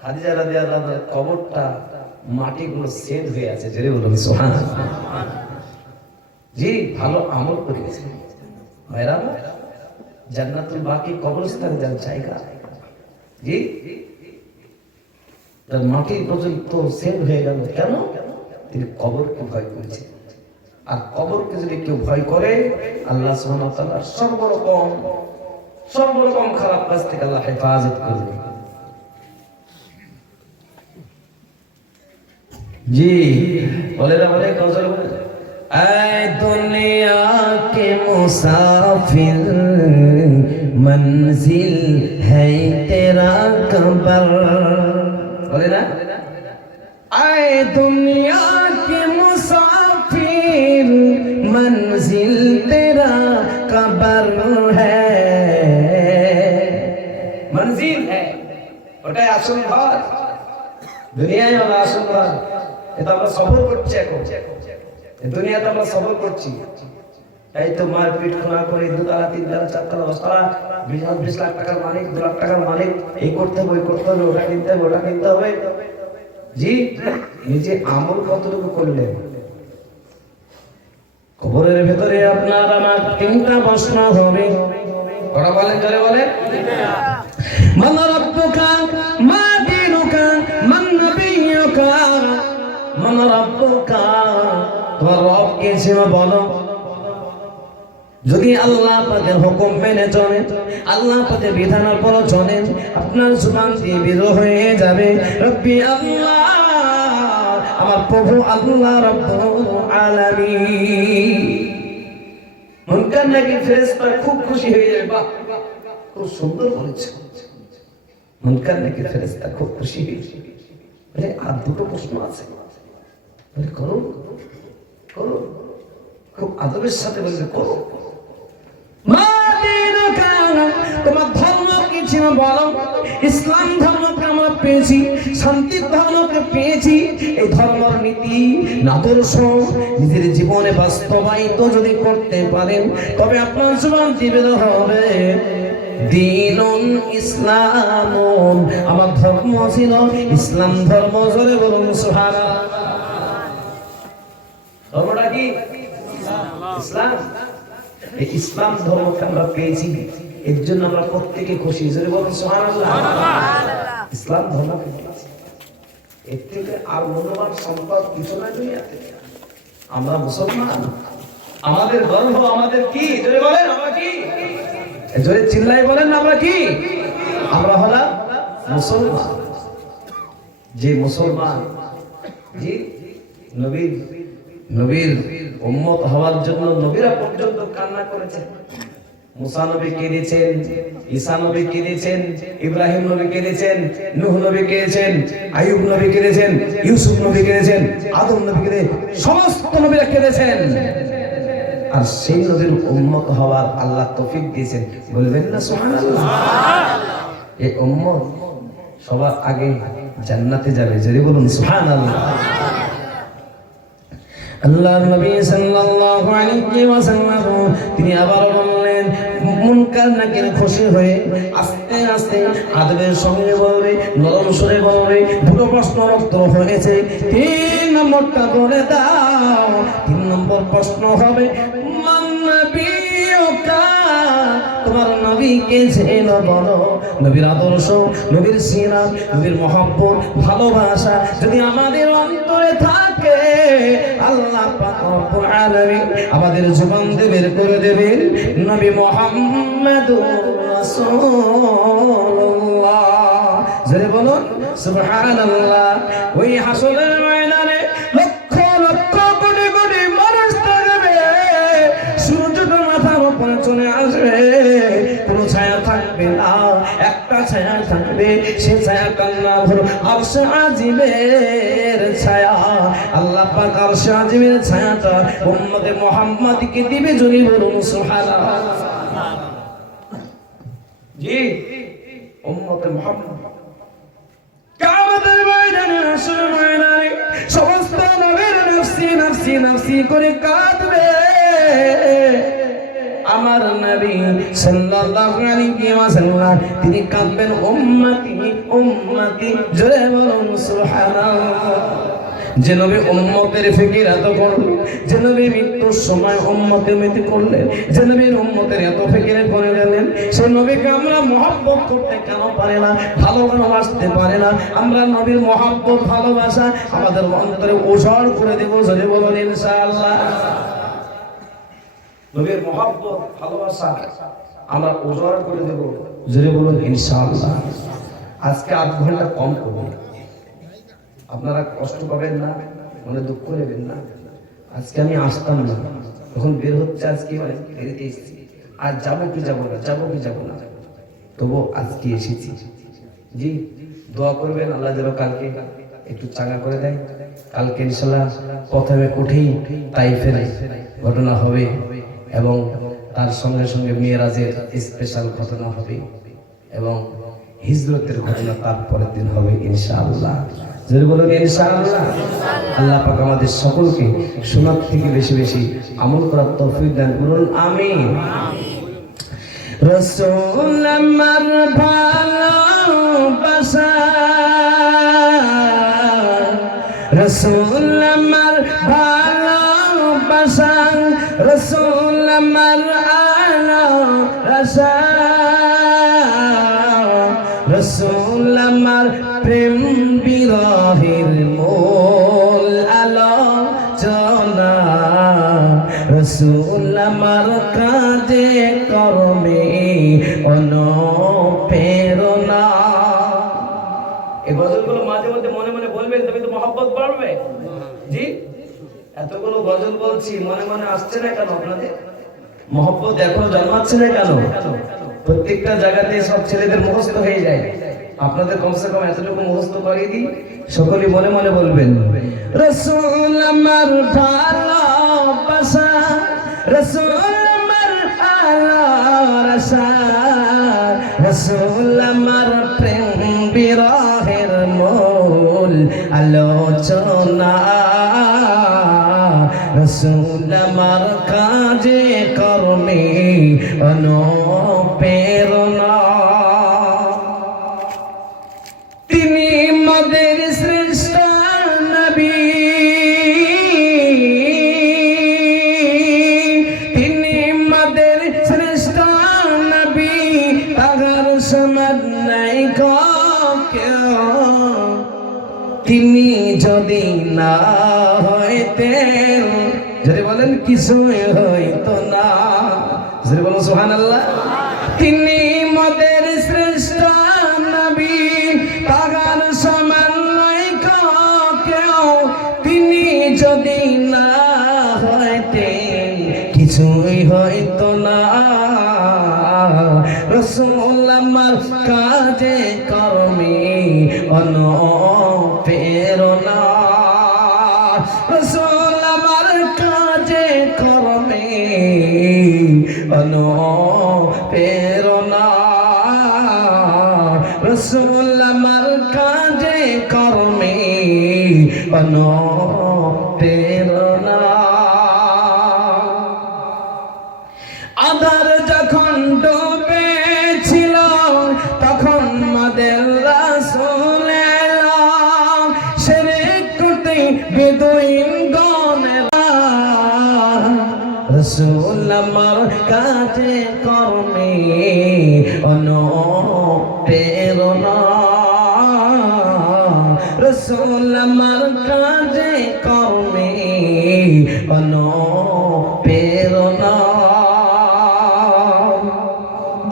খাদিজা রাদিয়াল্লাহু তাআলা কবরটা মাটিগুলো সেট হয়ে আছে। জোরে বলুন সুবহানাল্লাহ। জি, ভালো আমল করেছে ভাইরা। জান্নাতুল বাকি কবরস্থান যার জায়গা, জি, তার মাটি পর্যন্ত সেট হয়ে গেল। কেন? তিনি কবরকে ভয় করেছে। আর কবরকে যদি কেউ ভয় করে, আল্লাহ সুবহানাহু ওয়া তাআলা সর্বরকম খারাপ কাজ থেকে আল্লাহ হেফাজত করবে। জি, বলে না, বলে কজল বলে, ऐ दुनिया के मुसाफिर मंजिल है तेरा कब्र। बोले ना, ऐ दुनिया के मुसाफिर मंजिल तेरा कब्र है। मंजिल है ওটা আসল ঘর, দুনিয়ায় হলো আসল ঘর। এটা আমরা সফর করছি, এখন দুনিয়াতে আমরা সফর করছি। এই তো মারপিট খোলা করে 2 তলা 3 তলা 4 তলা 10 তলা 20 লাখ টাকার মালিক, 2 লাখ টাকার মালিক, এই করতে হবে, ওই করতে হবে, ওটা কিনতে হবে, ওটা কিনতে হবে। জি, নিজে আমল কতটুকু করলেন? কবরের ভেতরে আপনার আমার 3টা প্রশ্ন হবে। ওরা বলেন, জোরে বলেন, মান রাব্বুকা মা দীনুকা মান নবিয়্যুকা। মান রাব্বুকা, তোমার রব কে ছিল বলো। যদি আল্লাহ পাকের হুকুম মেনে চলেন, আল্লাহ পাকের বিধানের উপর চলেন, আপনার জবান দিয়ে বের হয়ে যাবে রব্বি আল্লাহ, আমার প্রভু আল্লাহ রাব্বুল আলামিন। মুনকার নাকির ফেরেশতা খুব খুশি হয়ে যাবে। বাহ, খুব সুন্দর বলেছে। মুনকার নাকির ফেরেশতা খুব খুশি হয়ে যাবে। বলে, আর 2টো প্রশ্ন আছে। বলে, করো করো। খুব আদবের সাথে বলবে, করো। তোমার ধর্ম কি ছিল বলো। ইসলাম ধর্মকে আমরা পেয়েছি, শান্তির ধর্মকে পেয়েছি। এই ধর্মের নীতি আদর্শ নিজের জীবনে বাস্তবায়িত যদি করতে পারেন তবে আপনার জীবন জীবিত হবে। দীনুন ইসলাম, আমার ধর্ম ছিল ইসলাম ধর্ম। জোরে বলুন সুবহানাল্লাহ। ধর্মটা কি? ইসলাম। এই ইসলাম ধর্মকে আমরা পেয়েছি, এর জন্য আমরা প্রত্যেকে খুশি। জোরে বলুন সুবহানাল্লাহ। ইসলাম ধর্ম পেয়েছি, এর থেকে আর মূল্যবান সম্পদ কিছু না দুনিয়াতে। আমরা মুসলমান, আমাদের গর্ব, আমাদের কি? জোরে বলেন আমরা কি? জোরে চিল্লাই বলেন আমরা কি? আমরা হলাম মুসলমান। যে মুসলমান জি নবীর উম্মত হওয়ার জন্য নবীরা পর্যন্ত কান্না করেছেন। মুসা নবী কেঁদেছেন, ঈসা নবী কেঁদেছেন, ইব্রাহিম নবী কেঁদেছেন, নূহ নবী কেঁদেছেন, আইয়ুব নবী কেঁদেছেন, ইউসুফ নবী কেঁদেছেন, আদম নবী কেঁদেছেন, সমস্ত নবীরা কেঁদেছেন। আর সেই নবীর উম্মত হওয়ার আল্লাহ তৌফিক দিয়েছেন। বলবেন না সুবহানাল্লাহ? এই উম্মত সবার আগে জান্নাতে যাবে। যদি বলুন সুবহানাল্লাহ। আল্লাহর নবী সাল্লাল্লাহু আলাইহি ওয়াসাল্লাম তিনি আবার বললেন, মুনকার নাকির খুশি হয়ে আস্তে আস্তে আদবের সঙ্গে বলবে, নরম সুরে বলবে, দুটো প্রশ্ন উত্তর হয়েছে, 3 নম্বরটা বলে দাও। 3 নম্বর প্রশ্ন হবে, মান নবিয়ুকা, তোমার নবী কে ছিল বলো। নবীর আদর্শ, নবীর সিরাত, নবীর মহব্বত, ভালোবাসা যদি আমাদের অন্তরে থাকে, আল্লাহ পাক রব্বুল আলামিন আমাদের জীবন দিয়ে বের করে দেবেন নবী মুহাম্মদুর রাসূলুল্লাহ। জোরে বলুন সুবহানাল্লাহ। ওই হাসরের ময়দানে লক্ষ লক্ষ কোটি কোটি মানুষ থাকবে, সূর্যটা মাথার উপরে চলে আসবে, কোনো ছায়া থাকবে না, একটা ছায়া থাকবে, সে ছায়াটার নাম হলো আরশে আজিমের ছায়া। আল্লাহ পাক আরশে আজিমের ছায়াটা উম্মতে মুহাম্মাদকে দিবে। যদি বলুন সুবহানাল্লাহ। জি উম্মতে মুহাম্মাদ কিয়ামতের ময়দানে, হাসরের ময়দানে সমস্ত নবীর নফসি নফসি নফসি করে কাঁদবে। আমার নবী সাল্লাল্লাহু আলাইহি ওয়াসাল্লাম তিনি কাঁদবেন, উম্মতি উম্মতি। জোরে বলুন সুবহানাল্লাহ। যে নবী উম্মতের ফিকির এত করলেন, যে নবী মৃত্যুর সময় উম্মতের মৃত্যু করলেন, যে নবীর উম্মতের এত ফিকির করে গেলেন, সে নবীকে আমরা মহব্বত করতে কেন পারে না, ভালোবাসতে পারে না? আমরা নবীর মহব্বত ভালোবাসা আমাদের অন্তরে উজাড় করে দেব। জোরে বলুন ইনশাআল্লাহ। নবীর মহব্বত ভালোবাসা আমরা উজাড় করে দেব। জোরে বলুন ইনশাআল্লাহ। আজকে 8 ঘন্টা কম করব, আপনারা কষ্ট পাবেন না, মনে দুঃখ নেবেন না। আজকে আমি আসতাম না, তখন বের হচ্ছে আজকে দেরিতে এসেছি। আর যাবো কি যাবো না, যাবো কি যাবো না, তবু আজকে এসেছি। জি দোয়া করবেন আল্লাহ যেন কালকে একটু চাঙ্গা করে দেয়। কালকে ইনশাআল্লাহ প্রথমে উঠেই তাইফের ঘটনা হবে এবং তার সঙ্গে সঙ্গে মিরাজের স্পেশাল ঘটনা হবে এবং হিজরতের ঘটনা তারপরের দিন হবে ইনশাআল্লাহ। যদি বলুন ইনশাআল্লাহ। আল্লাহ পাক আমাদের সকলকে শোনার থেকে বেশি বেশি আমল করার তৌফিক দান করুন, আমিন। রাসূল আমার ভালোবাসা, রাসূল আমার ভালোবাসা, রাসূল আমার আলো আশা, রাসূল আমার প্রেম বিরহের মূল আলোচনা, রাসূল আমার কাজে কর্মে অনুপ্রেরণা। এই গজলগুলো মাঝে মধ্যে মনে মনে বলবেন, তবে তো মহব্বত বাড়বে। জি এতগুলো গজল বলছি, মনে মনে আসছে না কেন? আপনাদের মহব্বত এখনো জন্মাচ্ছে না কেন? প্রত্যেকটা জায়গাতে সব ছেলেদের মুখস্থ হয়ে যায়, আপনাদের কমসে কম এতটুকু মুখস্থ করিয়ে দিই। সকলে মনে মনে বলবেন, রাসূল আমার ভালোবাসা, রাসূল আমার আলো আশা, রাসূল আমার প্রেম বিরহের রসুল আমার কাজে কর্মে অনুপ্রেরণা তিনি মদের শ্রেষ্ঠ নবী তিনি মদের শ্রেষ্ঠ নবী তাহার সমান নাই কেউ তিনি যদি না হইতেন যদি বলেন কিছুই হইতো না যদি বলেন সুবহানাল্লাহ তিনি মদের শ্রেষ্ঠ নবী তাহার সমান নাই কেউ তিনি যদি না হইতেন কিছুই হইতো না রাসূল আমার কাজে কর্মে অনুপ্রেরণা রাসূল আমার কাজে কর্মে অনুপ্রেরণা রাসূল আমার কাজে কর্মে অনুপ্রেরণা আধার যখন ডুবেছিল তখন মদের রাসূল এলো শিরক করতে বেদুইন গণেরা রাসূল আমার কাজে কর্মে অনুপ্রেরণা রাসূল আমার কাজে কর্মে অনুপ্রেরণা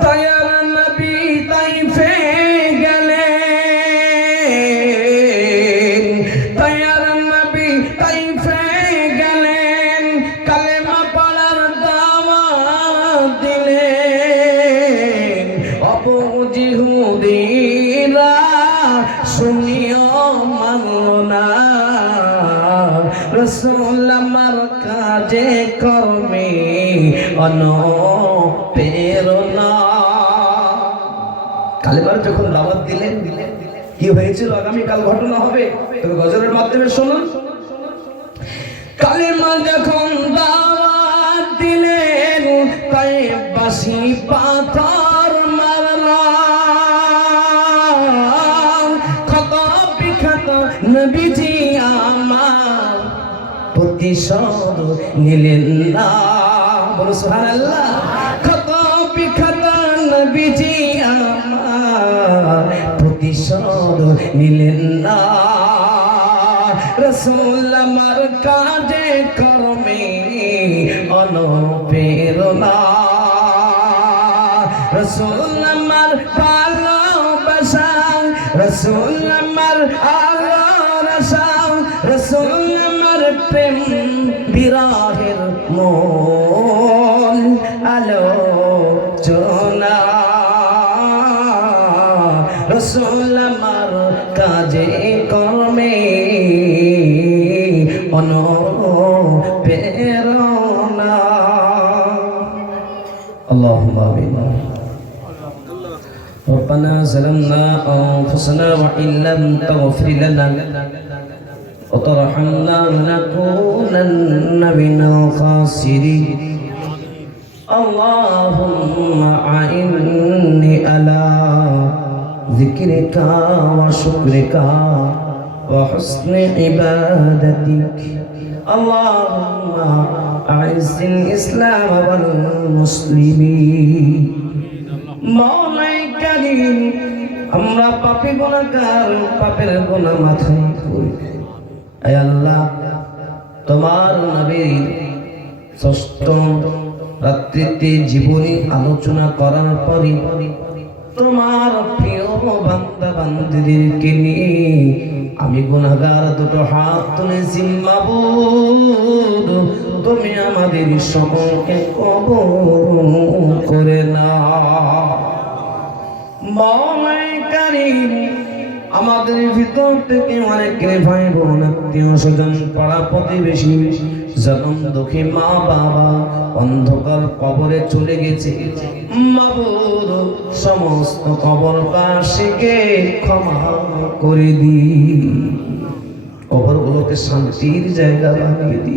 দয়ার নবী তাইফে গেলেন দয়ার নবী তাইফে গেলেন কালেমা পড়ার দাওয়াত দিলেন আবু জিহুদীরা শুনিও মানল না রাসূল আমার কাজে কর্মে অনুপ্রেরণা কালেমার যখন দাওয়াত দিলেন কি হয়েছিল আগামীকাল ঘটনা হবে তবে গজলের মাধ্যমে শুনুন কালেমা যখন দাওয়াত দিলেন তাইফবাসী পাথর মারলাম ক্ষত বিক্ষত নবীজি আমার প্রতিশোধ নিলেন না বলো সুবহানাল্লাহ ক্ষত বিক্ষত নবীজি আমার প্রতিশোধ নিলেন না রাসূল আমার কাজে কর্মে অনুপ্রেরণা রাসূল আমার ভালোবাসা রাসূল আমার আলোচনা রাসূল আমার প্রেম বিরহের মূল আলোচনা রাসূল আমার কাজে কর্মে অনুপ্রেরণা اللهم آمين ربنا ظلمنا أنفسنا وإن لم تغفر لنا وترحمنا لنكونن من الخاسرين اللهم أعني على ذكرك وشكرك وحسن عبادتك اللهم أعز الإسلام والمسلمين مولاي كريم আমরা পাপী গুনাহগার পাপের গুনাহ মাথায় করি হে আল্লাহ তোমার নবীর ষষ্ঠ রাত্রিতে জীবনী আলোচনা করার পরে তোমার প্রিয় বান্দা বান্দীদেরকে নিয়ে আমি গুনাহগার দুটো হাত তুলেছি মাবুদ তুমি আমাদের সকলকে কবুল করে নাও মাওলাই কারীম আমাদের ভিতর থেকে অনেকে ভাই বোন আত্মীয় স্বজন পাড়া প্রতিবেশী জনম দুঃখী মা বাবা অন্ধকার কবরে চলে গেছে মাবুদ সমস্ত কবরবাসীকে ক্ষমা করে দি কবরগুলোকে শান্তির জায়গা বানিয়ে দি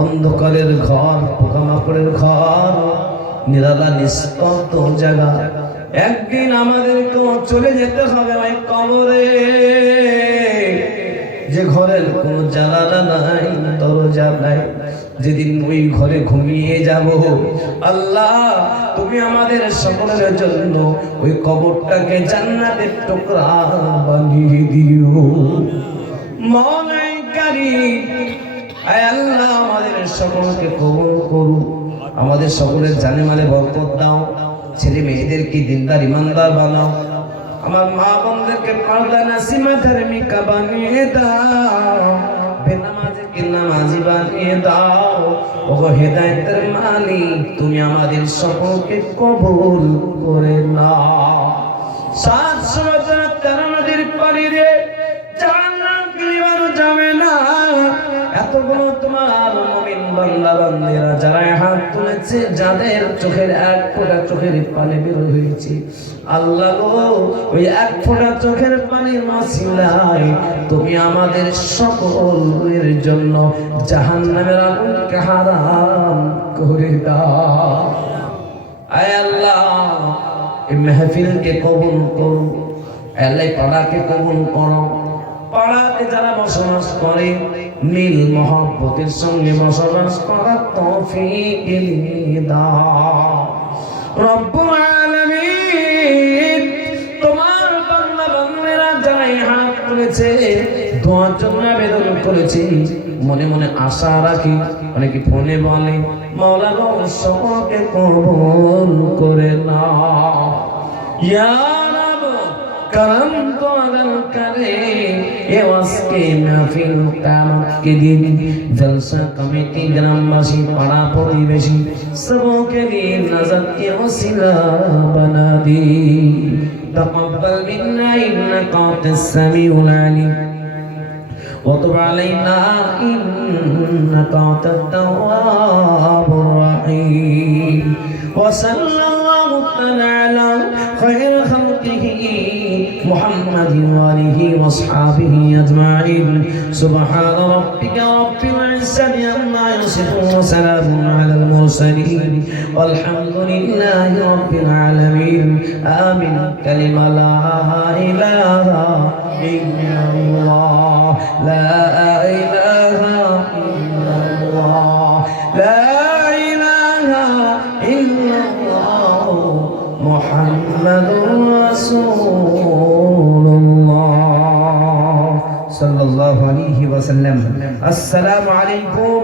অন্ধকারের ঘর, পোকামাকড়ের ঘর, নিরালা নিস্তব্ধ জায়গা। একদিন আমাদেরকেও চলে যেতে হবে ওই কবরে, যে ঘরের কোনো জানালা নাই, দরজা নাই। যেদিন ওই ঘরে ঘুমিয়ে যাব, আল্লাহ তুমি আমাদের সকলের জন্য ওই কবরটাকে জান্নাতের টুকরা বানিয়ে দিও। মওলাই কারীম, আয় আল্লাহ আমাদের সকলকে কবুল করুন, আমাদের সকলের জানে মালে বরকত দাও, ছেলে মেয়েদেরকে দিনদার ইমানদার বানাও, আমার মা বোনদেরকে পর্দা নাসিমা ধার্মিকা বানিয়ে দাও, বেনামাজিকে নামাজি বানিয়ে দাও। ওগো হেদায়েতের মালিক, তুমি আমাদের সকলকে কবুল করে নাও। সাত সমুদ্র তেরো নদীর পানি রে জাহান্নাম কিলিবার যাবে না। এতগুলো তোমার মুমিন বান্দা বান্দিরা যারা হাত তুলেছে, যাদের চোখের এক ফোঁটা চোখের পানি বের হয়েছে, আল্লাহ গো ওই এক ফোঁটা চোখের পানির ওসিলায় তুমি আমাদের সকলের জন্য জাহান্নামের আগুনকে হারাম করে দাও। আয় আল্লাহ এই মেহফিলকে কবুল করো, আল্লাহ পাড়াকে কবুল করো। পাড়াতে যারা বসবাস করে নীল মহব্বতের সঙ্গে বসবাস করার তৌফিক দিয়ে দাও রব্বুল আলামিন। তোমার বান্দা বান্দারা যারা হাত তুলেছে, দোয়ার জন্য আবেদন করেছে, মনে মনে আশা রাখি, অনেকে ফোনে বলে মাওলা গো সকলকে কবুল করে নাও। ইয়া রব करम को अदल करे ये उसके महफिल क़यामत के दिन जलसा कमेटी ग्रामवासी पाड़ा प्रतिवेशी सबों के लिए नज़र के वसीला बना दी। तक़ब्बल मिन्ना इन्नका अंतस समीउल अलीम व तुब अलैना इन्नका अंतत तव्वाबुर रहीम। व सल्लल्लाहु तआला अला खैर खल्क़िही محمد وآله وأصحابه أجمعين سبحان ربك رب العزة عما يصفون وسلام على المرسلين والحمد لله رب العالمين آمين كلمة لا إله إلا الله لا إله إلا الله لا إله إلا الله محمد رسول الله صلى الله عليه وسلم। السلام عليكم।